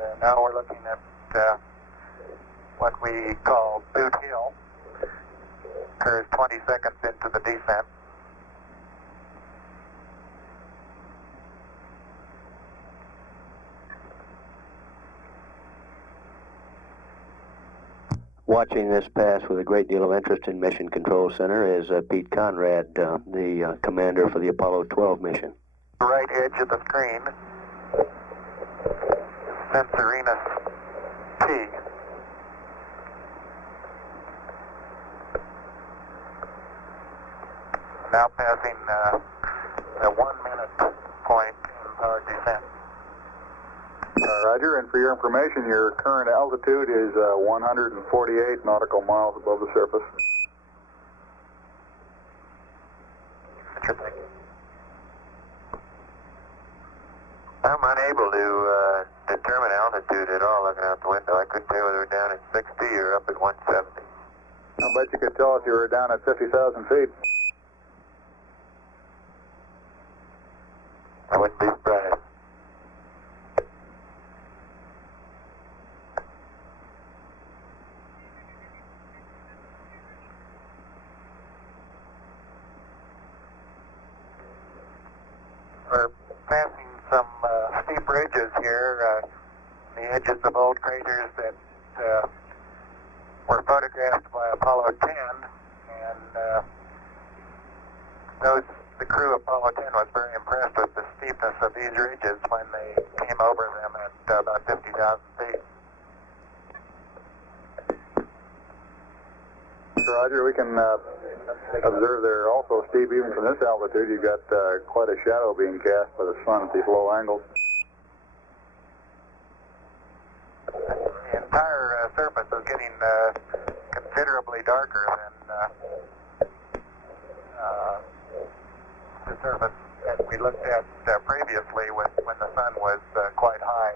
And now we're looking at what we call Boot Hill. Occurs 20 seconds into the descent. Watching this pass with a great deal of interest in Mission Control Center is Pete Conrad, the commander for the Apollo 12 mission. The right edge of the screen, Insertion T. Now passing the 1 minute point in power descent. Roger, and for your information, your current altitude is 148 nautical miles above the surface. I'm unable to determine altitude at all looking out the window. I couldn't tell whether we're down at 60 or up at 170. I bet you could tell if you were down at 50,000 feet. I wouldn't be surprised. We're passing some steep ridges here, the edges of old craters that were photographed by Apollo 10, and the crew of Apollo 10 was very impressed with the steepness of these ridges when they came over them at about 50,000 feet. Roger, we can observe they're also steep even from this altitude. You've got quite a shadow being cast by the sun at these low angles. The entire surface is getting considerably darker than the surface that we looked at previously when the sun was quite high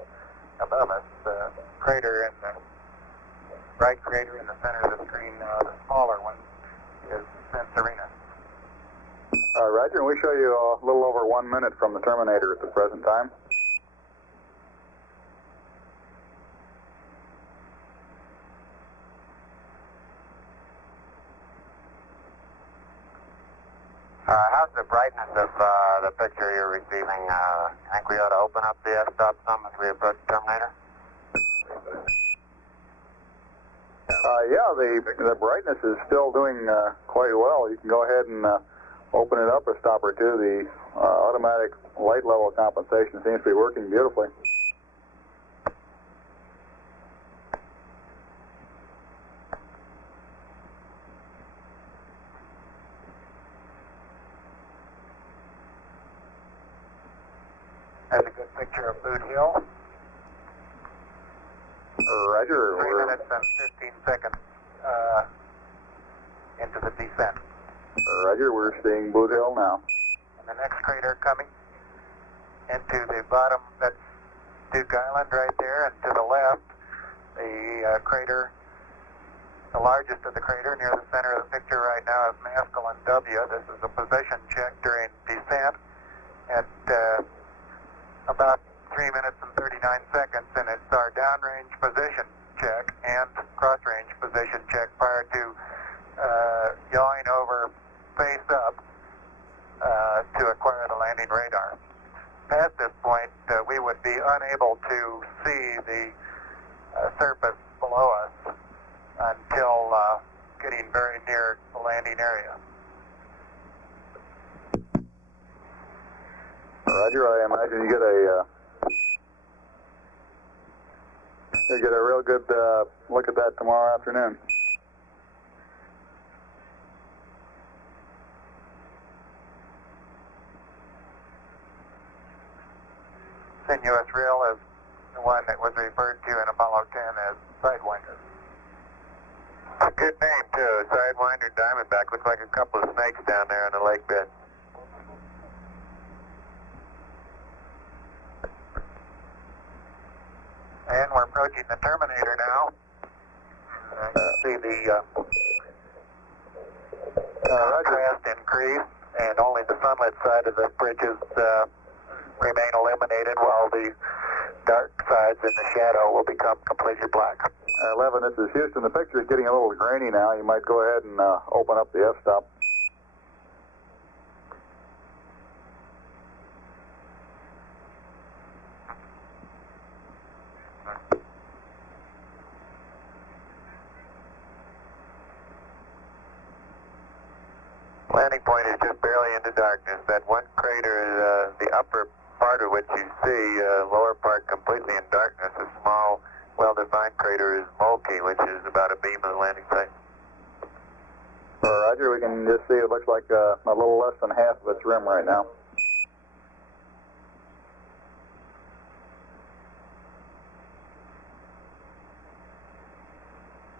above us. The crater in the right crater in the center of the screen, the smaller one, is Insertion. Roger, and we show you a little over 1 minute from the terminator at the present time. How's the brightness of the picture you're receiving? I think we ought to open up the f-stop some as we approach the terminator. Yeah, the brightness is still doing quite well. You can go ahead and open it up a stop or two. The automatic light level compensation seems to be working beautifully. That's a good picture of Boot Hill. Roger. 3 minutes and 15 seconds into the descent. Roger, we're seeing Boot Hill now. And the next crater coming into the bottom, that's Duke Island right there, and to the left, the crater, the largest of the crater near the center of the picture right now is Maskell and W. This is a position check during descent at about 3 minutes and 39 seconds, and it's our downrange position check and cross-range position check prior to yawing over face up to acquire the landing radar. Past this point, we would be unable to see the surface below us until getting very near the landing area. Roger, I imagine you get a real good look at that tomorrow afternoon. Sinuous rill is the one that was referred to in Apollo 10 as Sidewinder. It's a good name too, Sidewinder, Diamondback. Looks like a couple of snakes down there in the lake bed. And we're approaching the terminator now. You can see the contrast increase, and only the sunlit side of the bridges remain illuminated, while the dark sides in the shadow will become completely black. 11, this is Houston. The picture is getting a little grainy now. You might go ahead and open up the f-stop. Landing point is just barely into darkness. That one crater is the upper part of which you see, lower part completely in darkness. A small, well-defined crater is Mulkey, which is about a beam of the landing site. Roger, we can just see it looks like a little less than half of its rim right now.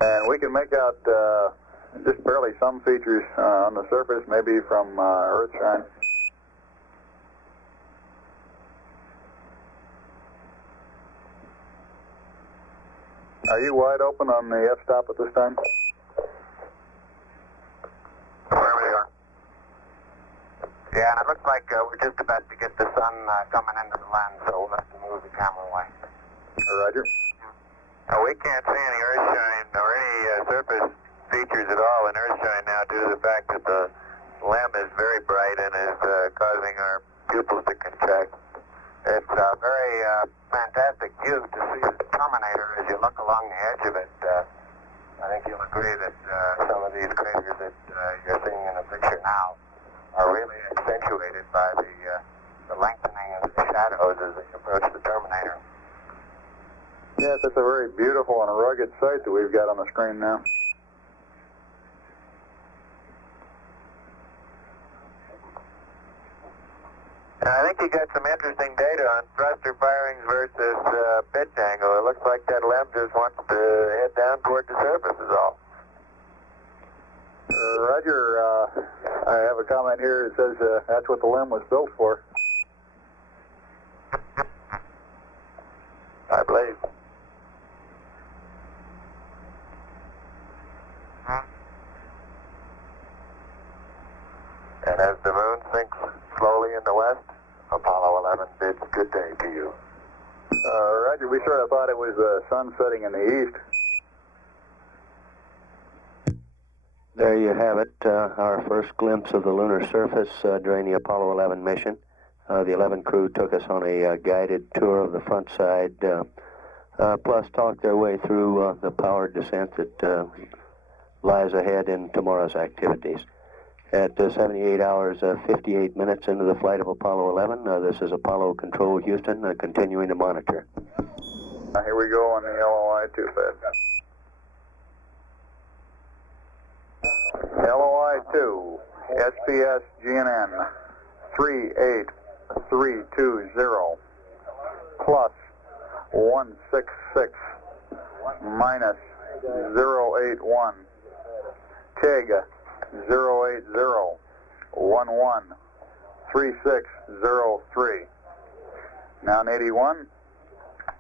And we can make out just barely some features on the surface, maybe from Earthshine. Are you wide open on the f-stop at this time? Where we are. Yeah, and it looks like we're just about to get the sun coming into the lens, so we'll have to move the camera away. Roger. We can't see any Earthshine or any surface features at all in Earthshine now due to the fact that the limb is very bright and is causing our pupils to contract. It's a very fantastic view to see the terminator as you look along the edge of it. I think you'll agree that some of these craters that you're seeing in the picture now are really accentuated by the lengthening of the shadows as they approach the terminator. Yes, it's a very beautiful and rugged sight that we've got on the screen now. I think you got some interesting data on thruster firings versus pitch angle. It looks like that limb just wants to head down toward the surface is all. Roger, I have a comment here that says that's what the limb was built for. I believe. And as the moon sinks slowly in the west, Apollo 11 bids good day to you. Roger, we sort of thought it was the sun setting in the east. There you have it, our first glimpse of the lunar surface during the Apollo 11 mission. The 11 crew took us on a guided tour of the front side plus talk their way through the power descent that lies ahead in tomorrow's activities. At 78 hours, 58 minutes into the flight of Apollo 11, this is Apollo Control Houston, continuing to monitor. Here we go on the LOI-2 pad. LOI-2, SPS GNN 38320 plus 166 minus 081 TIG 080 11 3603 981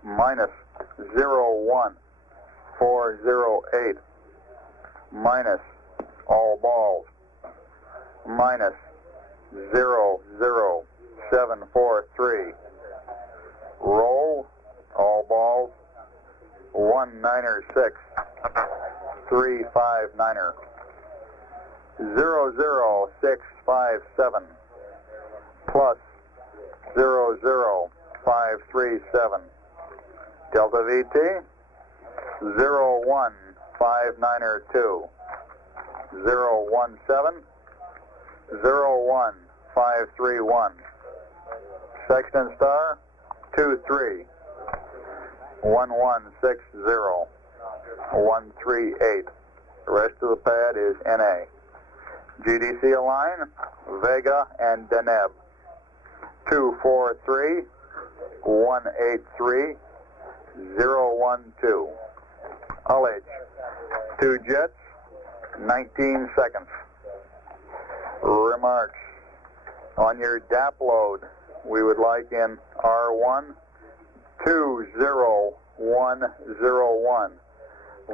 minus 01408 minus all balls minus 00743 roll all balls 196 359er 00657 plus 00537 Delta VT 01592 017 01531 Sexton Star 23 1160 138 The rest of the pad is NA. GDC align, Vega and Deneb. 243 183 012 Ullage. 2 jets, 19 seconds. Remarks. On your DAP load, we would like in R1 20101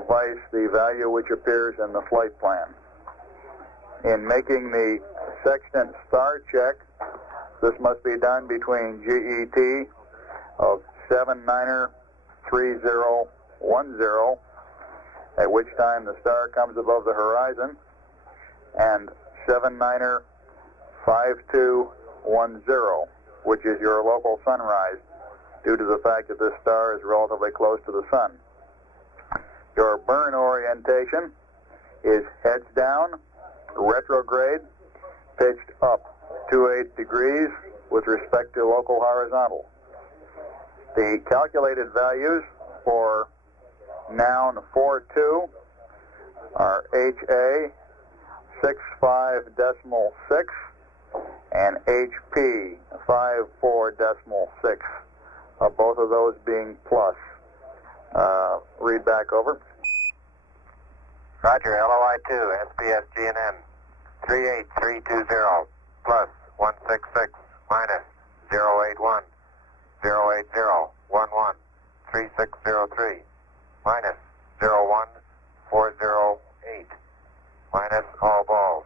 vice the value which appears in the flight plan. In making the sextant star check, this must be done between GET of 79er 3010, at which time the star comes above the horizon, and 79er 5210, which is your local sunrise, due to the fact that this star is relatively close to the sun. Your burn orientation is heads down, retrograde, pitched up 28 degrees with respect to local horizontal. The calculated values for noun 42 are HA 65.6 and HP 54.6, both of those being plus. Read back over. Roger, LOI-2, SPS GNN 38320 plus 166 minus 081 080 11 3603 minus 01408 minus all balls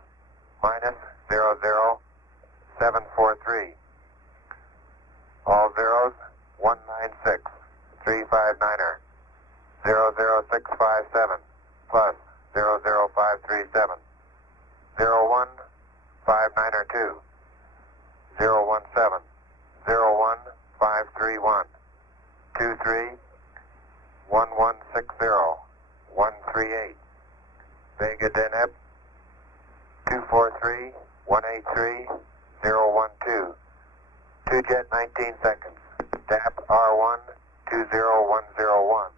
minus 00743 all zeros 196 359er 00657 plus 00537 01592 017 01531 23 1160 138 Vega Deneb 243 183 012 2 jet 19 seconds DAP R1 20101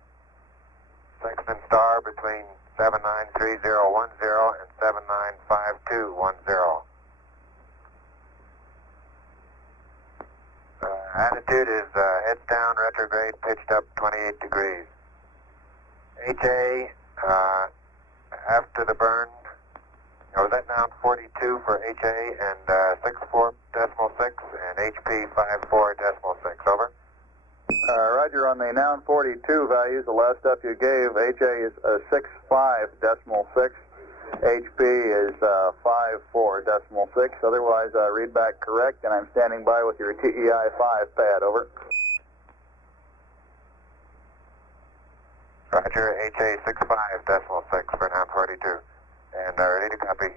Sexton Star between 793010 and 795210. Attitude is heads down, retrograde, pitched up 28 degrees. HA, after the burn, was that noun 42 for HA and 64.6 and HP 54.6, over? Roger, on the noun 42 values, the last stuff you gave, HA is 65.6, HP is 54.6, otherwise read back correct, and I'm standing by with your TEI 5 pad, over. Roger, HA 65.6 for noun 42, and ready to copy.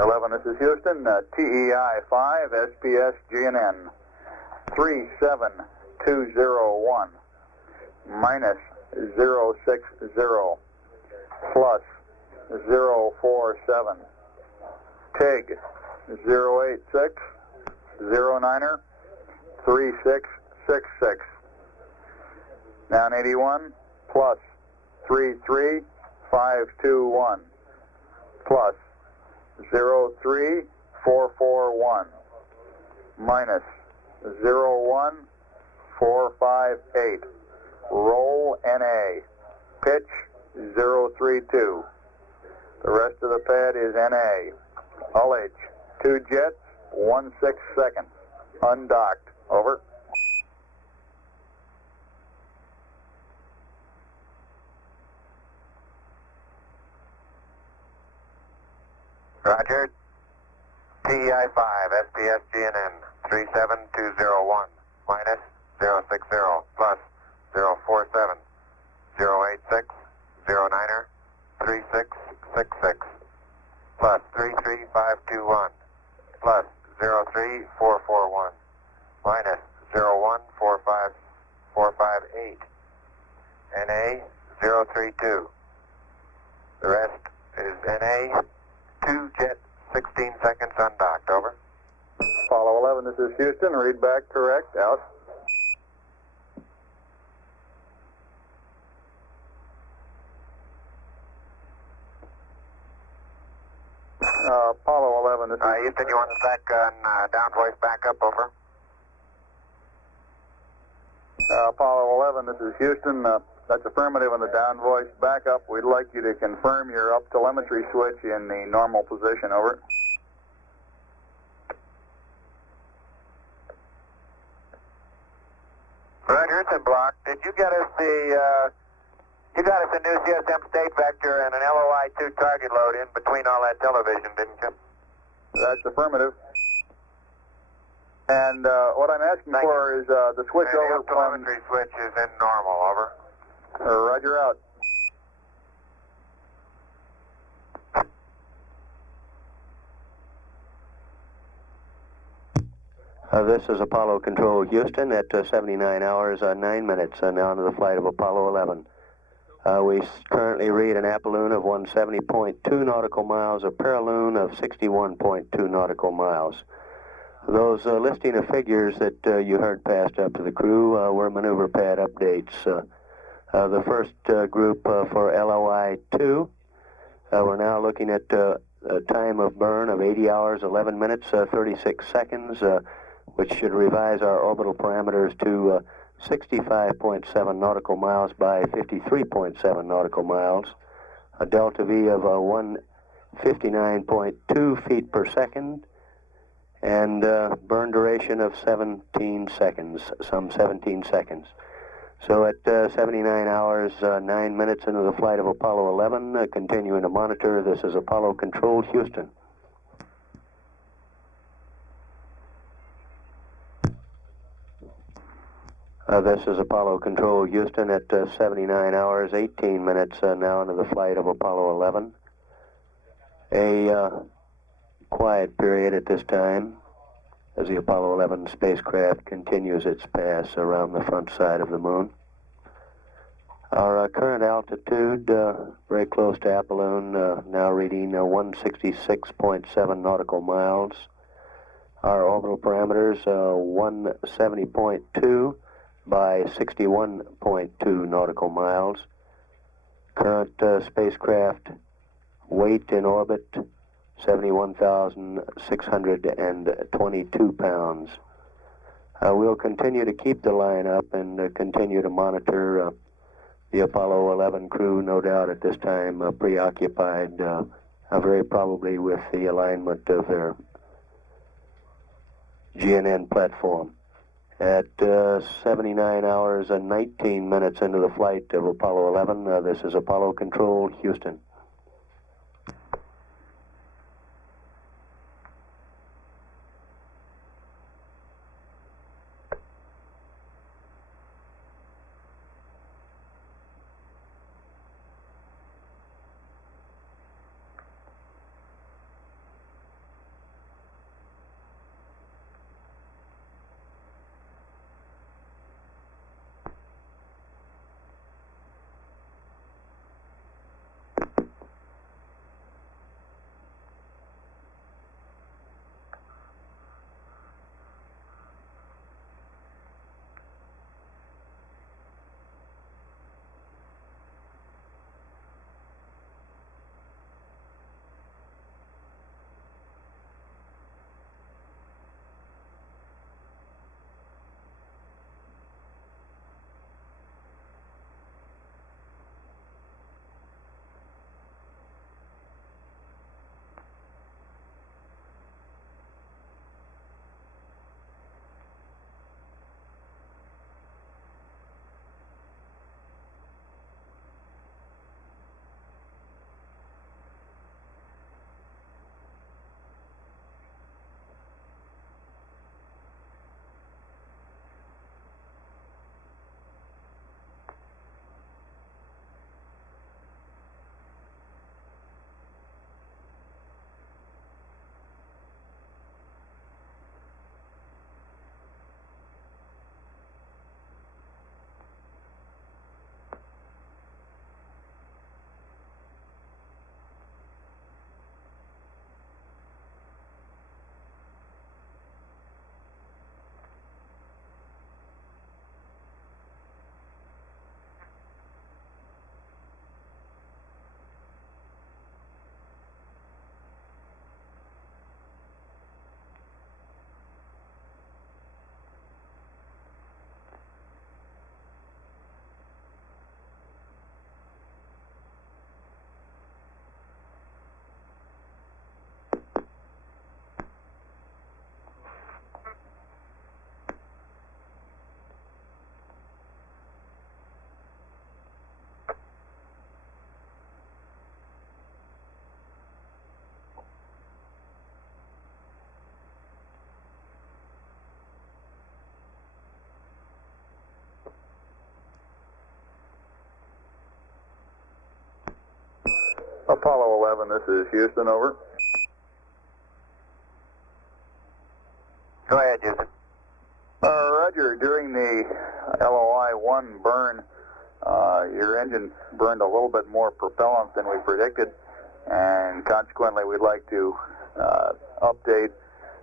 11, this is Houston, TEI 5, SPS GNN 37201 minus 060 plus 047. TIG 086 09er 3666. Down 81 plus 33521 plus 03441 minus 01458. Roll NA. Pitch 032. The rest of the pad is NA. Ullage 2 jets, 1/6 seconds. Undocked. Over. Roger. TEI 5, SPS GNN 37201, minus 060, plus 047, 086, 09er, 3666, plus 33521, plus 03441, minus 0145458, NA 032. The rest is NA, 2 jet, 16 seconds undocked, over. Apollo 11, this is Houston. Read back correct. Out. Apollo 11, this is... Houston, you want the back down voice backup, over? Apollo 11, this is Houston. That's affirmative on the down voice backup. We'd like you to confirm your up telemetry switch in the normal position, over. Roger, it's in block. Did you get us you got us a new CSM state vector and an LOI-2 target load in between all that television, didn't you? That's affirmative. And what I'm asking for is the switch over The telemetry switch is in normal, over. Roger, out. This is Apollo Control Houston at 79 hours 9 minutes now to the flight of Apollo 11. We currently read an apoloon of 170.2 nautical miles, a paraloon of 61.2 nautical miles. Those listing of figures that you heard passed up to the crew were maneuver pad updates. The first group for LOI-2, we're now looking at a time of burn of 80 hours, 11 minutes, 36 seconds, which should revise our orbital parameters to 65.7 nautical miles by 53.7 nautical miles, a delta V of 159.2 feet per second, and burn duration of 17 seconds, some 17 seconds. So at 79 hours, 9 minutes into the flight of Apollo 11, continuing to monitor, this is Apollo Control Houston. This is Apollo Control Houston at 79 hours, 18 minutes now into the flight of Apollo 11. A quiet period at this time as the Apollo 11 spacecraft continues its pass around the front side of the moon. Our current altitude, very close to Apolloon, now reading 166.7 nautical miles. Our orbital parameters, 170.2 by 61.2 nautical miles. Current spacecraft weight in orbit, 71,622 pounds. We'll continue to keep the line up and continue to monitor the Apollo 11 crew, no doubt at this time preoccupied very probably with the alignment of their GNN platform. At 79 hours and 19 minutes into the flight of Apollo 11, this is Apollo Control Houston. Apollo 11, this is Houston, over. Go ahead, Houston. Roger, during the LOI-1 burn, your engine burned a little bit more propellant than we predicted, and consequently we'd like to update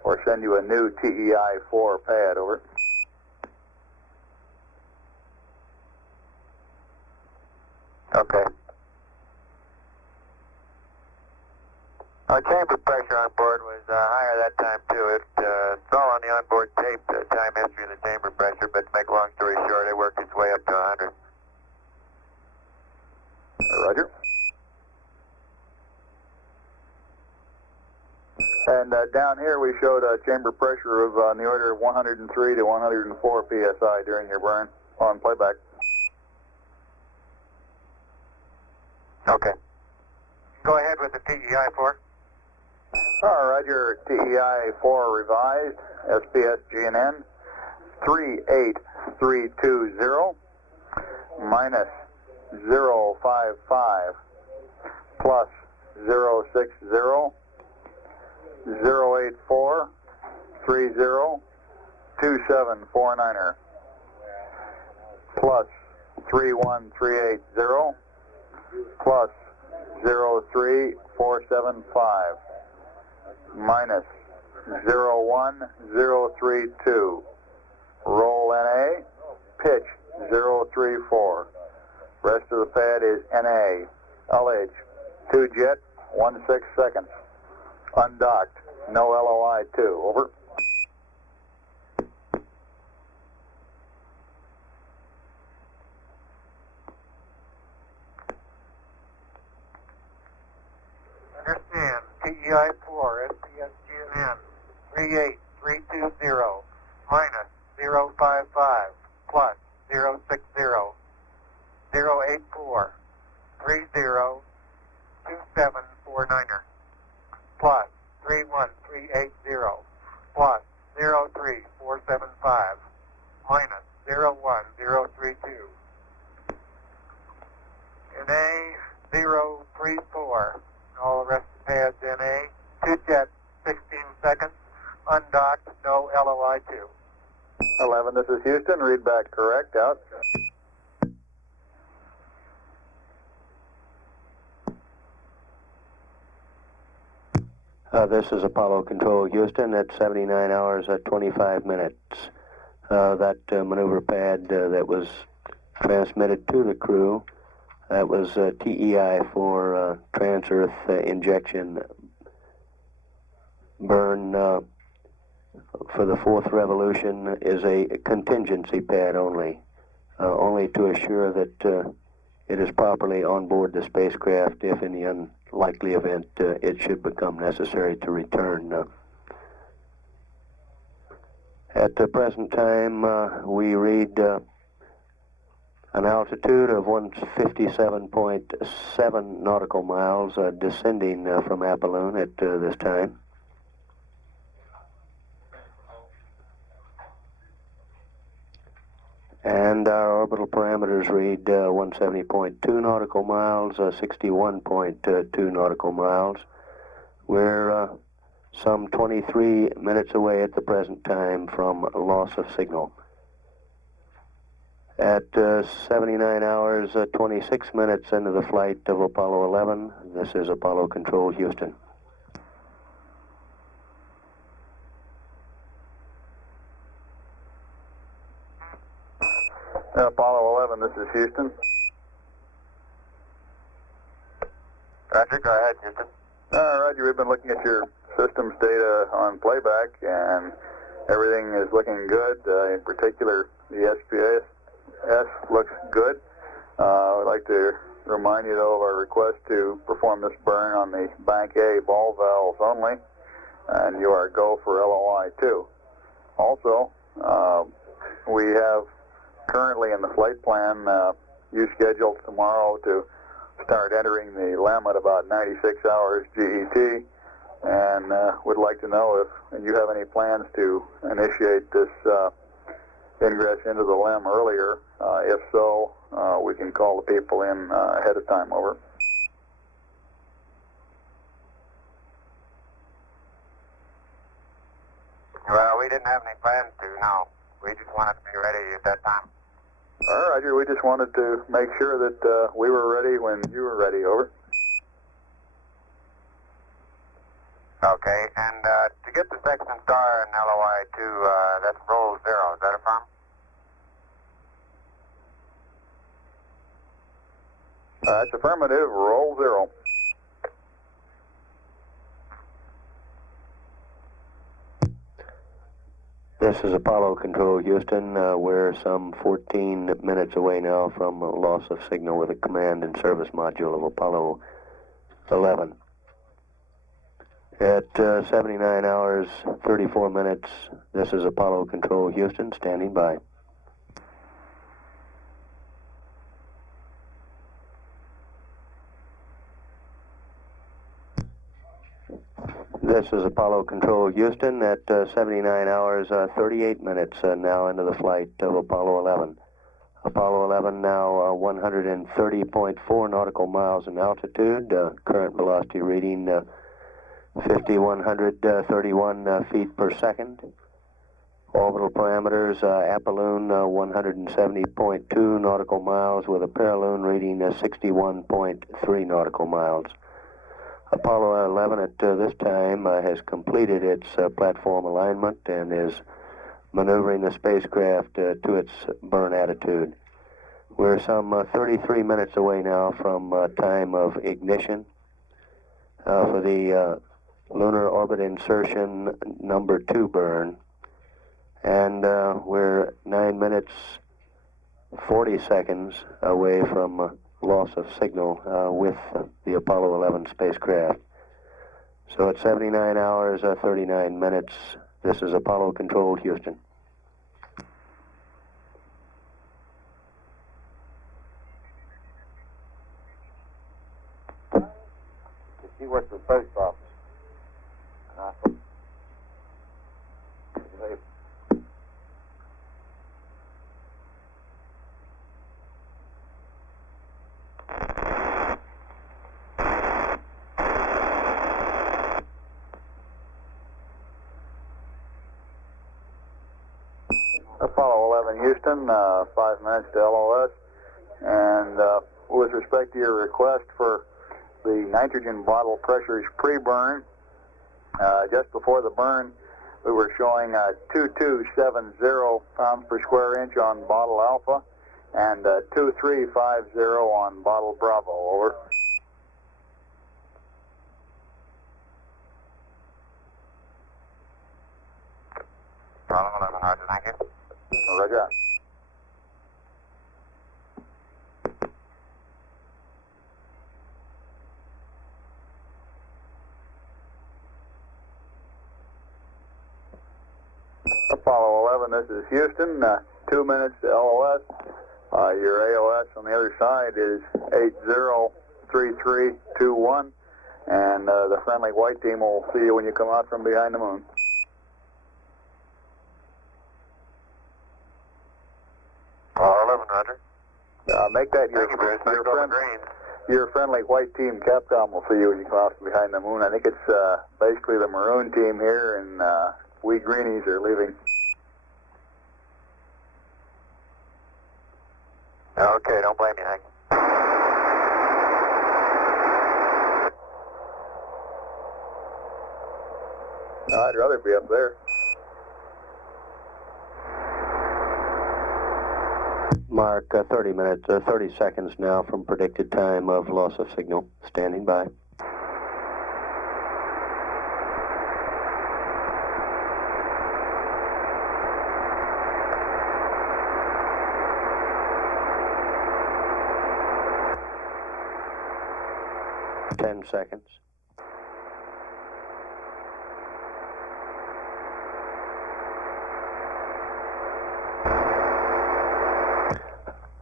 or send you a new TEI-4 pad, over. Okay. Our chamber pressure on board was higher that time too. It's all on the onboard tape, the time history of the chamber pressure, but to make a long story short, it worked its way up to 100. Roger. And down here we showed a chamber pressure of on the order of 103 to 104 psi during your burn on playback. Okay. Go ahead with the TEI-4. All right, your TEI-4 revised, SPS GNN 38320 minus 055 plus 060 084 30 2749er plus 31380 plus 03475 minus 01032. Roll NA, pitch 034. Rest of the pad is NA, LH, 2 jet, 16 seconds. Undocked, no LOI-2, over. Understand, TEI-4, SPS GNN 38320 minus 055 plus 060 084 30 2749er plus 31380 plus 03475 minus 01032. NA 034. All the rest of the pads NA. 2 jet, 16 seconds. Undocked, no LOI-2. 11, this is Houston. Read back correct, out. This is Apollo Control Houston at 79 hours at 25 minutes. That maneuver pad that was transmitted to the crew, that was TEI for trans-earth injection burn for the fourth revolution is a contingency pad only to assure that it is properly on board the spacecraft if in the unlikely event it should become necessary to return. At the present time, we read an altitude of 157.7 nautical miles descending from Apolloon at this time. And our orbital parameters read 170.2 nautical miles, 61.2 nautical miles. We're some 23 minutes away at the present time from loss of signal. At 79 hours, 26 minutes into the flight of Apollo 11, this is Apollo Control Houston. Apollo 11, this is Houston. Roger, go ahead, Houston. Roger, we've been looking at your systems data on playback, and everything is looking good. In particular, the SPS looks good. I'd like to remind you, though, of our request to perform this burn on the Bank A ball valves only, and you are go for LOI-2. Also, we have currently in the flight plan, you scheduled tomorrow to start entering the LEM at about 96 hours GET, and would like to know if you have any plans to initiate this ingress into the LEM earlier. If so, we can call the people in ahead of time, over. didn't have any plans to, no. We just wanted to be ready at that time. All right, Roger. We just wanted to make sure that we were ready when you were ready. Over. Okay, and to get the Sexton Star and LOI-2, that's roll 0. Is that affirm? That's affirmative. Roll 0. This is Apollo Control, Houston. We're some 14 minutes away now from loss of signal with the command and service module of Apollo 11. At 79 hours, 34 minutes, this is Apollo Control, Houston, standing by. This is Apollo Control, Houston, at 79 hours, 38 minutes now into the flight of Apollo 11. Apollo 11 now 130.4 nautical miles in altitude, current velocity reading 5,131 feet per second. Orbital parameters, apoloon 170.2 nautical miles with a paraloon reading 61.3 nautical miles. Apollo 11 at this time has completed its platform alignment and is maneuvering the spacecraft to its burn attitude. We're some 33 minutes away now from time of ignition for the Lunar Orbit Insertion number 2 burn, and we're 9 minutes 40 seconds away from loss of signal with the Apollo 11 spacecraft. So at 79 hours 39 minutes, this is Apollo Control, Houston. She works for the post office. Apollo 11, Houston, 5 minutes to LOS. And with respect to your request for the nitrogen bottle pressures pre-burn, just before the burn, we were showing 2270 pounds per square inch on bottle alpha and 2350 on bottle Bravo. Over. Problem 11, Roger, thank you. Roger. Apollo 11, this is Houston, 2 minutes to LOS. Your AOS on the other side is 803321, and the friendly white team will see you when you come out from behind the moon. Apollo 11, Roger. Make that your friendly white team. Capcom will see you when you come out from behind the moon. I think it's basically the maroon team here, and we greenies are leaving. Okay, don't blame me, Hank. I'd rather be up there. Mark, 30 minutes, 30 seconds now from predicted time of loss of signal. Standing by. Seconds.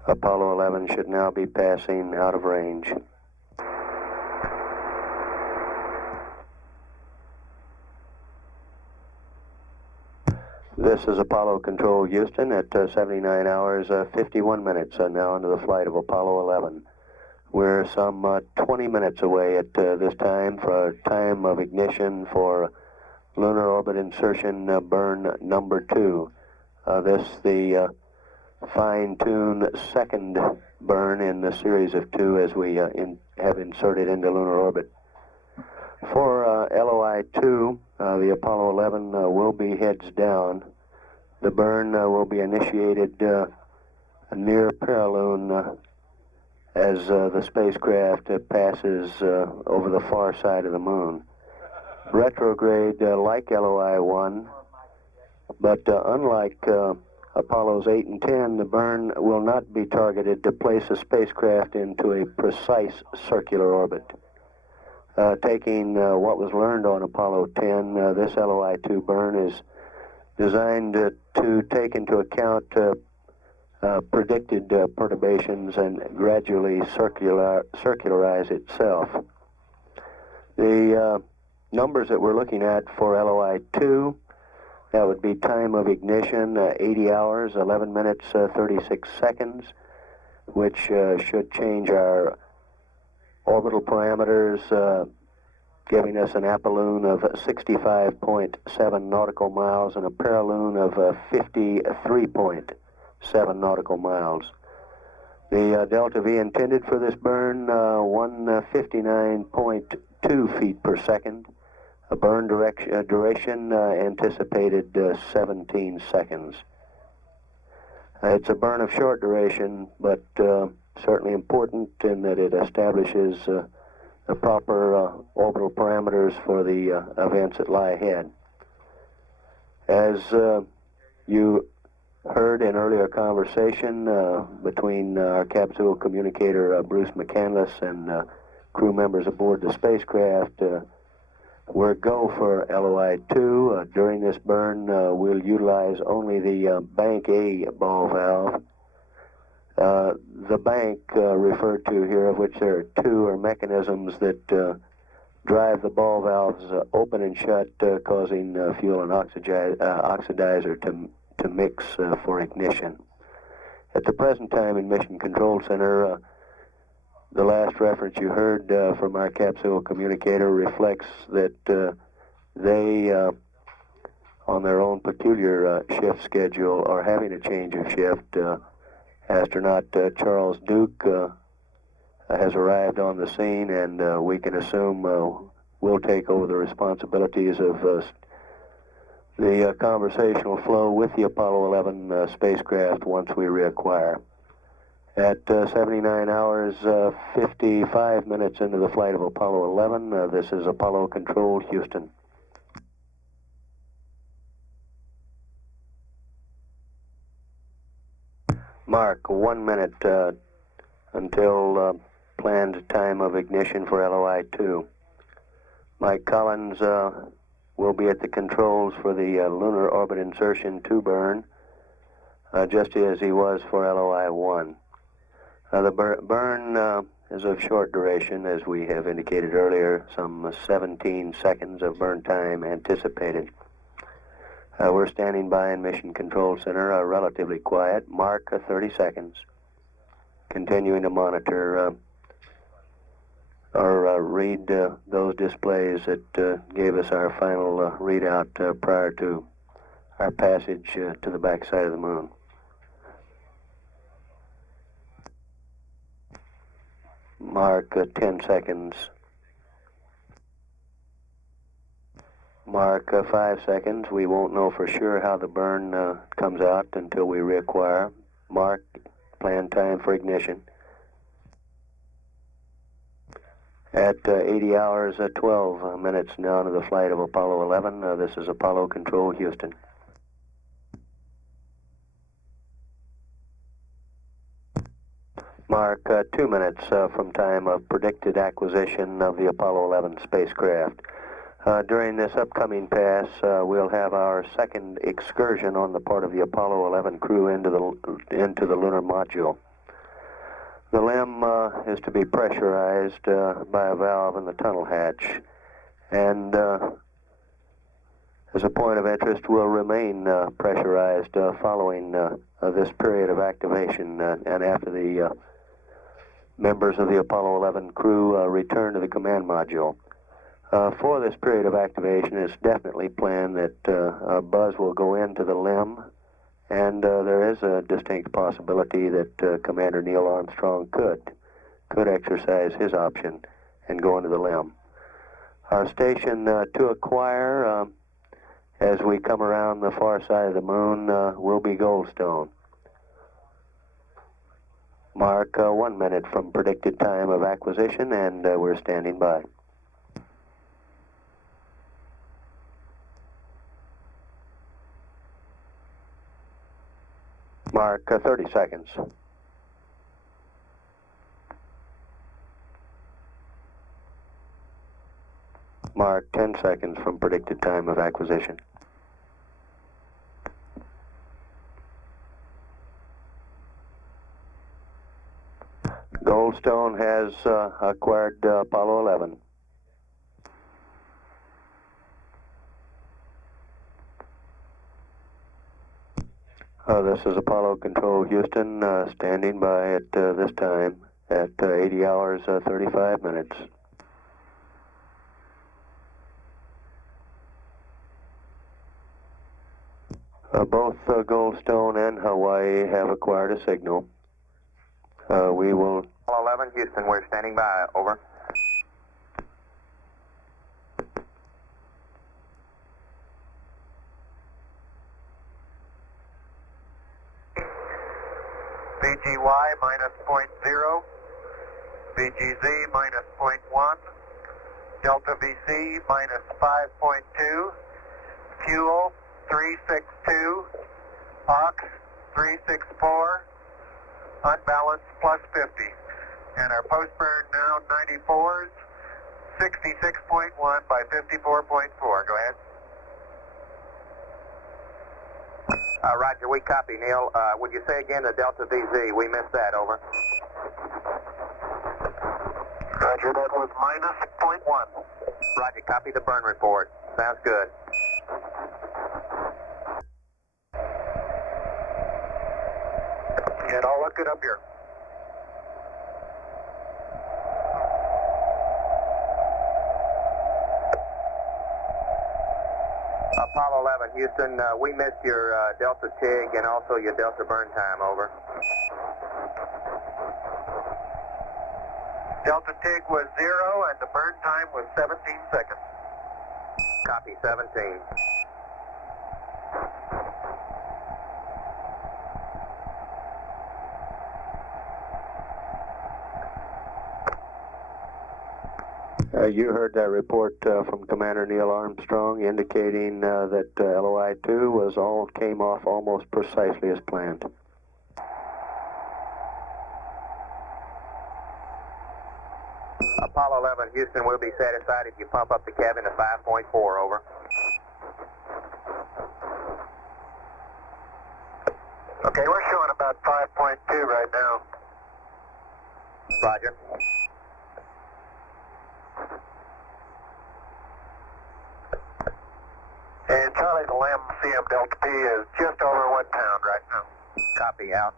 Apollo 11 should now be passing out of range. This is Apollo Control, Houston, at 79 hours 51 minutes now into the flight of Apollo 11. We're some 20 minutes away at this time for time of ignition for Lunar Orbit Insertion Burn number 2. This the fine-tuned second burn in the series of 2 as we have inserted into lunar orbit. For LOI-2, the Apollo 11 will be heads down. The burn will be initiated near Paralune as the spacecraft passes over the far side of the moon. Retrograde like LOI-1, but unlike Apollos 8 and 10, the burn will not be targeted to place a spacecraft into a precise circular orbit. Taking what was learned on Apollo 10, this LOI-2 burn is designed to take into account predicted perturbations and gradually circularize itself. The numbers that we're looking at for LOI-2, that would be time of ignition, 80 hours, 11 minutes, 36 seconds, which should change our orbital parameters, giving us an apolune of 65.7 nautical miles and a paralune of 53.7 nautical miles. The delta V intended for this burn, 159.2 feet per second. A burn duration anticipated 17 seconds. It's a burn of short duration, but certainly important in that it establishes the proper orbital parameters for the events that lie ahead. As you heard in earlier conversation between our capsule communicator Bruce McCandless and crew members aboard the spacecraft, we're go for LOI-2. During this burn, we'll utilize only the Bank A ball valve. The bank referred to here, of which there are 2, are mechanisms that drive the ball valves open and shut, causing fuel and oxidizer to mix for ignition. At the present time in Mission Control Center, the last reference you heard from our capsule communicator reflects that they, on their own peculiar shift schedule, are having a change of shift. Astronaut Charles Duke has arrived on the scene, and we can assume we'll take over the responsibilities of the conversational flow with the Apollo 11 spacecraft once we reacquire. At 79 hours, 55 minutes into the flight of Apollo 11, this is Apollo Control, Houston. Mark, 1 minute until planned time of ignition for LOI-2. Mike Collins will be at the controls for the Lunar Orbit Insertion 2 burn, just as he was for LOI-1. The burn is of short duration, as we have indicated earlier, some 17 seconds of burn time anticipated. We're standing by in Mission Control Center, relatively quiet. Mark 30 seconds. Continuing to monitor or read those displays that gave us our final readout prior to our passage to the backside of the moon. Mark 10 seconds. Mark 5 seconds. We won't know for sure how the burn comes out until we reacquire. Mark planned time for ignition. At 80 hours, 12 minutes now to the flight of Apollo 11. This is Apollo Control, Houston. Mark 2 minutes from time of predicted acquisition of the Apollo 11 spacecraft. During this upcoming pass, we'll have our second excursion on the part of the Apollo 11 crew into the lunar module. The LIM is to be pressurized by a valve in the tunnel hatch, and as a point of interest, will remain pressurized following this period of activation and after the members of the Apollo 11 crew return to the command module. For this period of activation, it's definitely planned that a buzz will go into the limb, and there is a distinct possibility that Commander Neil Armstrong could exercise his option and go into the limb. Our station to acquire, as we come around the far side of the moon, will be Goldstone. Mark 1 minute from predicted time of acquisition, and we're standing by. Mark 30 seconds. Mark 10 seconds from predicted time of acquisition. Goldstone has acquired Apollo 11. This is Apollo Control Houston, standing by at this time at 80 hours 35 minutes. Both Goldstone and Hawaii have acquired a signal. We will... Apollo 11, Houston, we're standing by, over. VGY minus 0.0, VGZ minus 0.1, Delta VC minus 5.2, fuel 362, ox 364, unbalanced plus 50. And our post-burn now 94s, 66.1 by 54.4. Go ahead. Roger, we copy, Neil. Would you say again the Delta VZ? We missed that, over. Roger, that was minus 0.1. Roger, copy the burn report. Sounds good. And I'll look it up here. Apollo 11, Houston, we missed your Delta TIG and also your Delta burn time, over. Delta TIG was 0 and the burn time was 17 seconds. Copy, 17. You heard that report from Commander Neil Armstrong indicating that LOI-2 came off almost precisely as planned. Apollo 11, Houston, we'll be satisfied if you pump up the cabin to 5.4, over. Okay, we're showing about 5.2 right now. Roger. And Charlie the Lamb CM Delta P is just over 1 pound right now. Copy, out.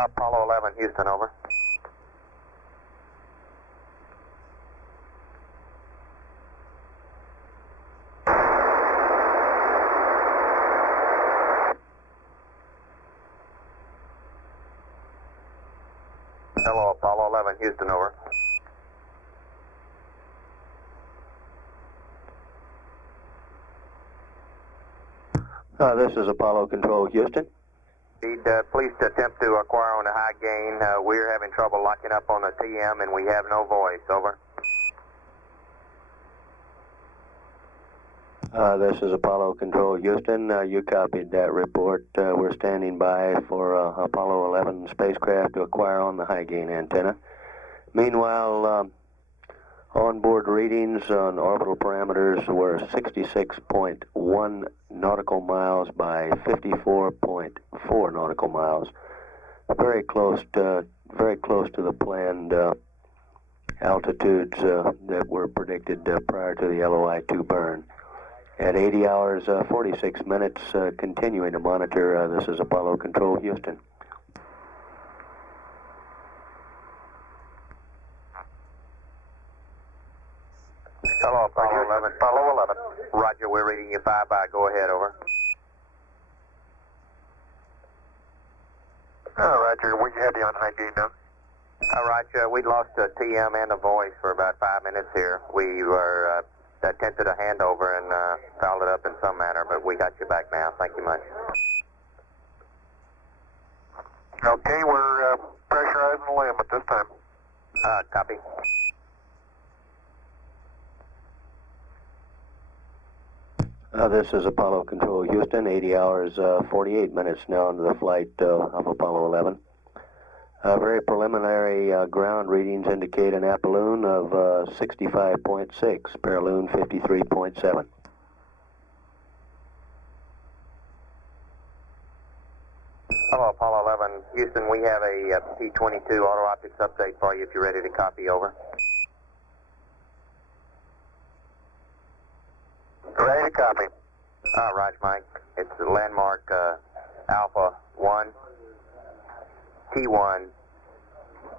Apollo 11, Houston, over. Hello, Apollo 11, Houston, over. This is Apollo Control Houston. Please attempt to acquire on the high gain. We're having trouble locking up on the TM and we have no voice, over. This is Apollo Control Houston. You copied that report. We're standing by for Apollo 11 spacecraft to acquire on the high gain antenna. Meanwhile, Onboard readings on orbital parameters were 66.1 nautical miles by 54.4 nautical miles. Very close to the planned altitudes that were predicted prior to the LOI-2 burn. At 80 hours 46 minutes, continuing to monitor. This is Apollo Control, Houston. Hello, Apollo 11. Apollo 11. Roger, we're reading you 5-by. Go ahead, over. Roger, we have you on high gain now. All right, we lost a TM and a voice for about 5 minutes here. We were attempted a handover and fouled it up in some manner, but we got you back now. Thank you much. Okay, we're pressurizing the LIM at this time. Copy. This is Apollo Control, Houston. 80 hours 48 minutes now into the flight of Apollo 11. Very preliminary ground readings indicate an apolloon of 65.6, paraloon 53.7. Hello, Apollo 11. Houston, we have a P-22 auto optics update for you if you're ready to copy, over. Ready to copy. Roger, Mike. It's the landmark Alpha 1, T1,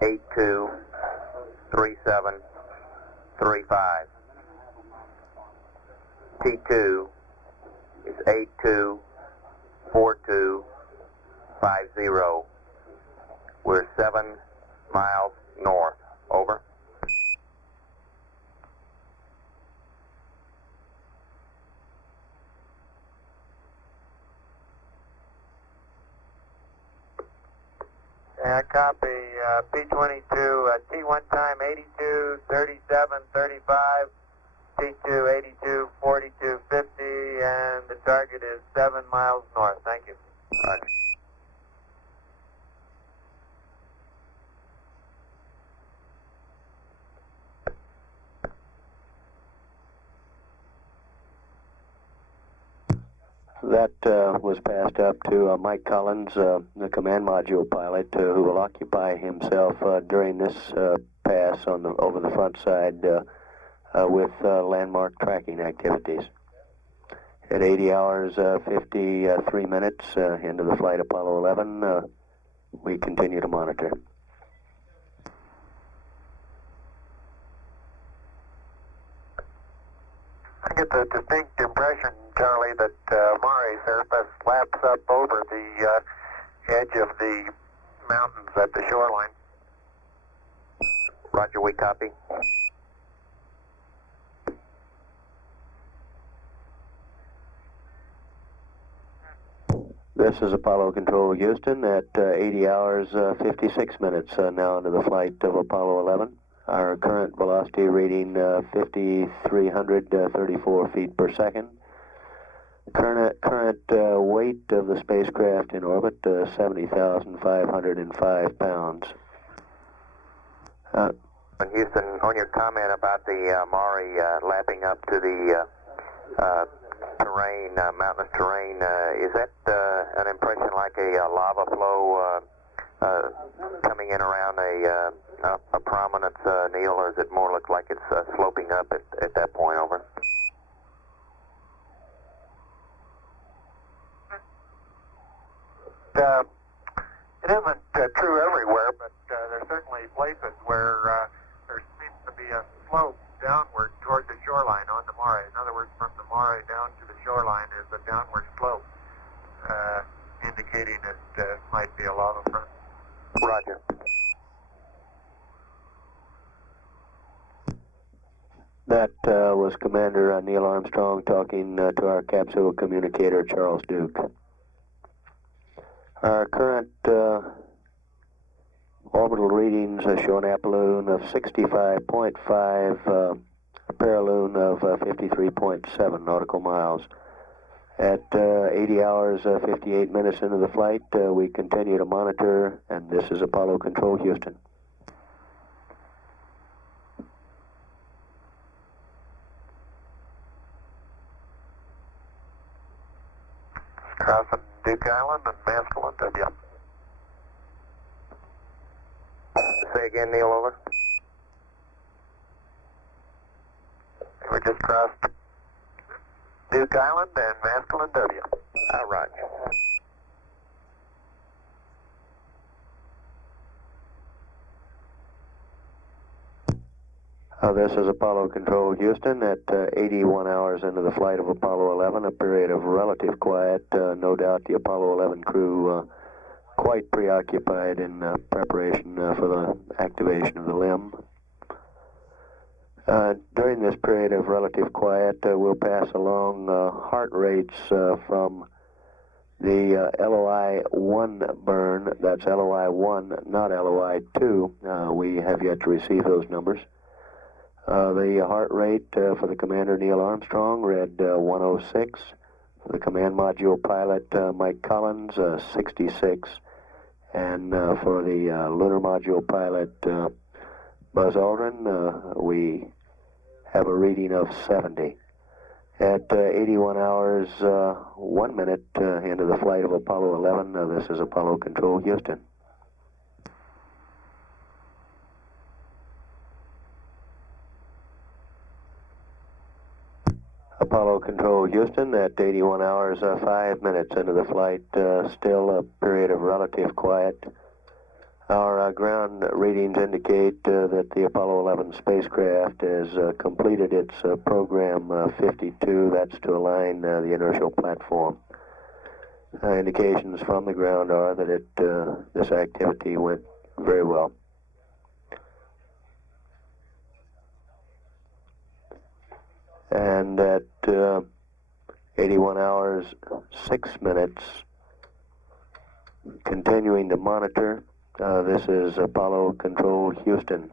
823735. T2 is 824250. We're 7 miles north. Over. Copy. P-22, T1 time 823735, T2 824250, and the target is 7 miles north. Thank you. Roger. That was passed up to Mike Collins, the command module pilot, who will occupy himself during this pass over the front side with landmark tracking activities. At 80 hours 53 minutes into the flight Apollo 11, we continue to monitor. I get the distinct impression, Charlie, that Maury surface laps up over the edge of the mountains at the shoreline. Roger, we copy. This is Apollo Control, Houston, at 80 hours 56 minutes now into the flight of Apollo 11. Our current velocity reading 5,334 feet per second. Current weight of the spacecraft in orbit 70,505 pounds. Houston, on your comment about the Maury lapping up to the terrain, mountainous terrain, is that an impression like a lava flow coming in around a prominence, Neil, or does it more look like it's sloping up at that point, over? It isn't true everywhere, but there's certainly places where there seems to be a slope downward toward the shoreline on the Maury. In other words, from the Maury down to the shoreline is a downward slope, indicating it might be a lava front. Roger. That was Commander Neil Armstrong talking to our capsule communicator, Charles Duke. Our current orbital readings show an apolloon of 65.5, a paraloon of 53.7 nautical miles. At 80 hours 58 minutes into the flight, we continue to monitor, and this is Apollo Control, Houston. crossing Duke Island and Maskell and W. Say again, Neil, over. We just crossed Duke Island and Maskell and W. All right. This is Apollo Control Houston at 81 hours into the flight of Apollo 11, a period of relative quiet. No doubt the Apollo 11 crew quite preoccupied in preparation for the activation of the LIM. During this period of relative quiet, we'll pass along heart rates from the LOI-1 burn. That's LOI-1, not LOI-2. We have yet to receive those numbers. The heart rate for the commander, Neil Armstrong, read 106. For the command module pilot, Mike Collins, 66. And for the lunar module pilot, Buzz Aldrin, we have a reading of 70. At 81 hours, 1 minute into the flight of Apollo 11, this is Apollo Control Houston. Apollo Control Houston at 81 hours, 5 minutes into the flight, still a period of relative quiet. Our ground readings indicate that the Apollo 11 spacecraft has completed its program 52. That's to align the inertial platform. Indications from the ground are that this activity went very well. And at 81 hours, 6 minutes, continuing to monitor. This is Apollo Control Houston.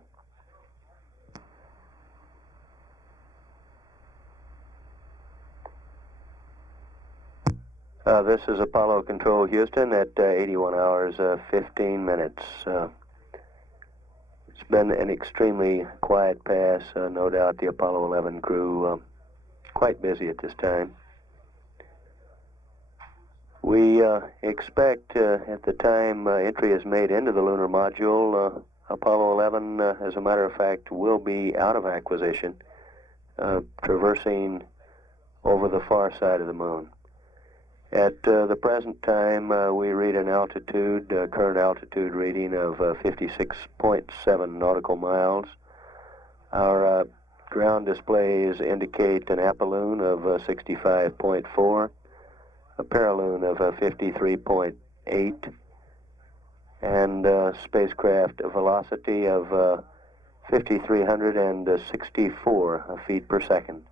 This is Apollo Control Houston at 81 hours, 15 minutes. It's been an extremely quiet pass. No doubt the Apollo 11 crew quite busy at this time. We expect at the time entry is made into the lunar module, Apollo 11, as a matter of fact, will be out of acquisition, traversing over the far side of the moon. At the present time, we read an altitude, current altitude reading of 56.7 nautical miles. Our ground displays indicate an apoloon of 65.4. A paraloon of 53.8, and spacecraft velocity of 5,364 feet per second.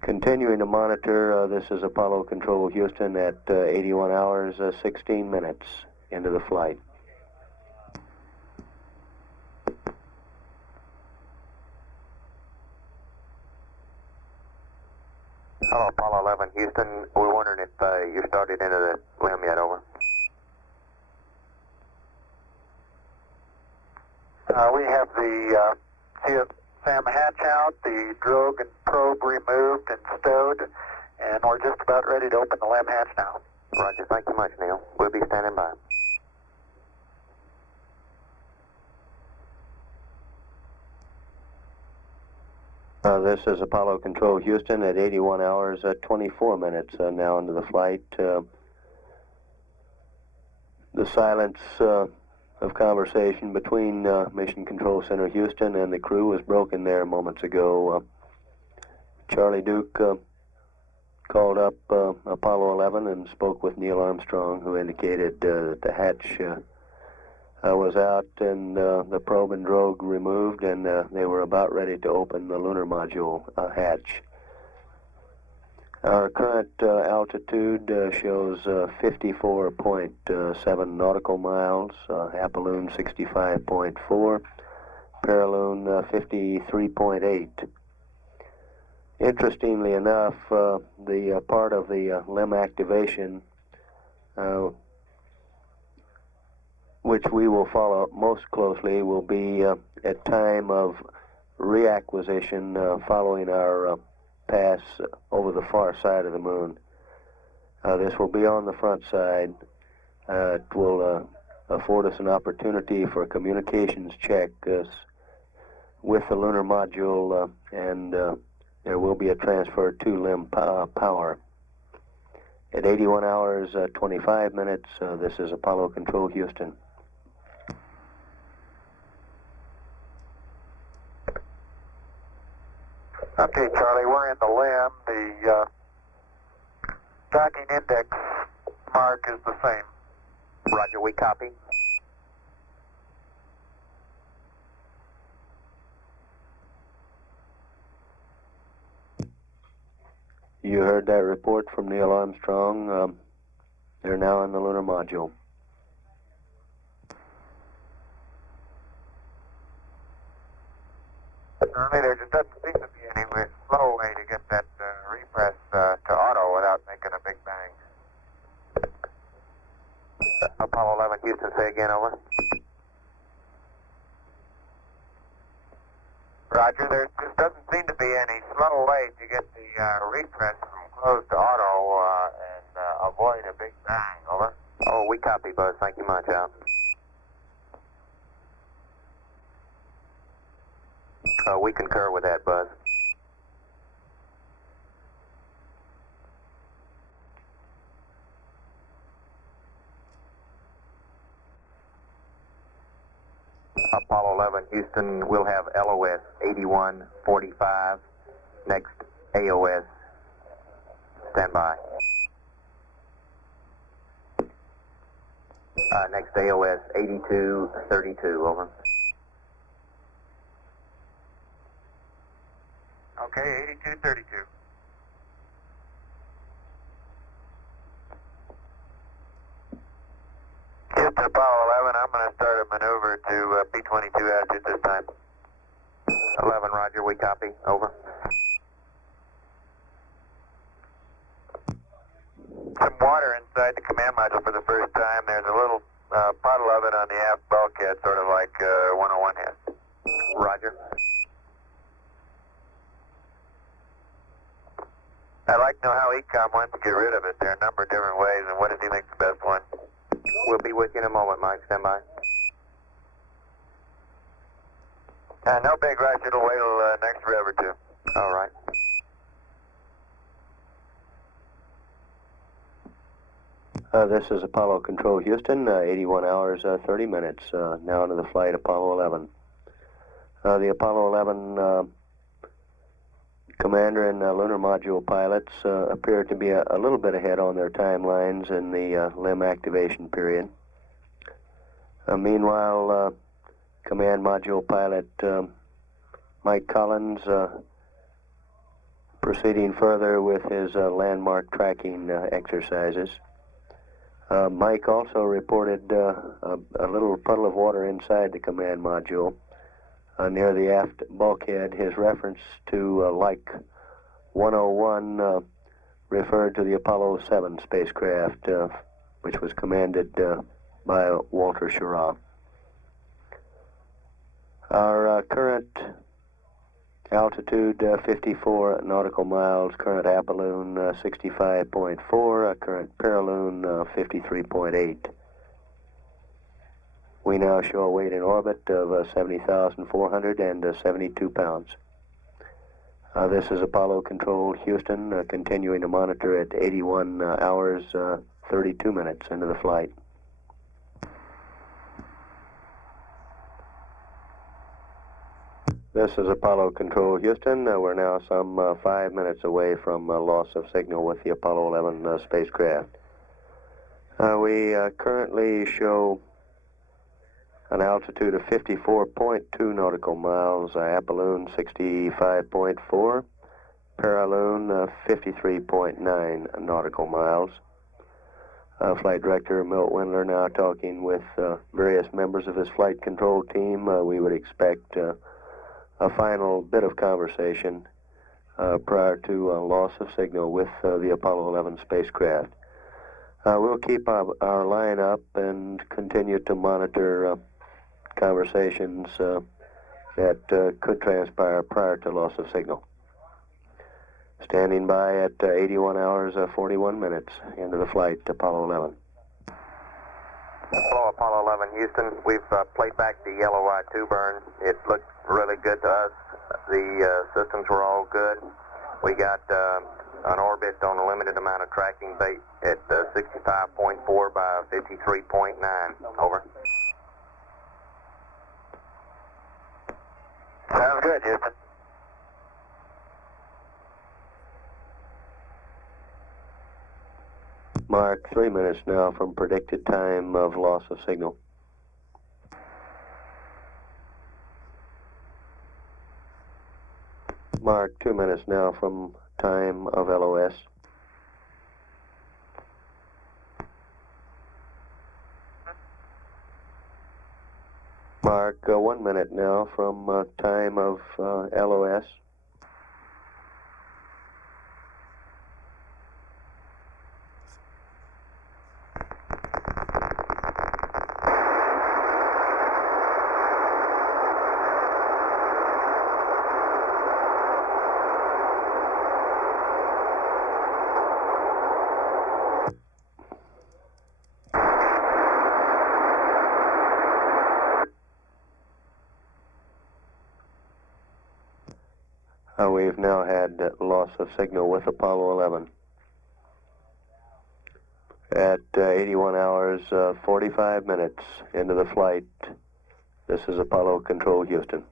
Continuing to monitor, this is Apollo Control Houston at 81 hours, 16 minutes into the flight. Hello, Apollo 11, Houston. We're wondering if you started into the LIM yet, over. We have the CSM hatch out, the drogue and probe removed and stowed, and we're just about ready to open the LIM hatch now. Roger, thank you much, Neil. We'll be standing by. This is Apollo Control Houston at 81 hours, 24 minutes now into the flight. The silence of conversation between Mission Control Center Houston and the crew was broken there moments ago. Charlie Duke called up Apollo 11 and spoke with Neil Armstrong, who indicated that the hatch was out and the probe and drogue removed, and they were about ready to open the lunar module hatch. Our current altitude shows 54.7 nautical miles, apoloon 65.4, paraloon 53.8. Interestingly enough, the part of the LIM activation which we will follow most closely will be at time of reacquisition following our pass over the far side of the moon. This will be on the front side. It will afford us an opportunity for a communications check with the lunar module, and there will be a transfer to LIM power. At 81 hours, 25 minutes, this is Apollo Control Houston. Okay, Charlie, we're in the LIM. The tracking index mark is the same. Roger, we copy. You heard that report from Neil Armstrong. They're now in the lunar module. Certainly, there just doesn't seem to be any slow way to get that repress to auto without making a big bang. Apollo 11, Houston, say again, over. Roger, there just doesn't seem to be any slow way to get the repress from closed to auto and avoid a big bang, over. Oh, we copy, Buzz. Thank you much, out. We concur with that, Buzz. Apollo 11, Houston, we'll have LOS 8145. Next AOS, stand by. Next AOS 8232, over. Okay, 8232. Houston, Apollo 11, I'm going to start a maneuver to P-22 altitude this time. 11, Roger, we copy, over. Some water inside the command module for the first time. There's a little puddle of it on the aft bulkhead, sort of like 101 has. Roger. I'd like to know how ECOM wants to get rid of it. There are a number of different ways, and what does he think the best one? We'll be with you in a moment, Mike. Stand by. No big rush. It'll wait till next rev or two. All right. This is Apollo Control Houston, 81 hours, 30 minutes, now into the flight Apollo 11. The Apollo 11 commander and lunar module pilots appear to be a little bit ahead on their timelines in the LIM activation period. Meanwhile, command module pilot Mike Collins proceeding further with his landmark tracking exercises. Mike also reported a little puddle of water inside the command module near the aft bulkhead. His reference to like 101 referred to the Apollo 7 spacecraft, which was commanded by Walter Schirra. Our current altitude 54 nautical miles, current apolloon 65.4, current paraloon 53.8. We now show a weight in orbit of 70,472 pounds. This is Apollo Control Houston, continuing to monitor at 81 hours 32 minutes into the flight. This is Apollo Control Houston. We're now some 5 minutes away from loss of signal with the Apollo 11 spacecraft. We currently show an altitude of 54.2 nautical miles, apolloon 65.4, paraloon 53.9 nautical miles. Flight Director Milt Wendler now talking with various members of his flight control team. We would expect a final bit of conversation prior to loss of signal with the Apollo 11 spacecraft. We'll keep our line up and continue to monitor conversations that could transpire prior to loss of signal. Standing by at 81 hours, 41 minutes into the flight, Apollo 11. Hello, Apollo 11, Houston. We've played back the LOI-2 burn. It looked really good to us. The systems were all good. We got an orbit on a limited amount of tracking bait at 65.4 by 53.9. Over. Sounds good, Houston. Mark, 3 minutes now from predicted time of loss of signal. Mark, 2 minutes now from time of LOS. Mark, 1 minute now from time of LOS. We've now had loss of signal with Apollo 11. At 81 hours, 45 minutes into the flight, this is Apollo Control, Houston.